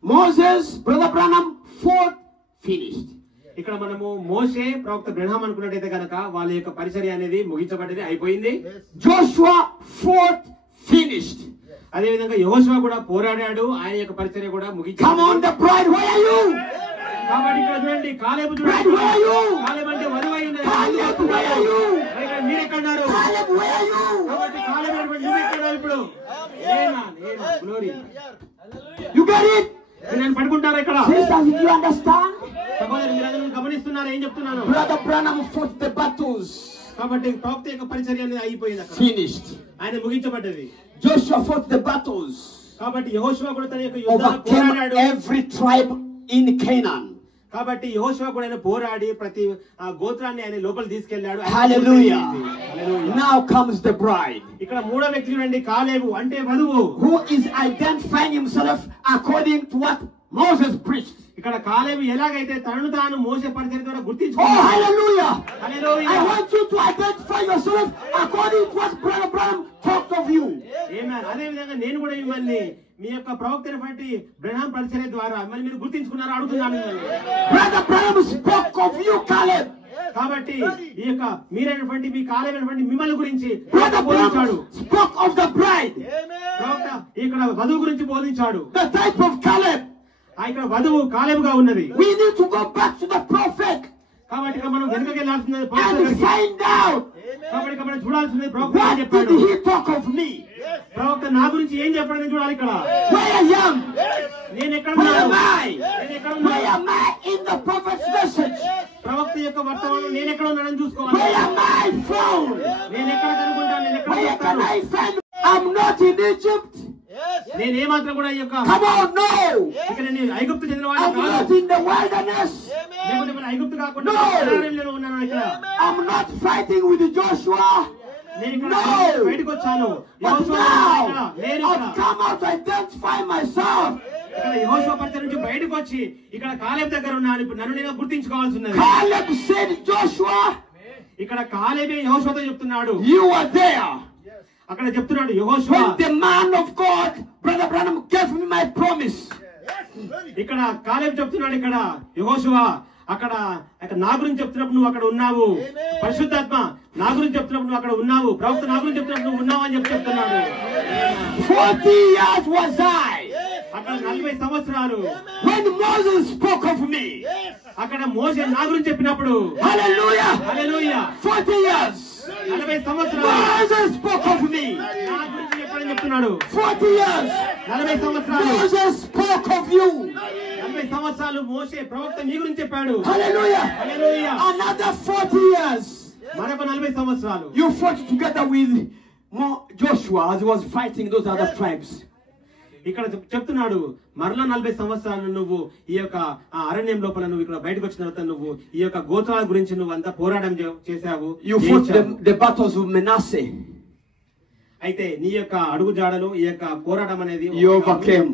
Moses, Brother Branham fought, finished. ఇక్కడ మనము మోషే ప్రవక్త బ్రహ్మాం అనుకున్నట్టయితే కనుక వాళ్ళ యొక్క పరిచర్య అనేది ముగించబడ్డది, అయిపోయింది. Joshua fought, finished. అదే విధంగా యెహోషువ కూడా పోరాడాడు, ఆయన యొక్క పరిచర్య కూడా ముగించాడు. Come on, the bride, where are you? కాబట్టి ఇక్కడ చూడండి, కాలేబు చూడండి, కాలేబు అంటే వధువై ఉన్నది. మీరు ఎక్కడున్నారు? కాబట్టి కాలేబు నువ్వు ఎక్కడున్నావు ఇప్పుడు? Glory. You got it? నేను పడుకుంటారా ఇక్కడ? Sisters, did you understand? సహోదరు మీరందరూ గమనిస్తున్నారా ఏం చెప్తున్నాను? Brother Branham fought the battles. కాబట్టి ప్రవక్త యొక్క పరిచర్య అనేది అయిపోయింది అక్కడ. Finished. ఆయన ముగించబడ్డది. Joshua fought the battles. కాబట్టి యెహోషువ కూడా తన యొక్క యుద్ధాలు Overcame పోరాడాడు. every tribe in Canaan. కాబట్టి యెహోషువ కూడా ఆయన పోరాడి ప్రతి గోత్రాన్ని ఆయన లోపల తీసుకెళ్లాడు. Hallelujah. Hallelujah. Now comes the bride. ఇక్కడ మూడో వ్యక్తి చూడండి, కాలేబు అంటే వధువు. Who is identifying himself according to what Moses preached. ఇక్కడ కాలేబు ఎలాగైతే తనను తాను మోసే పరిచర్య ద్వారా Oh, గుర్తించుకున్నాడు. hallelujah. Hallelujah. I want you to identify yourself according to what Brother Branham talked of you. Amen. అదే విధంగా నేను కూడా మిమ్మల్ని మీ యొక్క ప్రవక్తను బట్టి బ్రహ్మ పరిచర్య ద్వారా మరి మీరు గుర్తించుకున్నారా అడుగుతున్నాను మిమ్మల్ని. Brother Branham spoke of you, Caleb. కాబట్టి ఈ యొక్క మీరైనటువంటి మీ కాలేబైనటువంటి మిమ్మల్ని గురించి Brother బోధించాడు. Branham spoke of the bride. ప్రవక్త ఇక్కడ వధువు గురించి బోధించాడు. The type of Caleb. ఇక్కడ వధువు కాలేబుగా ఉన్నది. We need to go back to the prophet కాబట్టి ఇక్కడ మనం వెనుకకి వెళ్ళాల్సింది and ప్రవక్త. find out కాబట్టి ఇక్కడ మనం చూడాల్సింది ప్రవక్త ఏం what చెప్పాడు. did he talk of me. ప్రవక్త నా గురించి ఏం చెప్పాడని చూడాలి ఇక్కడ. Where I am. నేను ఎక్కడ Where ఉన్నాను? am I? నేను ఎక్కడ Where ఉన్నాను? am I in the prophet's message? ప్రవక్త యొక్క వర్తమానం నేను ఎక్కడ ఉన్నానని చూసుకోవాలి. Where am I found? నేను ఎక్కడ కనుకుంటాను? నేను ఎక్కడ Where can ఉంటాను? I find? I'm not in Egypt. నేను ఏమాత్రం కూడా ఈ యొక్క Come on, no. ఇక్కడ నేను ఐగుప్తు చెందిన వాడిని I'm not కాదు. in the wilderness. లేకపోతే మన ఐగుప్తు కాకుండా No. ఇశ్రాయేలులో ఉన్నాను ఇక్కడ. I'm not fighting with Joshua. నేను ఇక్కడ No. బయటకు వచ్చాను. But యెహోషువ now, ఇక్కడ, నేను ఇక్కడ. I've come out to identify myself. ఇక్కడ యెహోషువ పరిచయం నుంచి బయటకు వచ్చి ఇక్కడ కాలేబు దగ్గర ఉన్నాను. ఇప్పుడు నన్ను నేను గుర్తించుకోవాల్సి ఉన్నది. Caleb said, Joshua, ఇక్కడ కాలేబే యెహోషువతో చెప్తున్నాడు. you were there అక్కడ చెప్తున్నాడు యెహోషువ. when the man of God, Brother Branham, gave me my promise. ఇక్కడ కాలేబు చెప్తున్నాడు ఇక్కడ యెహోషువ అక్కడ నా గురించి చెప్తున్నప్పుడు నువ్వు అక్కడ ఉన్నావు. పరిశుద్ధాత్మ నా గురించి చెప్తున్నప్పుడు నువ్వు అక్కడ ఉన్నావు. ప్రవక్త నా గురించి చెప్తున్నప్పుడు నువ్వు ఉన్నావు అని చెప్తున్నాడు. 40 years was I అక్కడ 40 సంవత్సరాలు when Moses spoke of me. అక్కడ మోసే నా గురించి చెప్పినప్పుడు. Hallelujah. హల్లెలూయా. 40 years 40 సంవత్సరాలు Moses spoke of me. నా గురించి చెప్పాడని చెప్తున్నాడు. 40 years 40 సంవత్సరాలు Moses spoke of you. 40 సంవత్సరాలు మోసే ప్రవక్త నీ గురించి చెప్పాడు. Hallelujah. హల్లెలూయా. Another 40 years మరొక 40 సంవత్సరాలు you fought together with Joshua as he was fighting those other tribes. ఇక్కడ చెప్తున్నాడు మరలా 40 సంవత్సరాలు నువ్వు ఈ యొక్క అరణ్యం లోపల నువ్వు ఇక్కడ బయటకు వచ్చిన తర్వాత నువ్వు ఈ యొక్క గోత్రాల గురించి నువ్వు అంతా పోరాటం చేశావు. You fought the battles of Manasseh. అయితే నీ యొక్క అడుగు జాడలు ఈ యొక్క పోరాటం అనేది You overcame.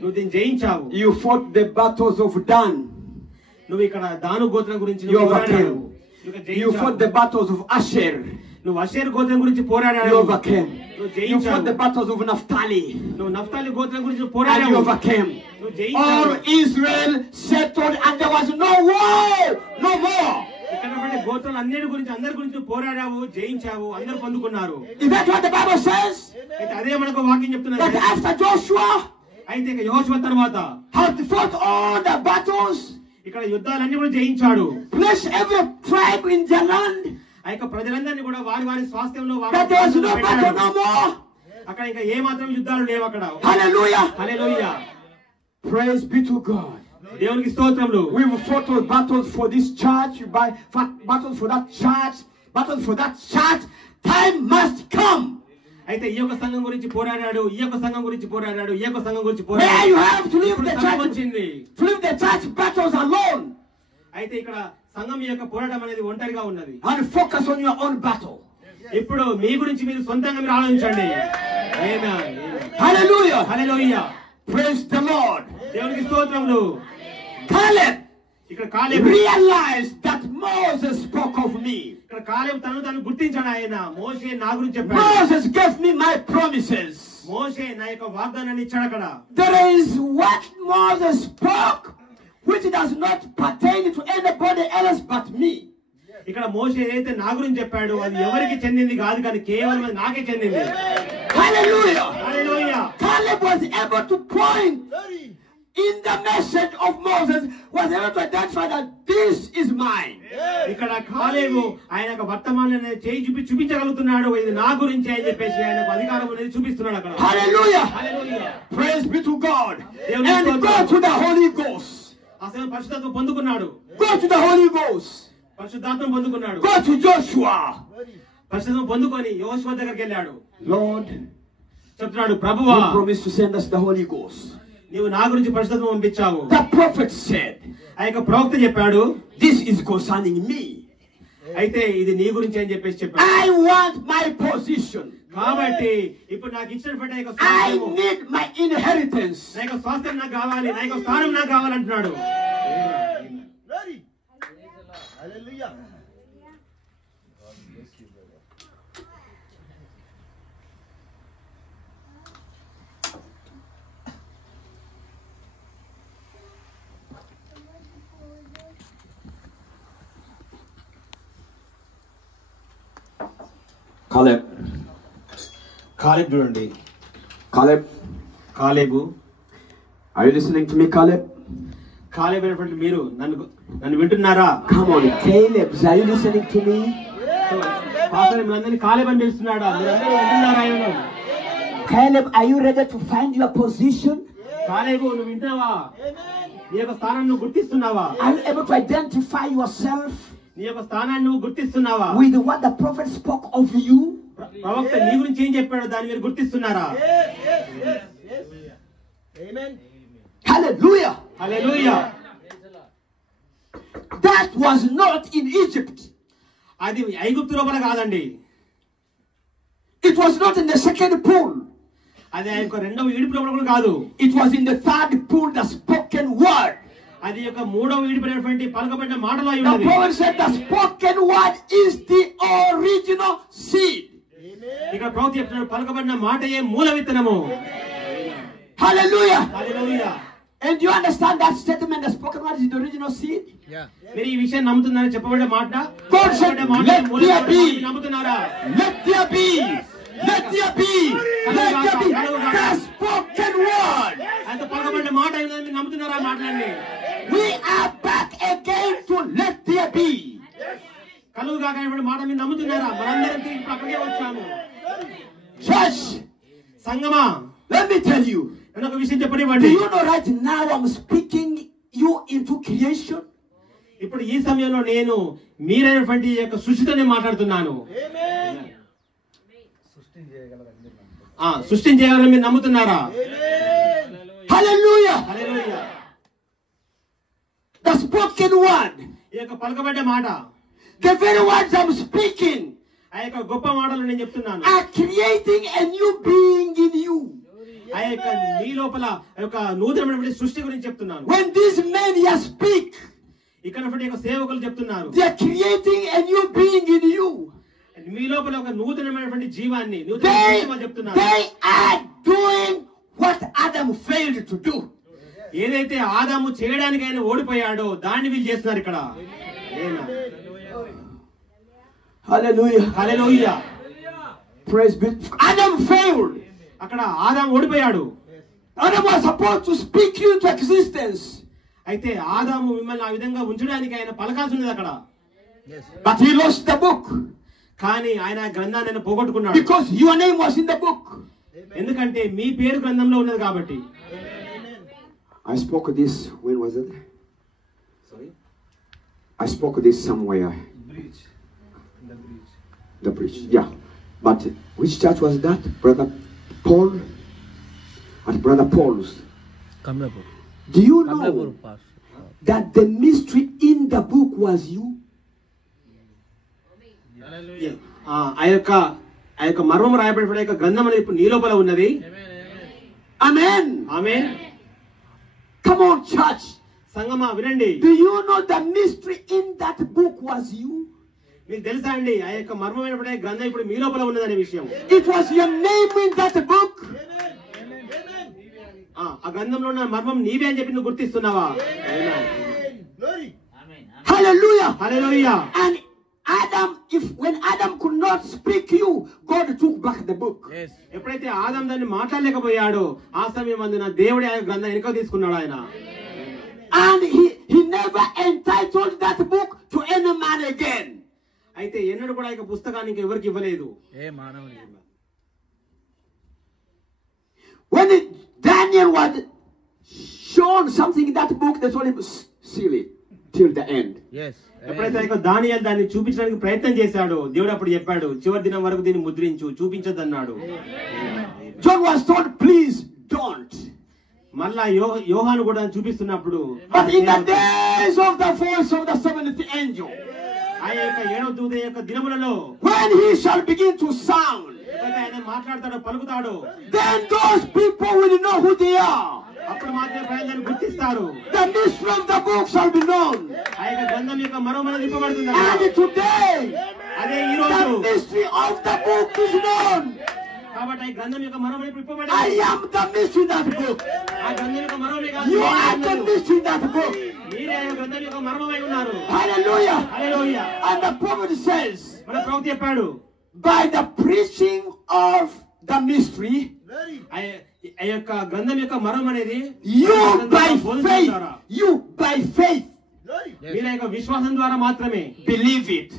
నువ్వు దీన్ని జయించావు. You fought the battles of Dan. నువ్వు ఇక్కడ దాను గోత్రం గురించి You నువ్వు పోరాడావు. overcame. You fought the battles of Asher. నువ్వు అషేర్ గోత్రం గురించి పోరాడావు. You overcame. నువ్వు You జయించావు. fought the battles of Naphtali. నువ్వు నఫ్తాలి గోత్రం గురించి And you పోరాడావు. overcame. నువ్వు All జయించావు. Israel settled and there was no war. No more. ఇక్కడ ఉన్నటువంటి గోత్రాలు అన్నిటి గురించి అందరి గురించి నువ్వు పోరాడావు, జయించావు, అందరూ పొందుకున్నారు. Is that what the Bible says? అయితే అదే మనకు వాక్యం That చెప్తున్నది. after Joshua అయితే ఇక యెహోషువ తర్వాత had fought all the battles, ఇక్కడ యుద్ధాలన్నీ కూడా జయించాడు. placed every tribe in their land, ఆ యొక్క ప్రజలందరినీ కూడా వారి వారి స్వాస్థ్యంలో వారి that there was no పెట్టాడు. battle no more. అక్కడ ఇంకా ఏ మాత్రం యుద్ధాలు లేవు అక్కడ. Hallelujah. Hallelujah. Praise be to God. దేవునికి స్తోత్రములు. We've fought all battles for this church, battles for that church, battles for that church. Time must come అయితే ఈ యొక్క సంఘం గురించి పోరాడాడు, ఈ యొక్క సంఘం గురించి పోరాడాడు, ఈ యొక్క సంఘం గురించి where పోరాడాడు. you have to leave ఇప్పుడు the సంఘం church, వచ్చింది. to leave the church battles alone అయితే ఇక్కడ సంఘం యొక్క పోరాటం అనేది ఒంటరిగా ఉన్నది. and focus on your own battle. ఇప్పుడు మీ గురించి మీరు సొంతంగా మీరు ఆలోచించండి. ఆమేన్. Hallelujah. Hallelujah. Praise the Lord. దేవునికి స్తోత్రములు. Caleb ఇక్కడ కాలేబు realized that Moses spoke of me. ఇక్కడ కాలేబు తను గుర్తించాడు. ఆయన మోషే నా గురించి చెప్పాడు. Moses gave me my promises. మోషే నా యొక్క వాగ్దానాన్ని ఇచ్చాడు అక్కడ. There is what Moses spoke which does not pertain to anybody else but me. ఇక్కడ మోషే ఏదైతే నా గురించి చెప్పాడు అది ఎవరికి చెందింది కాదు, కానీ కేవలం అది నాకే చెందింది. Hallelujah. Hallelujah. Caleb was able to point in the message of Moses, was able to identify that this is mine. ఇక్కడ కాలేబు ఆయన యొక్క వర్తమానాన్ని చేయి చూపించగలుగుతున్నాడు. ఇది నా గురించి అని చెప్పేసి ఆయన అధికారం అనేది చూపిస్తున్నాడు అక్కడ. Hallelujah. Hallelujah. Praise be to God. And go to the Holy Ghost. అసలు పరిశుద్ధాత్మ పొందుకున్నాడు. Go to the Holy Ghost. పరిశుద్ధాత్మ పొందుకున్నాడు. Go to Joshua. పరిశుద్ధాత్మ పొందుకొని యోషువ దగ్గరికి వెళ్ళాడు. Lord, చెప్తున్నాడు, ప్రభువా, you promised to send us the Holy Ghost. నీవు నా గురించి పరిశుద్ధాత్మ పంపించావు. The prophet said, ఆ యొక్క ప్రవక్త చెప్పాడు, this is concerning me. అయితే ఇది నీ గురించి అని చెప్పేసి చెప్పాడు. I want my position. కాబట్టి ఇప్పుడు నాకు ఇచ్చినటువంటి యొక్క I స్వాస్థ్యము, need my inheritance. నా యొక్క స్వాస్థ్యం నాకు కావాలి, నా యొక్క స్థానం నాకు కావాలంటున్నాడు. Glory. Hallelujah. Caleb. కాలేబు చూడండి. Caleb. Caleb, Are you listening to me, Caleb? కాలేబు అనేటువంటి మీరు నన్ను వింటున్నారా? Come on, Caleb. Are you listening to me? Pastor మీరందరినీ కాలేబు అని పిలుస్తున్నాడా? మీరందరూ వింటున్నారా? ఆయన Caleb, are you ready to find your position? కాలేబు, నువ్వు వింటున్నావా? నీ యొక్క స్థానాన్ని నువ్వు గుర్తిస్తున్నావా? Are you able to identify yourself నీ యొక్క స్థానాన్ని నువ్వు గుర్తిస్తున్నావా? with what the prophet spoke of you? ప్రవక్త నీ గురించి ఏం చెప్పాడో దాన్ని మీరు గుర్తిస్తున్నారా? Yes. Amen. Hallelujah. Hallelujah. That was not in Egypt. అది ఐగుప్తు లోపల కాదండి. It was not in the second pool. అది ఆ యొక్క రెండవ ఈడుపు లోపల కూడా కాదు. It was in the third pool, the spoken word. అది యొక్క మూడవ ఈడిపోయినటువంటి పలకబడిన మాటలో అయి The ఉన్నది. prophet said the spoken word is the original seed. ఇక్కడ ప్రవక్త చెప్తున్నాడు, పలకబడిన మాటయే మూల విత్తనము. Hallelujah. Hallelujah. And do you understand that statement? The spoken word is the original seed. మీరు ఈ విషయం నమ్ముతున్నారని చెప్పబడే మాట, God said, చెప్పబడే మాట let మూల there విత్తనము be. అని నమ్ముతున్నారా? Let there be. Let there be. Let there be. The spoken word. అంత పలకబడిన మాట అయి ఉన్నదని మీరు నమ్ముతున్నారా? మాటలండి. We are back again to let there be. కలుగు కాకనటువంటి మాట మీరు నమ్ముతున్నారా? మనందరం తిరిగి పక్కనే వచ్చాము. Church, సంగమా, let me tell you. నేను ఒక విషయం Do చెప్పనివ్వండి. you know right now I'm speaking you into creation? ఇప్పుడు ఈ సమయంలో నేను మీరైనటువంటి ఈ యొక్క సృష్టితోనే మాట్లాడుతున్నాను. Amen. సృష్టించగలని మీరు నమ్ముతున్నారా? Hallelujah. Hallelujah. The spoken word. ఈ యొక్క పలకబడ్డ మాట, The very words I'm speaking ఆ యొక్క గొప్ప మాటలు నేను చెప్తున్నాను. are creating a new being in you. ఆ యొక్క నీ లోపల ఆ యొక్క నూతనమైనటువంటి సృష్టి గురించి చెప్తున్నాను. When these men here speak, ఇక్కడ యొక్క సేవకులు చెప్తున్నారు, they are creating a new being in you. మీ లోపల ఒక నూతనమైనటువంటి జీవాన్ని చెప్తున్నారు. They are doing what Adam failed to do. ఏదైతే ఆదాము చేయడానికి ఆయన ఓడిపోయాడో దాన్ని వీళ్ళు చేస్తున్నారు ఇక్కడ. Hallelujah. Hallelujah. Praise be. Adam failed. అక్కడ ఆదాము ఓడిపోయాడు. Adam was supposed to speak you into existence. అయితే ఆదాము మిమ్మల్ని ఆ విధంగా ఉంచడానికి ఆయన పలకాల్సి ఉన్నది అక్కడ. But he lost the book. కానీ ఆయన గ్రంథాన్ని ఆయన పోగొట్టుకున్నాడు. Because your name was in the book. ఎందుకంటే మీ పేరు గ్రంథంలో ఉన్నది కాబట్టి. I spoke this, when was it? Sorry? I spoke this somewhere. The bridge. Yeah. But which church was that? Brother Paul? At Brother Paul's. Kamlapur. Do you know Kamlapur Pass. that the mystery in the book was you? ఆ యొక్క మర్మం రాయబడిన యొక్క గ్రంథం అనేది ఇప్పుడు నీ లోపల ఉన్నది. Amen. Amen. Come on, church. సంగమా వినండి. Do you know the mystery in that book was you? మీకు తెలుసా అండి ఆ యొక్క మర్మమైనటువంటి గ్రంథం ఇప్పుడు మీ లోపల ఉన్నదనే విషయం. It was your name in that book. ఆ గ్రంథంలో ఉన్న మర్మం నీవే అని చెప్పి నువ్వు గుర్తిస్తున్నావా? Glory. Hallelujah. Hallelujah. And Adam, when Adam could not speak you, God took back the book. Yes. ఎప్పుడైతే ఆదాం దాన్ని మాట్లాడలేకపోయాడో ఆ సమయం అందున దేవుడి ఆ గ్రంథం వెనుక తీసుకున్నాడు ఆయన. And he never entitled that book to any man again. అయితే ఎన్నడూ కూడా ఈ పుస్తకానికి ఎవరికి ఇవ్వలేదు. When Daniel was shown something in that book, they told him seal it till the end. Yes. ఎప్పుడైతే దానియేలు దాన్ని చూపించడానికి ప్రయత్నం చేశాడో దేవుడు అప్పుడు చెప్పాడు చివరి దినం వరకు దీన్ని ముద్రించు చూపించొద్దన్నాడు. John was told, please don't. మళ్ళా యోహాను కూడా చూపిస్తున్నప్పుడు But in the days of the voice of the seventh angel, ఆ యొక్క 7వ దూత యొక్క దినములలో when he shall begin to sound, ఎప్పుడైతే ఆయన మాట్లాడతాడో పలుకుతాడో then those people will know who they are. అప్పుడు మాత్రమే ప్రజలను గుర్తిస్తారు. The mystery of the book shall be known. ఆ యొక్క గ్రంథం యొక్క మరోమన నింపబడుతుంది. And today, అదే ఈ రోజు the mystery of the book is known. కాబట్టి ఈ గ్రంథం యొక్క మరోమన I నింపబడింది. am the mystery in that book. ఆ గ్రంథం యొక్క మరోమన You are the mystery in that book. మీరే ఆ గ్రంథం యొక్క మర్మమై ఉన్నారు. Hallelujah. Hallelujah. And the prophet says, మన ప్రవక్త చెప్పాడు by the preaching of the mystery, ఆ యొక్క గ్రంథం యొక్క మర్మం అనేది you by faith మీర యొక్క విశ్వాసం ద్వారా మాత్రమే believe it.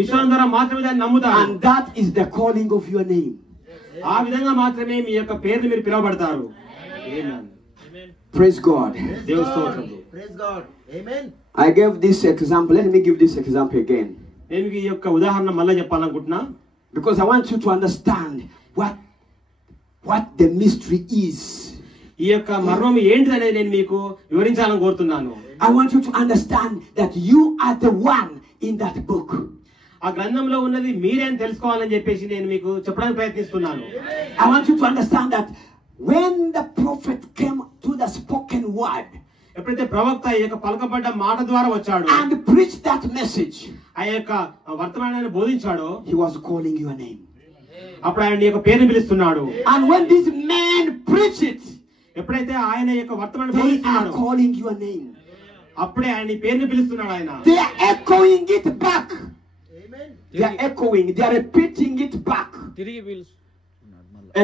విశ్వాసం ద్వారా మాత్రమే దాన్ని నమ్ముతారు. And that is the calling of your name. ఆ విధంగా మాత్రమే మీ యొక్క పేరుని మీరు పిలువబడతారు. ఆమేన్. Praise God. దేవుని స్తోత్రం. Praise God. Amen. I gave this example. Let me give this example again, నేను ఈ యొక్క ఉదాహరణ మళ్ళీ చెప్పాలనుకుంటున్నా because I want you to understand what the mystery is. ఈ యొక్క మర్మం ఏంటిది అనేది నేను మీకు వివరించాలని కోరుతున్నాను. I want you to understand that you are the one in that book. ఆ గ్రంథంలో ఉన్నది మీరే అని తెలుసుకోవాలని చెప్పేసి నేను మీకు చెప్పడానికి ప్రయత్నిస్తున్నాను. I want you to understand that when the prophet came to the spoken word ఎప్పుడైతే ప్రవక్త ఈ యొక్క పలకబడ్డ మాట ద్వారా వచ్చాడు and preached that message, ఆ యొక్క వర్తమానాన్ని బోధించాడో he was calling your name. అప్పుడు ఆయన యొక్క పేరుని పిలుస్తున్నాడు. And when this man preached it, ఎప్పుడైతే ఆయన యొక్క వర్తమానాన్ని they are బోధిస్తున్నాడు calling your name. అప్పుడే ఆయన పేరుని పిలుస్తున్నాడు. ఆయన They are echoing it back. Amen. They are echoing. They are repeating it back. తిరిగి పిలుసు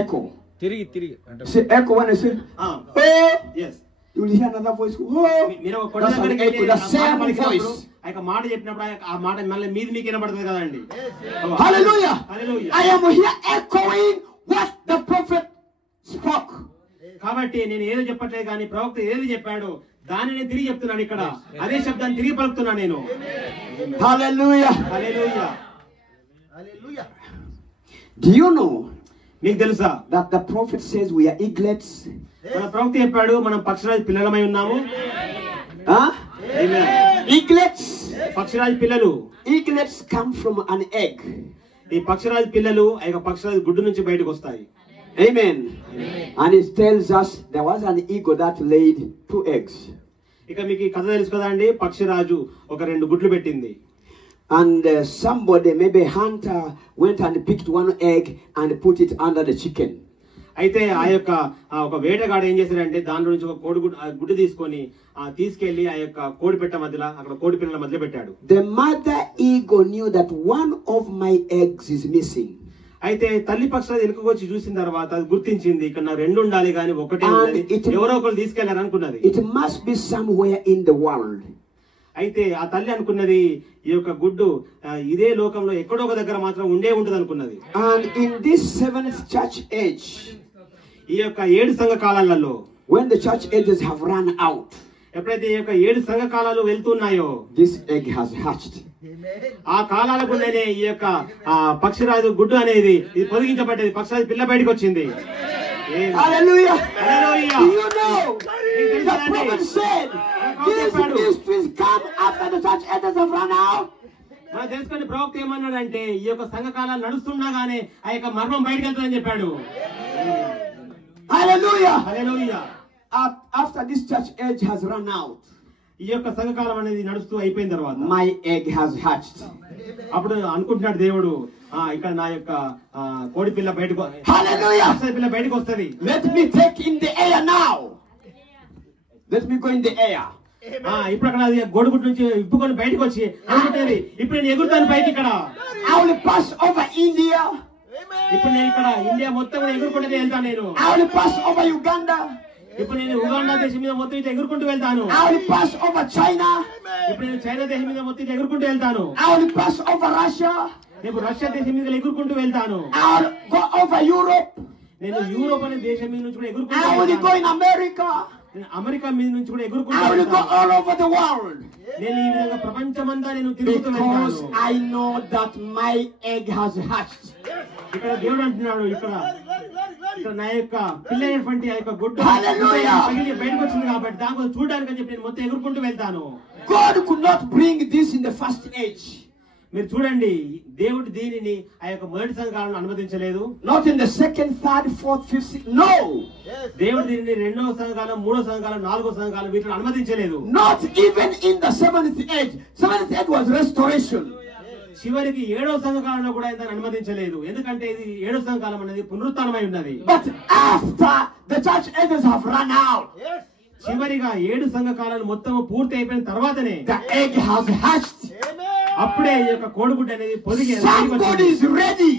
Echo. తిరిగి అంటే Say echo when I say, oh, yes you will hear another voice. Oh, మీరు ఒక that's an echo. The same voice. ఆ యొక్క మాట చెప్పినప్పుడు ఆ మాట మళ్ళీ మీది మీకు వినబడుతుంది కదండి. Hallelujah. Hallelujah. I am here echoing what the prophet spoke. కాబట్టి నేను ఏదో చెప్పట్లేదు కానీ ప్రవక్త ఏది చెప్పాడో దానిని తిరిగి చెప్తున్నాను. ఇక్కడ అదే శబ్దాన్ని తిరిగి పలుకుతున్నాను నేను. Hallelujah. Hallelujah. Hallelujah. Do you know మీకు తెలుసా that the prophet says we are eaglets? మన ప్రవక్త చెప్పాడు మనం పక్షిరాజు పిల్లలమై ఉన్నాము. Huh? Amen. Eaglets. పక్షిరాజు పిల్లలు. Eaglets come from an egg. ఈ పక్షిరాజు పిల్లలు ఆ యొక్క పక్షిరాజు గుడ్డు నుంచి బయటకు వస్తాయి. Amen. And it tells us there was an eagle that laid 2 eggs. ఇక మీకు ఈ కథ తెలుసు కదా అండి. పక్షిరాజు ఒక 2 గుడ్లు పెట్టింది. And somebody, maybe a hunter, went and picked 1 egg and put it under the chicken. అయితే ఆ యొక్క ఒక వేటగాడు ఏం చేశాడంటే దాని నుంచి ఒక గుడ్డు తీసుకొని తీసుకెళ్లి ఆ యొక్క కోడి పెట్ట మధ్యలో అక్కడ కోడి పిల్లల మధ్యలో పెట్టాడు. The mother eagle knew that 1 of my eggs is missing. అయితే తల్లి పక్షులు వెనుకకు వచ్చి చూసిన తర్వాత అది గుర్తించింది ఇక్కడ నాకు 2 ఉండాలి కానీ ఒకటే ఉన్నది. ఎవరో ఒకరు తీసుకెళ్లారు అనుకున్నది. It must be somewhere in the world. అయితే ఆ తల్లి అనుకున్నది ఈ యొక్క గుడ్డు ఇదే లోకంలో ఎక్కడో ఒక దగ్గర మాత్రం ఉండే ఉంటది అనుకున్నది. And in this 7th church age, ఈ యొక్క 7 సంఘ కాలాలలో when the church ages have run out, ఎప్పుడైతే ఈ యొక్క 7 సంఘ కాలాలు వెళ్తున్నాయో this egg has hatched. ఆ కాలాలకునే ఈ యొక్క పక్షిరాజు గుడ్డు అనేది ఇది పొదిగించబడ్డది. పక్షిరాజు పిల్ల బయటకు వచ్చింది. Hallelujah. Hallelujah. Do you know the prophet said these mysteries come after the church ages have run out? మనం తెలుసుకొని ప్రవక్త ఏమన్నాడంటే ఈ యొక్క సంఘ కాలాలు నడుస్తుండగానే ఆ యొక్క మర్మం బయటకు వెళ్తుందని చెప్పాడు. Hallelujah. Hallelujah. After this church age has run out, ఈ యొక్క సంఘకాలం అనేది నడుస్తూ అయిపోయిన తర్వాత my egg has hatched. అప్పుడు అనుకుంటున్నాడు దేవుడు ఇక్కడ నా యొక్క కోడి పిల్ల బయటకు Hallelujah. పిల్ల బయటకు వస్తుంది. Let me take in the air now. Let me go in the air. ఇప్పుడు అక్కడ అది గోడుగుడ్డు నుంచి ఇప్పుకొని బయటకు వచ్చి అనుకుంటేది ఇప్పుడు నేను ఎగురుతాను పైకి. ఇక్కడ I will pass over India. ఇప్పుడు నేను ఇక్కడ ఇండియా మొత్తం కూడా ఎగురుకుంటే వెళ్తాను. నేను I will pass over Uganda. ఇప్పుడు నేను ఉగాండా దేశం మీద మొత్తం ఇట్లా ఎగురుకుంటూ వెళ్తాను. I will pass over China. ఇప్పుడు నేను చైనా దేశం మీద మొత్తం ఇట్లా ఎగురుకుంటూ వెళ్తాను. I will pass over Russia. నేను రష్యా దేశం మీద ఎగురుకుంటూ వెళ్తాను. I will go over Europe. నేను యూరోప్ అనే దేశం మీద నుంచి కూడా ఎగురుకుంటూ I will go వెళ్తాను. in America. నేను అమెరికా మీద నుంచి కూడా ఎగురుకుంటూ I will go వెళ్తాను. all over the world. నేను ఈ విధంగా ప్రపంచమంతా నేను తిరుగుతూ Because వెళ్తాను. I know that my egg has hatched. ఇక్కడ దేవుడు అంటున్నాడు, ఇక్కడ నా యొక్క పిల్లైనటువంటి ఆ యొక్క గుడ్డు Hallelujah. పగిలి బయటకు వచ్చింది కాబట్టి దాని కోసం చూడడానికి అని చెప్పి నేను మొత్తం ఎగురుకుంటూ వెళ్తాను. God could not bring this in the first age. మీరు చూడండి, దేవుడు దీనిని ఆ యొక్క మొదటి సంఘాలను అనుమతించలేదు. Not in the second, third, fourth, fifth, sixth. No. దేవుడు దీనిని రెండవ సంఘాలు, మూడో సంఘాలు, నాలుగో సంఘాలు వీటిని అనుమతించలేదు. Not even in the seventh age. Seventh age was restoration. చివరికి ఏడో సంఘకాలంలో కూడా దాన్ని అనుమతించలేదు. ఎందుకంటే ఇది ఏడో సంఘకాలం అనేది పునరుత్థానమై ఉన్నది. But after the church ages have run out, చివరిగా 7 సంఘకాలాలు మొత్తం పూర్తి అయిపోయిన తర్వాతనే the egg has hatched. అప్పుడే ఈ యొక్క కోడిగుడ్డు అనేది పొదిగి Somebody is ready.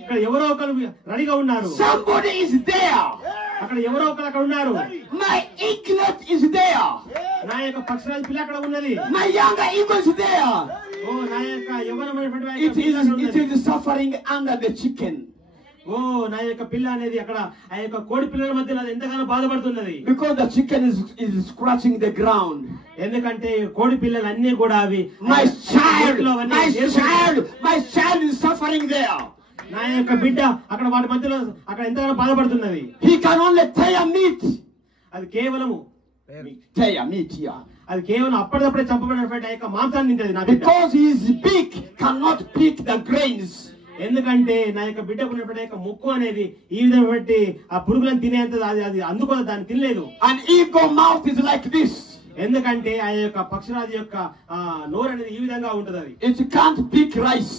ఇక్కడ ఎవరో ఒకరు రెడీగా ఉన్నారు. Somebody is there. అక్కడ ఎవరో ఒకరు అక్కడ ఉన్నారు. My eaglet is there. నా యొక్క పక్షరాజు పిల్ల అక్కడ ఉన్నది. My younger eagle is there. ఓ నా యొక్క యవ్వనమైనటువంటి ఆ It యొక్క పిల్ల అక్కడ ఉన్నది. is suffering under the chicken. ఓ నా యొక్క పిల్ల అనేది అక్కడ ఆ యొక్క కోడి పిల్లల మధ్యలో అది ఎంతగానో బాధపడుతున్నది. Because the chicken is scratching the ground. ఎందుకంటే కోడి పిల్లలు అన్ని కూడా అవి My child is suffering there. నా యొక్క బిడ్డ అక్కడ వాటి మధ్యలో అక్కడ ఎంతగానో బాధపడుతున్నది. He can only tear meat. అది కేవలము Tear meat here. అది కేవలం అప్పటికప్పుడే చంపబడినటువంటి ఆ యొక్క మాంసాన్ని తింటది నా బిడ్డ. Because his beak cannot pick the grains. ఎందుకంటే నా యొక్క బిడ్డకు ఉన్నటువంటి యొక్క ముక్కు అనేది ఈ విధమైనటువంటి ఆ పురుగులను తినేంత అది అందుకోదు, దాన్ని తినలేదు. An eagle mouth is like this. ఎందుకంటే ఆ యొక్క పక్షిరాజు యొక్క నోరు అనేది ఈ విధంగా ఉంటది. అది It can't pick rice.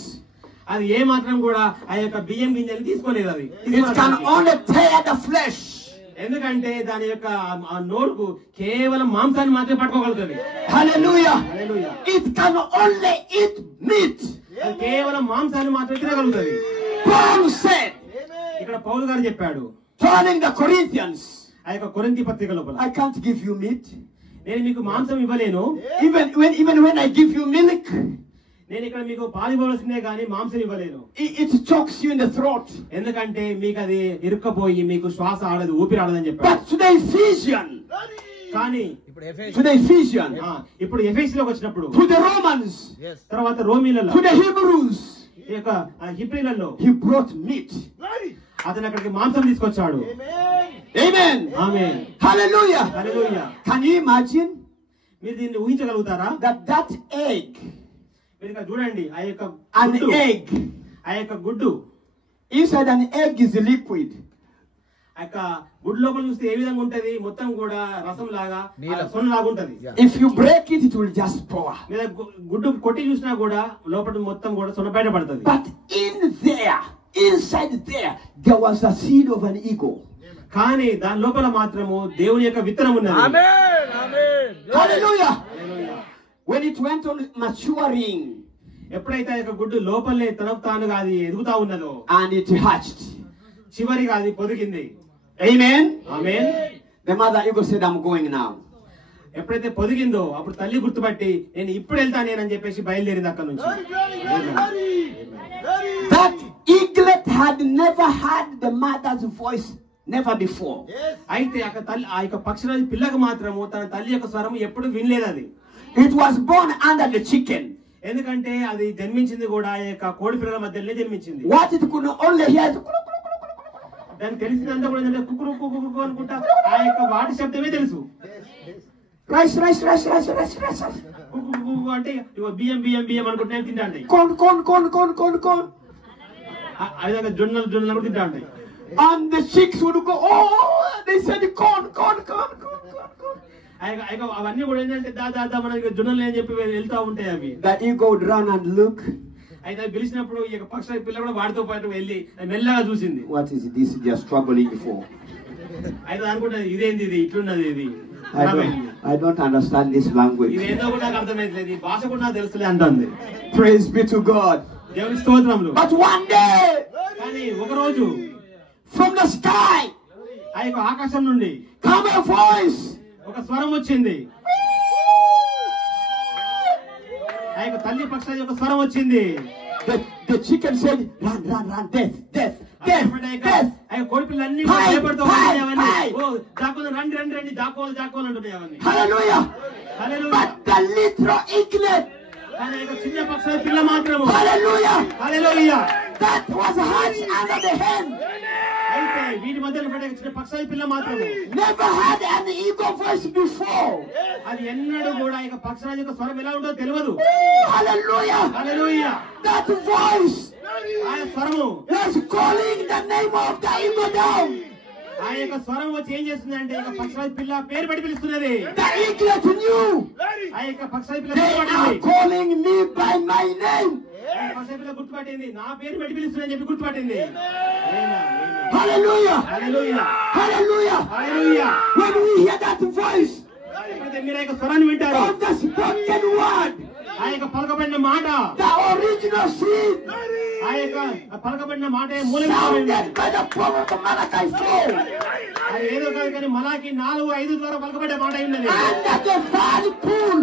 అది ఏ మాత్రం కూడా ఆ యొక్క బియ్యం గింజలు తీసుకోలేదు. అది It can only tear the flesh. ఎందుకంటే దాని యొక్క ఆ నోరుకు కేవలం మాంసాన్ని మాత్రమే పట్టుకోగలుగుతుంది. Hallelujah. Hallelujah. It can only eat meat. అది కేవలం మాంసాన్ని మాత్రమే తినగలుగుతుంది. Paul said, ఇక్కడ పౌలు గారు చెప్పాడు, telling the Corinthians, ఆ యొక్క కొరింథీ పత్రిక లోపల, I can't give you meat. నేను మీకు మాంసం ఇవ్వలేను. Even when I give you milk, నేను ఇక్కడ మీకు పాలు ఇవ్వవలసిందే కానీ మాంసం ఇవ్వలేను. it chokes you in the throat. ఎందుకంటే మీకు అది ఇరుక్కపోయి మీకు శ్వాస ఆడదు, ఊపిరి ఆడదని చెప్పాడు. But to the Ephesian, కానీ to the Ephesian, ఇప్పుడు ఎఫెసీలోకి వచ్చినప్పుడు, to the Romans, తర్వాత రోమీలలో, to the Hebrews, ఈ యొక్క హిబ్రీలలో he brought meat. అతను అక్కడికి మాంసం తీసుకొచ్చాడు. Amen. Amen. Hallelujah. Hallelujah. Can you imagine మీరు దీన్ని ఊహించగలుగుతారా? that egg, మీరు ఇక్కడ చూడండి, ఆ యొక్క an గుడ్డు, egg, ఆ యొక్క గుడ్డు, inside an egg is liquid. ఆ యొక్క గుడ్డు లోపల చూస్తే ఏ విధంగా ఉంటది? మొత్తం కూడా రసం లాగా, సొన లాగా ఉంటది. If you break it, it will just pour. లేదా గుడ్డు కొట్టి చూసినా కూడా లోపల మొత్తం కూడా సొన బయట పడుతుంది. But inside there was a seed of an eagle. కానీ దాని లోపల మాత్రము దేవుని యొక్క విత్తనం ఉన్నది. Hallelujah. Hallelujah. When it went on maturing ఎప్పుడైతే ఆ యొక్క గుడ్డు లోపలే తనకు తానుగా అది ఎదుగుతా ఉన్నదో, and it hatched. చివరిగా అది పొదిగింది. Amen. Amen. The mother eagle said, I'm going now. ఎప్పుడైతే పొదిగిందో అప్పుడు తల్లి గుర్తుపట్టి నేను ఇప్పుడు వెళ్తాను నేనని చెప్పేసి బయలుదేరింది అక్కడ నుంచి. That eaglet had never heard the mother's voice, never before. అయితే ఆ యొక్క పక్షిరాజు పిల్లకు మాత్రము తన తల్లి యొక్క స్వరం ఎప్పుడు వినలేదు. అది It was born under the chicken. ఎందుకంటే అది జన్మించింది కూడా ఆ యొక్క కోడి పిల్లల మధ్యలోనే జన్మించింది. What it could only hear is దానికి తెలిసిందంతా కూడా ఏంటంటే కుక్కురు కుక్కు అనుకుంటా ఆ యొక్క వాటి శబ్దమే తెలుసు. rice. కుక్కు అంటే బియ్యం అనుకుంటే తింటా ఉంటాయి. Corn. ఆ విధంగా జొన్నలు కూడా తింటా ఉంటాయి. And the chicks would go, oh, they said corn. అవన్నీ కూడా ఏంటంటే దాదా మనకి జొన్నలు అని చెప్పి వెళ్తా ఉంటాయి అవి. The eagle would run and look. అయితే పిలిచినప్పుడు ఈ యొక్క పక్షి పిల్ల కూడా వాడితో పాటు వెళ్ళి మెల్లగా చూసింది. What is this they are struggling for? అయితే అనుకుంటుంది ఇదేంది, ఇది ఇట్లున్నది, ఇది I don't understand this language. ఇది ఏదో కూడా నాకు అర్థమైతలేదు, ఈ భాష కూడా నాకు తెలుసులే అంటుంది. Praise be to God. దేవుని స్తోత్రములు. But one day, కానీ ఒక రోజు from the sky, ఆ యొక్క ఆకాశం నుండి come a voice. ఒక స్వరం వచ్చింది. ఆ యొక్క తల్లి పక్షాల యొక్క స్వరం వచ్చింది. The chicken said, run, run, run, death, death, death, death. ఆ యొక్క కోడి పిల్లలన్నీ Hi, భయపడుతూ hi, ఉన్నాయి అవన్నీ. hi. ఓ దాకోలు రండి రండి రండి దాకోలు దాకోలు అంటున్నాయి అవన్నీ. Hallelujah. Hallelujah. But the little eaglet, కానీ ఆ యొక్క చిన్న పక్షాల పిల్ల మాత్రము. hallelujah, hallelujah. that was hatched under the hen, అయితే వీటి మధ్యలో పడే చిన్న పక్షాల పిల్ల మాత్రము. never had an eagle voice before. అది ఎన్నడూ కూడా ఈ యొక్క పక్షాల యొక్క స్వరం ఎలా ఉంటుందో తెలియదు. Hallelujah. హల్లెలూయా. That voice ఆ స్వరము was calling the name of the eagle down. ఆ యొక్క స్వరం వచ్చి ఏం చేస్తుంది అంటే ఇక పక్షాల పిల్ల పేరు పెట్టి పిలుస్తున్నది. The eaglet knew ఆ యొక్క పక్షాల పిల్ల they are గుర్తుపట్టింది. calling me by my name. ఆ పక్షాల పిల్ల గుర్తుపట్టింది. నా పేరు పెట్టి పిలుస్తుందని చెప్పి గుర్తుపట్టింది. Hallelujah. Hallelujah. Hallelujah. Hallelujah. When we hear that voice ఎప్పుడైతే మీరు ఆ యొక్క స్వరాన్ని వింటారు, of the spoken word, ఆ యొక్క పలకబడిన మాట, the original seed, ఆ యొక్క పలకబడిన మాట మూలమైంది. sounded by the prophet Malachi 4, అది ఏదో కాదు కానీ మలాకి 4:5 ద్వారా పలకబడ్డ మాట అయి ఉన్నది. under the third pool,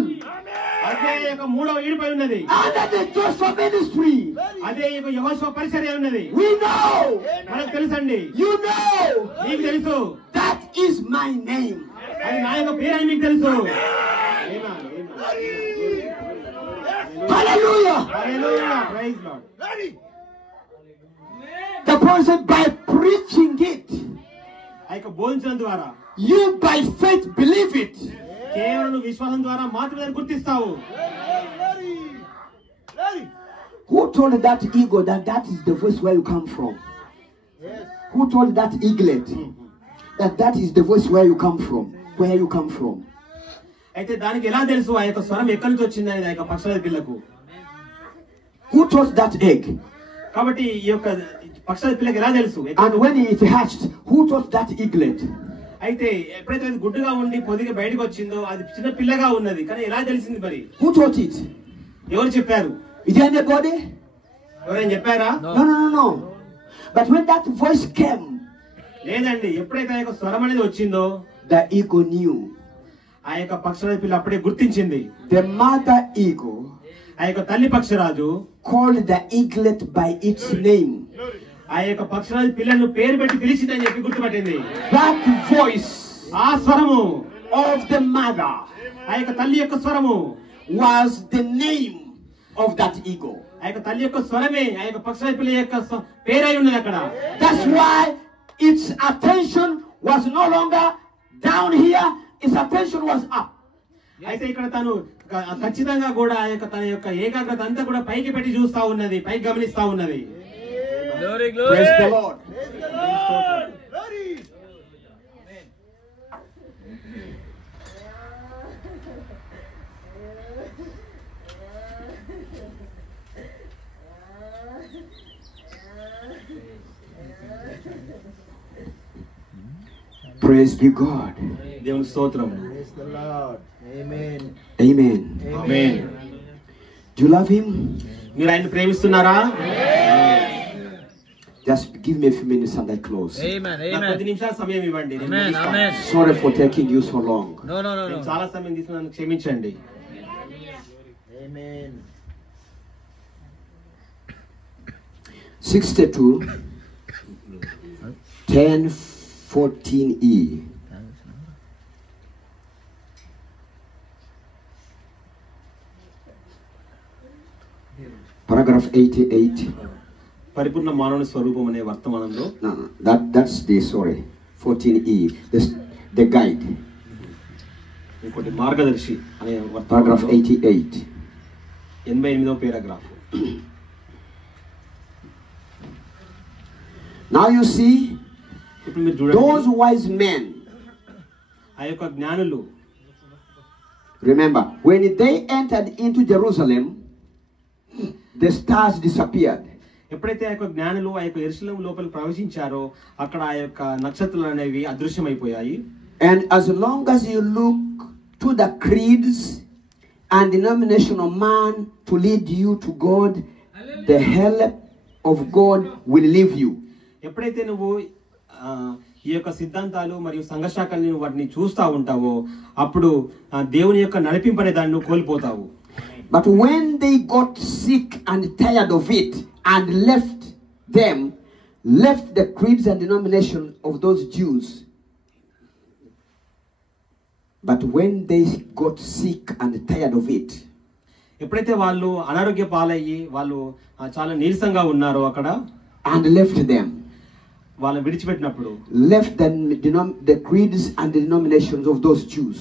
అదే యొక్క 3వ ఈడుపై ఉన్నది. under the Joshua ministry, అదే యొక్క యెహోషువ పరిచర్య ఉన్నది. we know, మనకు తెలుసండి, you know, మీకు తెలుసు, that is my name. అది నా యొక్క పేరు అని మీకు తెలుసు. Hallelujah. Hallelujah. Praise lord. The person by preaching it, ఆ యొక్క బోధించడం ద్వారా, you by faith believe it. కేవలం విశ్వాసం ద్వారా మాత్రమే దాన్ని గుర్తిస్తావు. Who told that eagle that that is the voice where you come from? Who told that eaglet that that is the voice where you come from? Where you come from? అయితే దానికి ఎలా తెలుసు ఆ యొక్క స్వరం ఎక్కడి నుంచి వచ్చింది అనేది ఆ యొక్క పక్షాల పిల్లకు? Who taught that egg? కాబట్టి ఈ యొక్క పక్షాల పిల్లకి ఎలా తెలుసు? And when it hatched, who taught that eaglet? అయితే ఎప్పుడైతే అది గుడ్డుగా ఉండి పొదిగి బయటకు వచ్చిందో అది చిన్న పిల్లగా ఉన్నది, కానీ ఎలా తెలిసింది మరి? Who taught it? ఎవరు చెప్పారు? Is there anybody? ఎవరైనా చెప్పారా? No. But when that voice came, లేదండి. ఎప్పుడైతే ఆ యొక్క స్వరం అనేది వచ్చిందో the eagle knew. ఆ యొక్క పక్షరాజు పిల్ల అప్పుడే గుర్తించింది. The mother eagle ఆ యొక్క తల్లి పక్షరాజు called the eaglet by its name. ఆ యొక్క పక్షరాజు పిల్లను పేరు పెట్టి పిలిచిందని చెప్పి గుర్తుపట్టింది. That voice ఆ స్వరము of the mother ఆ యొక్క తల్లి యొక్క స్వరము was the name of that eagle. ఆ యొక్క తల్లి యొక్క స్వరమే ఆ యొక్క పక్షరాజు పిల్ల యొక్క పేరై ఉన్నది అక్కడ. That's why its attention was no longer down here, its attention was up. అయితే ఇక్కడ తను ఖచ్చితంగా కూడా ఆ యొక్క తన యొక్క ఏకాగ్రత అంతా కూడా పైకి పెట్టి చూస్తా ఉన్నది, పైకి గమనిస్తా ఉన్నది. Praise the Lord. Praise be God. దేవుని స్తోత్రం. Praise the Lord. Amen. Amen. Amen. Do you love him? మీరు ఆయన ప్రేమిస్తున్నారా? Just give me a few minutes and I close. Amen. నాకు Amen. 10 నిమిషాల సమయం ఇవ్వండి. నేను Amen. ముగిస్తాను. Amen. Sorry for taking you so long. No. నేను చాలా సమయం తీసుకున్నాను, క్షమించండి. Amen. 62 10:14e. Paragraph 88. పరిపూర్ణ మానవుని స్వరూపం అనే వర్తమానంలో No. That's the 14e. The guide. ఇంకోటి మార్గదర్శి అనే Paragraph వర్తమానంలో 88. 88వ పారాగ్రాఫ్. Now you see, ఇప్పుడు మీరు those చూడండి, wise men, ఆ యొక్క జ్ఞానులు remember, when they entered into Jerusalem, the stars disappeared. ఎప్పుడైతే ఆ యొక్క జ్ఞానులు ఆ యొక్క యెరూషలేము లోపలికి ప్రవేశించారో అక్కడ ఆ యొక్క నక్షత్రాలు అనేవి అదృశ్యమైపోయాయి. And as long as you look to the creeds and denomination of man to lead you to God, the help of God will leave you. ఎప్పుడైతే నువ్వు ఈ యొక్క సిద్ధాంతాలు మరియు సంఘశాఖల్ని వాటిని చూస్తా ఉంటావో అప్పుడు దేవుని యొక్క నడిపింపనే దాన్ని నువ్వు కోల్పోతావు. But when they got sick and tired of it and left the creeds and denominations of those Jews. But when they got sick and tired of it, ఎప్పుడైతే వాళ్ళు అనారోగ్య పాలయ్యి వాళ్ళు చాలా నీరసంగా ఉన్నారో అక్కడ and left them, వాళ్ళని విడిచిపెట్టినప్పుడు left the creeds and the denominations of those Jews.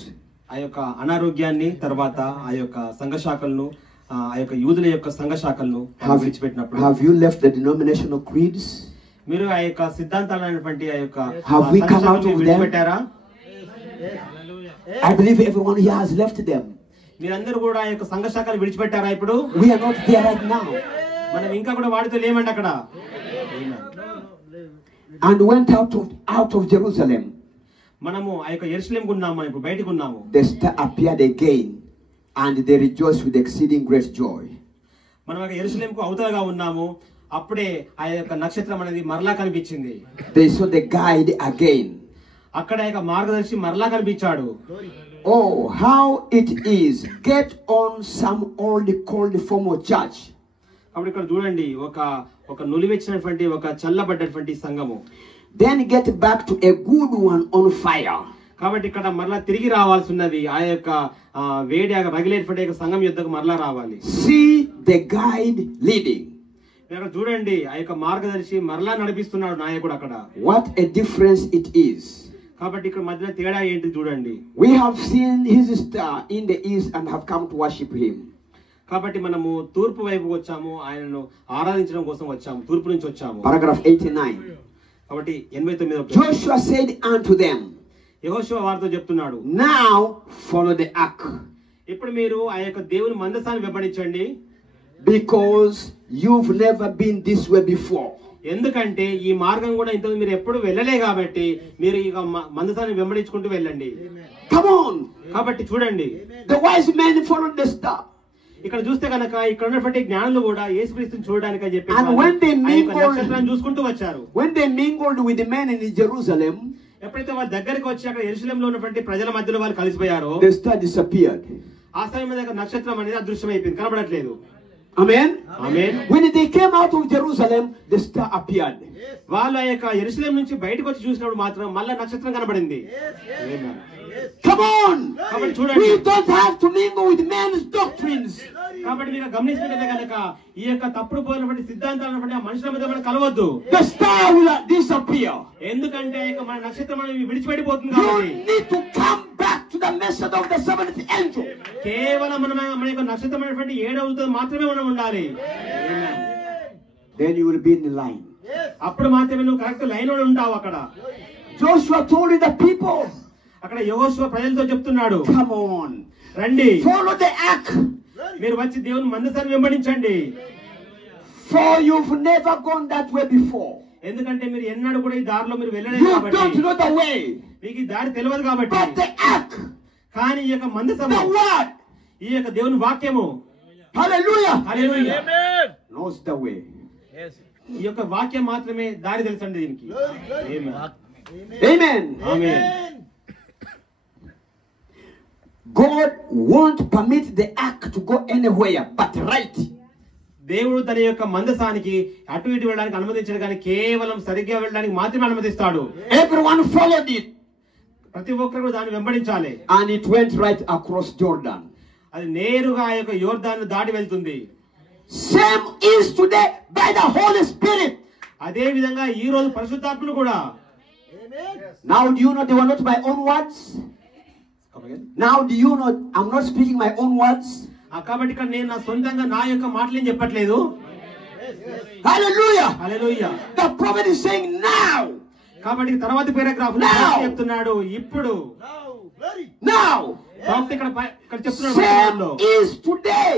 ఆ యొక్క అనారోగ్యాన్ని తర్వాత ఆ యొక్క సంఘశాఖలను ఆ యొక్క యూదుల యొక్క సంఘశాఖలను విడిచిపెట్టినప్పుడు, have you left the denominational creeds? మీరు ఆ యొక్క సిద్ధాంతాలైనటువంటి ఆ యొక్క Have we come out of them? విడిచిపెట్టారా? I believe everyone here has left them. మీరందరూ కూడా ఆ యొక్క సంఘశాఖలు విడిచిపెట్టారా? ఇప్పుడు We are not there right now. మనం ఇంకా కూడా వాడితో లేమండి అక్కడ. And went out of Jerusalem. మనము ఆ యొక్క యెరూషలేముకు ఉన్నాము, ఇప్పుడు బయటకు ఉన్నాము. The star appeared again and they rejoiced with exceeding great joy. మనం ఆ యెరూషలేముకు అవతలగా ఉన్నాము, అప్పుడే ఆ యొక్క నక్షత్రం అనేది మరలా కనిపించింది. They saw the guide again. అక్కడ ఆ యొక్క మార్గదర్శి మరలా కనిపించాడు. Oh, how it is. Get on some old cold form of church. కాబట్టి ఇక్కడ చూడండి, ఒక నులివెచ్చినటువంటి ఒక చల్లబడ్డటువంటి సంఘము. Then get back to a good one on fire. కాబట్టి ఇక్కడ మరలా తిరిగి రావాల్సి ఉన్నది. ఆ యొక్క వేడి రగిలేటువంటి సంఘం యుద్ధకు మరలా రావాలి. See the guide leading. ఇక్కడ చూడండి, ఆ యొక్క మార్గదర్శి మరలా నడిపిస్తున్నాడు నాయకుడు అక్కడ. What a difference it is. కాబట్టి ఇక్కడ మధ్యలో తేడా ఏంటి చూడండి. We have seen his star in the east and have come to worship him. కాబట్టి మనము తూర్పు వైపుకు వచ్చాము, ఆయనను ఆరాధించడం కోసం వచ్చాము, తూర్పు నుంచి వచ్చాము. Paragraph 89. కాబట్టి 89. Joshua said unto them, యెహోషువ వారితో చెప్తున్నాడు, now follow the ark, ఇప్పుడు మీరు ఆ యొక్క దేవుని మందసాన్ని వెంబడించండి, because you've never been this way before. ఎందుకంటే ఈ మార్గం కూడా ఇంత మీరు ఎప్పుడు వెళ్ళలే కాబట్టి మీరు ఇక మందసాన్ని వెంబడించుకుంటూ వెళ్ళండి. Come on. కాబట్టి చూడండి, The wise men followed the star. ఇక్కడ చూస్తే కనుక ఇక్కడ ఉన్నటువంటి జ్ఞానులు కూడా యేసుక్రీస్తుని చూడడానికి అని చెప్పి And when they నక్షత్రాన్ని చూసుకుంటూ వచ్చారు. When they mingled with the men in Jerusalem, ఎప్పుడైతే వాళ్ళ దగ్గరికి వచ్చి అక్కడ యెరూషలేములో ఉన్నటువంటి ప్రజల మధ్యలో వాళ్ళు కలిసిపోయారో the star disappeared. ఆ సమయంలో నక్షత్రం అనేది అదృశ్యమైపోయింది, కనబడట్లేదు. Amen. Amen. When they came out of Jerusalem, the star appeared. వాళ్ళు ఆ యొక్క యెరూషలేము నుంచి బయటకు వచ్చి చూసినప్పుడు మాత్రం మళ్ళా నక్షత్రం కనబడింది. Come on. కాబట్టి చూడండి, We don't have to mingle with men's doctrines. కాబట్టి మీరు గమనించినట్లయితే కనుక ఈ యొక్క తప్పుడు పోయినటువంటి సిద్ధాంతాలు ఆ మనుషుల మీద మనం కలవద్దు. The star will disappear. ఎందుకంటే మన నక్షత్రం అనేది విడిచిపెట్టిపోతుంది You కాబట్టి need to come back to the message of the seventh angel. కేవలం మన యొక్క నక్షత్రం అనేటువంటి 7వ మాత్రమే మనం ఉండాలి. Then you will be in the line. అప్పుడు మాత్రమే నువ్వు కరెక్ట్ లైన్ లో ఉంటావు. అక్కడ Joshua told the people, అక్కడ యెహోషువ ప్రజలతో చెప్తున్నాడు, come on, రండి, follow the ark, మీరు వచ్చి దేవుని మందసాన్ని వెంబడించండి. for you've never gone that way before. ఎందుకంటే మీరు ఎన్నడూ కూడా ఈ దారిలో మీరు వెళ్ళలేదు You కాబట్టి, don't know the way. మీకు ఈ దారి తెలియదు కాబట్టి. But the ark, కానీ ఈ యొక్క మందసము, the word, ఈ యొక్క దేవుని వాక్యము, hallelujah, hallelujah, knows the way. ఈ యొక్క వాక్యం మాత్రమే దారి తెలుసండి దీనికి. Amen. Amen. God won't permit the ark to go anywhere but right. దేవుడు తన యొక్క మందసానికి అటు ఇటు వెళ్ళడానికి అనుమతించడు, కానీ కేవలం సరిగ్గా వెళ్ళడానికి మాత్రమే అనుమతిస్తాడు. Everyone followed it. ప్రతి ఒక్కరు దాన్ని వెంబడించాలి. And it went right across Jordan. అది నేరుగా ఆ యొక్క యోర్దాను దాటి వెళ్తుంది. Same is today by the Holy Spirit. అదే విధంగా ఈ రోజు పరిశుద్ధాత్మను కూడా. Now do you know they were not my own words? Now do you know I'm not speaking my own words? కాబట్టి ఇక్కడ నేను నా సొంతంగా నా యొక్క మాటలేం చెప్పట్లేదు. Hallelujah. Hallelujah. The prophet is saying now. కాబట్టి తర్వాత పారాగ్రాఫ్ చెప్తున్నాడు, ఇప్పుడు. Now. కాబట్టి ఇక్కడ చెప్తున్నాడు, Same is today.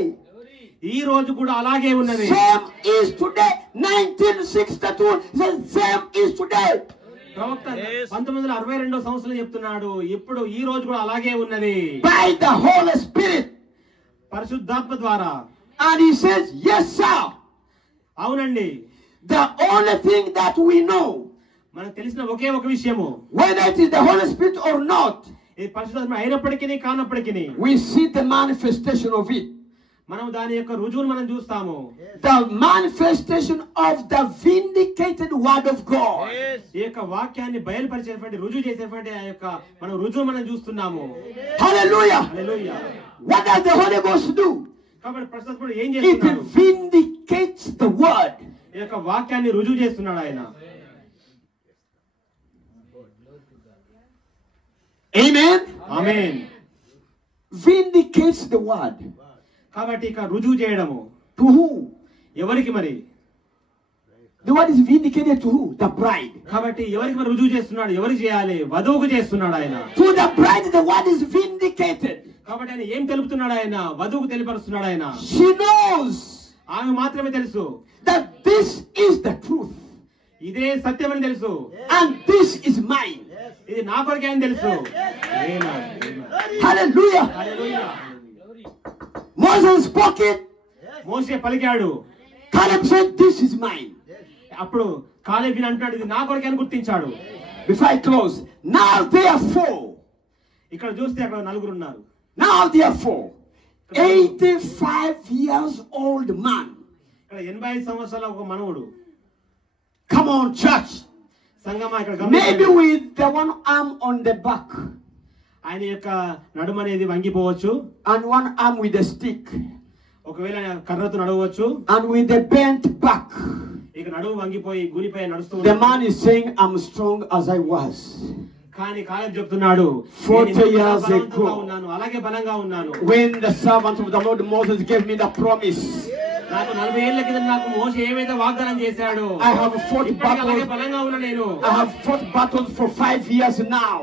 ఈ రోజు కూడా అలాగే ఉన్నది. Same is today. 1962 says same is today. ప్రవక్త 1962వ సంవత్సరం చెప్తున్నాడు, ఇప్పుడు ఈ రోజు కూడా అలాగే ఉన్నది. By the Holy Spirit. పరిశుద్ధాత్మ ద్వారా. And he says yes sir. అవునండి. The only thing that we know, మనకు తెలిసిన ఒకే ఒక విషయము, whether it is the Holy Spirit or not, ఇది పరిశుద్ధాత్మ అయినప్పటికీ కానప్పటికీ we see the manifestation of it. మనం దాని యొక్క రుజువును మనం చూస్తాము. The manifestation of the vindicated word of God. ఈ యొక్క వాక్యాన్ని బయలుపరిచేటువంటి రుజువు చేసేటువంటి ఆ యొక్క మనం రుజువు మనం చూస్తున్నాము. Hallelujah. Hallelujah. What does the Holy Ghost do? కాబట్టి పరిశుద్ధాత్ముడు ఏం It చేస్తున్నాడు? vindicates the word. ఈ యొక్క వాక్యాన్ని రుజువు చేస్తున్నాడు ఆయన. Amen. Amen. Vindicates the word. కాబట్టి ఇక రుజువు చేయడము To who? ఎవరికి మరి? The word is vindicated to who? The bride. కాబట్టి ఎవరికి మరి రుజువు చేస్తున్నాడు? ఎవరికి చేయాలి? వధువుకు చేస్తున్నాడు ఆయన. To the bride, the word is vindicated. కాబట్టి ఆయన ఏం తెలుపుతున్నాడు? ఆయన వధువుకు తెలియపరుస్తున్నాడు ఆయన. She knows ఆమె మాత్రమే తెలుసు that this is the truth ఇదే సత్యం అని తెలుసు, and this is mine. ఇది నా కొరకే అని తెలుసు. Amen. Hallelujah. Hallelujah. Moses spoke it. మోషే పలికాడు, Caleb said, this is mine. అప్పుడు కాలేబు విని అంటున్నాడు, ఇది నా కొరకే అని గుర్తించాడు. Before I close, now therefore, ఇక్కడ చూస్తే అక్కడ నలుగురు ఉన్నారు. now therefore, 85 years old man. ఇక్కడ 85 సంవత్సరాల ఒక మనవుడు. Come on, church. సంగమా ఇక్కడ Maybe గమనించండి. with the one arm on the back ఆయన యొక్క నడుము అనేది వంగిపోవచ్చు, and one arm with a stick ఒకవేళ కర్రతో నడవచ్చు, and with the bent back. ఇక నడుము వంగిపోయి గునిపై నడుస్తూ The ఉన్నాడు. man is saying, I'm strong as I was. కానీ కాలేబు చెప్తున్నాడు, 40 నేను ఇంకా years బలవంతంగా ago. ఉన్నాను, అలాగే బలంగా ఉన్నాను. When the servant of the Lord Moses gave me the promise, నాకు 40 ఏళ్ల కింద నాకు మోషే ఏమైతే వాగ్దానం చేశాడు, I have fought ఇప్పటికీ అలాగే battles. బలంగా ఉన్నా నేను. I have fought battles for 5 years now.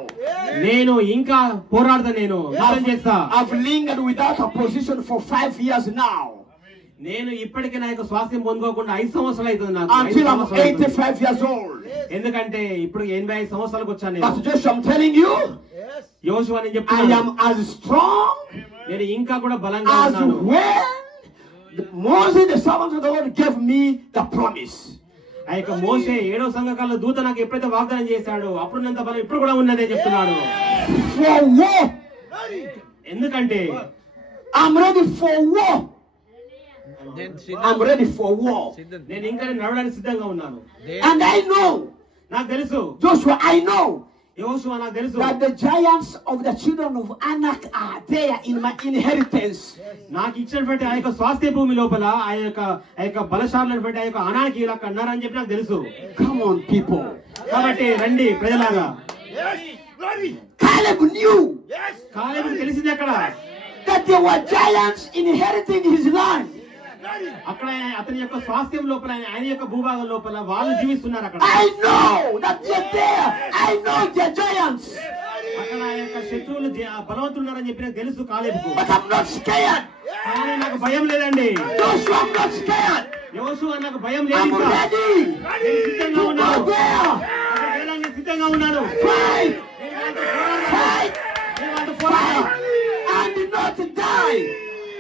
నేను ఇంకా పోరాడతా, నేను యుద్ధం చేస్తా. I've lingered without a position for 5 years now. నేను ఇప్పటికీ నా యొక్క స్వాస్థ్యం పొందుకోకుండా 5 సంవత్సరాలు అవుతుంది నాకు. 5 Until I'm సంవత్సరాలు అవుతుంది. 85 years old. ఎందుకంటే ఇప్పుడు 85 సంవత్సరాలకు వచ్చాను But నేను. Joshua, I'm telling you, యోషువా నేను I చెప్తున్నాను, am as strong నేను ఇంకా కూడా బలంగా as ఉన్నాను. when Moses, the servant of the Lord, gave me the promise. ఆ యొక్క మోషే 7వ సంఘకాల దూత నాకు ఎప్పుడైతే వాగ్దానం చేశాడో అప్పుడున్నంత బలం ఇప్పుడు కూడా ఉన్నదే చెప్తున్నాడు. For war. ఎందుకంటే I'm ready for war. Then I'm ready for war. నేను ఇంకా నడవడానికి సిద్ధంగా ఉన్నాను. And I know, నాకు తెలుసు, Joshua, I know యోషువా నాకు తెలుసు, that the giants of the children of Anak are there in my inheritance. నాకు ఇచ్చినటువంటి ఆ యొక్క స్వాస్థ్య భూమి లోపల ఆ యొక్క బలశాలైనటువంటి ఆ యొక్క అనాకీలు అక్కడ ఉన్నారని చెప్పి నాకు తెలుసు. Come on, people. కాబట్టి రండి ప్రజలారా. Caleb knew కాలేబుకు తెలిసింది అక్కడ that there were giants inheriting his land. అక్కడ అతని యొక్క స్వాస్థ్యం లోపల ఆయన యొక్క భూభాగం లోపల వాళ్ళు జీవిస్తున్నారు అక్కడ. I know that they're there. I know they're giants. అక్కడ ఆ యొక్క శత్రువులు బలవంతులు ఉన్నారని చెప్పి నాకు తెలుసు కాలేబుకు. But I'm not scared. కానీ నాకు భయం లేదండి. Joshua, I'm not scared. యోషువా నాకు భయం లేదు. I'm ఇంకా ready నేను సిద్ధంగా to ఉన్నాను. go there. అక్కడికి వెళ్ళడానికి సిద్ధంగా ఉన్నాను. Fight, నేను వాళ్ళతో పోరాడతాను. fight, నేను వాళ్ళతో పోరాడతాను. fight, and not die.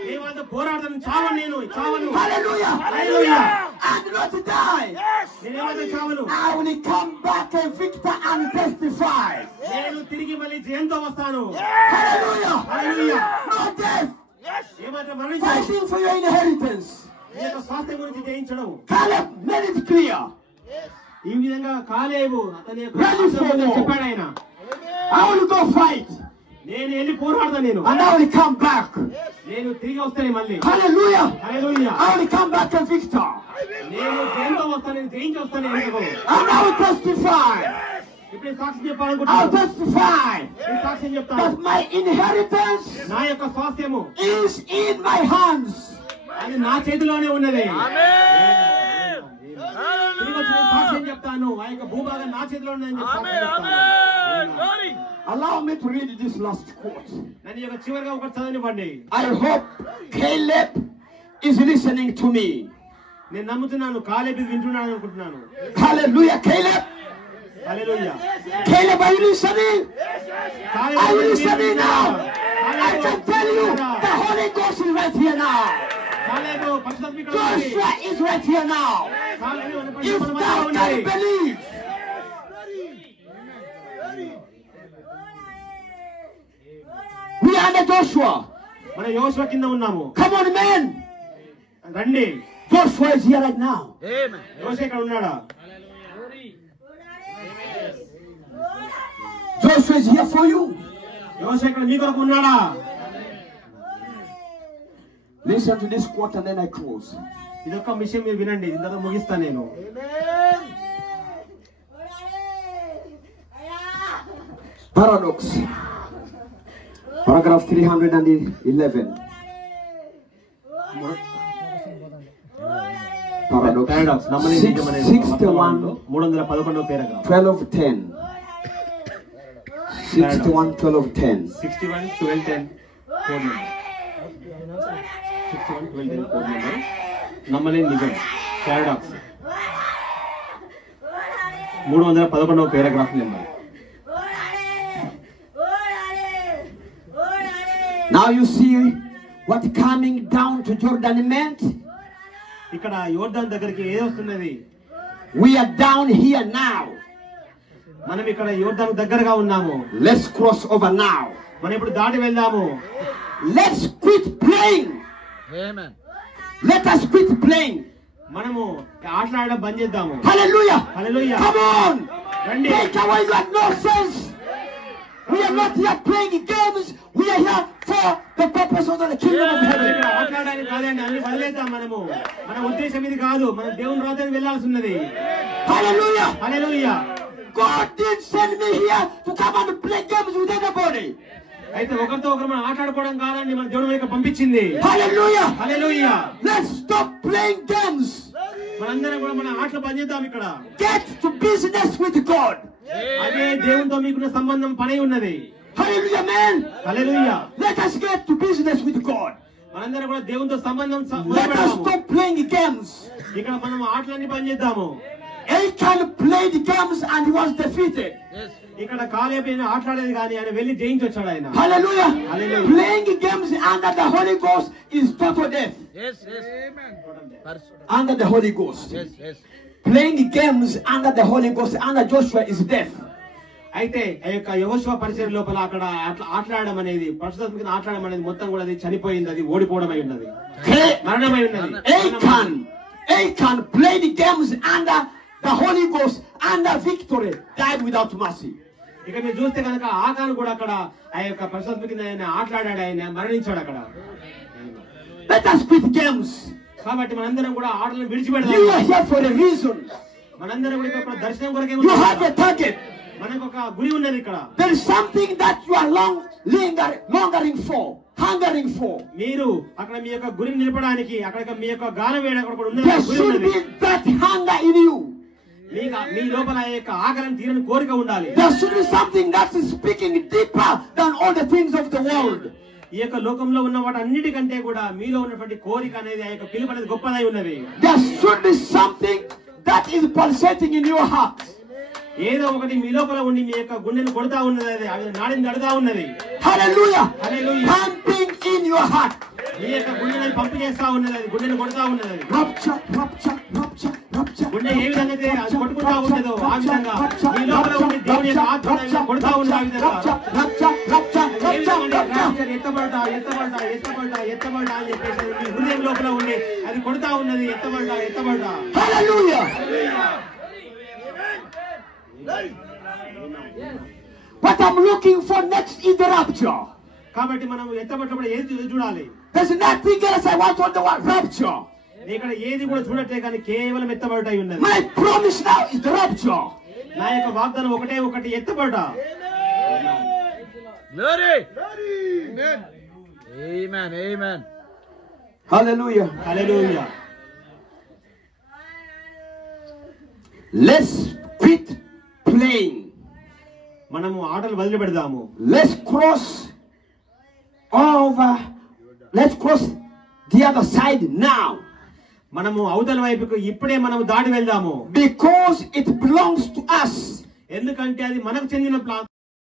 నేను వాళ్ళతో పోరాడతాను. చావను, నేను చావను. Hallelujah. Hallelujah. And not die. నేను వాళ్ళతో చావను. I will come back a victor and testify. నేను తిరిగి మళ్ళీ జయంతో వస్తాను. Hallelujah. Hallelujah. No death. ఏమాత్రం మరణించను. Fighting for your inheritance. ఈ యొక్క స్వాస్థ్యం గురించి జయించడం. Caleb made it clear. ఈ విధంగా కాలేబు అతని యొక్క Ready for స్వాస్థ్యం గురించి war. చెప్పాడు ఆయన. I will go fight. నేను వెళ్ళి పోరాడతాను. నేను And I will come back. నేను తిరిగి వస్తాను మళ్ళీ. Hallelujah. Hallelujah. I will come back a victor. నేను జయంతో వస్తాను. నేను జయించి వస్తాను. ఎందుకు? And I will testify. ఇప్పుడు సాక్ష్యం I'll చెప్పాలనుకుంటున్నాను. testify నేను సాక్ష్యం చెప్తాను. that my inheritance నా యొక్క స్వాస్థ్యము is in my hands. అది నా చేతిలోనే ఉన్నది. తిరిగి వచ్చి నేను సాక్ష్యం చెప్తాను. ఆ యొక్క భూభాగం నా చేతిలో ఉన్నదని చెప్పి సాక్ష్యం చెప్తాను. Allow me to read this last quote. నన్ను యొక్క చివరిగా ఒకటి చదవనివ్వండి. I hope Caleb is listening to me. నేను నమ్ముతున్నాను కాలేబు వింటున్నాను అనుకుంటున్నాను. Hallelujah, Caleb. Hallelujah. Caleb, are you listening? Caleb Are you listening now? I Caleb can tell you, the Holy Ghost is right here now. కాలేబు పరిశుద్ధాత్మ ఇక్కడ ఉంది. Joshua is right here now. Caleb If పరిశుద్ధాత్మ thou మనలో can ఉంది. believe, under Joshua. మన యోషువ కింద ఉన్నాము. Come on, man. రండి. Joshua is here right now. Amen. యోషువ ఇక్కడ ఉన్నాడా? Joshua is here for you. యోషువ ఇక్కడ మీ కొరకు ఉన్నాడా? Listen to this quote and then I close. ఇదొక విషయం మీరు వినండి, ఇంత ముగిస్తా నేను. Paradox. Paragraph 311. Paradox. పారాడాక్స్ నమ్మని నిజం అనే 61 311వ paragraph. 12:10. 61 12:10. 61 12 10 code number. 61 12 10 code number. నమ్మలేని నిజం పారాడాక్స్ 311వ paragraph number. Now you see what coming down to Jordan meant. ఇక్కడ యోర్దాను దగ్గరికి ఏది వస్తున్నది? We are down here now. మనం ఇక్కడ యోర్దాను దగ్గరగా ఉన్నాము. Let's cross over now. మనం ఇప్పుడు దాటి వెళ్దాము. Let's quit playing. Amen. Let us quit playing. మనము ఆటలాడడం బంద్ చేద్దాము. Hallelujah. హల్లెలూయా. Come on. రండి. Take away your nonsense. We are not here playing games. We are here for the purpose of the kingdom of heaven. ఇక్కడ ఆటలాడడానికి కాదండి, అన్ని వదిలేద్దాం మనము. మన ఉద్దేశం ఇది కాదు, మనం దేవుని రాజ్యానికి వెళ్ళాల్సి ఉన్నది. Hallelujah. Hallelujah. God did send me here to come and play games with anybody. అయితే ఒకరితో ఒకరు మనం ఆటలాడుకోవడం కాదండి, మన దేవుడు మనకి పంపించింది. Hallelujah. Hallelujah. Let's stop playing games. మనందరం కూడా మన ఆటలు పని చేద్దాం ఇక్కడ. Get to business with God. అదే దేవునితో మీకున్న సంబంధం పని ఉన్నది. Hallelujah, man. Hallelujah. Let us get to business with God. మనందరం కూడా దేవునితో సంబంధం Let us మొదలుపెడదాము. stop playing games. ఇక్కడ మనం ఆటలన్నీ పని చేద్దాము. Achan played games and he was defeated. Yes. ఇక్కడ కాలేబు ఆటలాడేది కానీ ఆయన వెళ్ళి జయించి వచ్చాడు ఆయన. Hallelujah. Hallelujah. Playing games under the Holy Ghost is total death. Yes. Yes. Amen. Under the Holy Ghost. Yes. Yes. Playing games under the Holy Ghost under Joshua is death. అయితే ఆ యొక్క యెహోషువ పరిచర్య లోపల అక్కడ ఆటలాడడం అనేది పరిశుద్ధాత్మకి ఆటలాడడం అనేది మొత్తం కూడా అది చనిపోయింది, అది ఓడిపోవడమై ఉన్నది, మరణమై ఉన్నది. Achan played games under the Holy Ghost under victory, died without mercy. ఇక మీరు చూస్తే కనుక ఆకాను కూడా అక్కడ ఆ యొక్క పరిశుద్ధాత్మకి ఆయన ఆటలాడాడు, ఆయన మరణించాడు అక్కడ. Let us quit games. కాబట్టి మనందరం కూడా ఆటలను You విడిచిపెడదాం. are here for a reason. మనందరం కూడా ఇక్కడ దర్శనం కొరకే You ఉన్నాం. have a target. మనకు ఒక గురి ఉన్నది ఇక్కడ. There is something that you are longering for, hungering for. మీరు అక్కడ మీ యొక్క గురిని నిలపడానికి అక్కడ మీ యొక్క గానం వేయడం అక్కడ కూడా ఉన్నది, There గురి should ఉన్నది. be that hunger in you. మీ లోపల ఆ యొక్క ఆకలిని తీరని కోరిక ఉండాలి. There should be something that is speaking deeper than all the things of the world. ఈ యొక్క లోకంలో ఉన్న వాటి అన్నిటికంటే కూడా మీలో ఉన్నటువంటి కోరిక అనేది ఆ యొక్క పిలుపు అనేది గొప్పదై ఉన్నది. There should be something that is pulsating in your heart. ఏదో ఒకటి మీ లోపల ఉండి మీ యొక్క గుండెను కొడతా ఉన్నది, అది నాడిని దడుతా ఉన్నది. Hallelujah. Hallelujah. Pumping in your heart. మీ యొక్క గుండెని పంపు చేస్తా ఉన్నది, అది గుండెను కొడతా ఉన్నది. Rupture, rupture, rupture, rupture. గుండె ఏ విధంగా అయితే అది కొట్టుకుంటా ఉన్నదో ఆ విధంగా మీ లోపల ఉండి దేవుని యొక్క ఆత్మ కొడతా ఉన్నది. ఆ విధంగా ఏ విధంగా రాజ్యం ఎత్తబడతా ఎత్తబడతా ఎత్తబడతా ఎత్తబడతా అని చెప్పేసి మీ హృదయం లోపల ఉండి అది కొడతా ఉన్నది, ఎత్తబడతా ఎత్తబడతా. Hallelujah. What I'm looking for next is the rapture. కాబట్టి మనం ఎత్తబడ్డప్పుడు ఏది చూడాలి? There's nothing else I want on the word rapture. ఇక్కడ ఏది కూడా చూడట్లే కానీ కేవలం ఎత్తబడటై ఉన్నది. My promise now is the rapture. నా యొక్క వాగ్దానం ఒకటే ఒకటి, ఎత్తబడ. Glory. Amen. Amen. Amen. Hallelujah. Hallelujah. Let's quit playing. మనము ఆటలు వదిలిపెడదాము. Let's cross over. Let's cross the other side now. మనము అవతల వైపుకు ఇప్పుడే మనము దాటి వెళ్దాము. Because it belongs to us. ఎందుకంటే అది మనకు చెందిన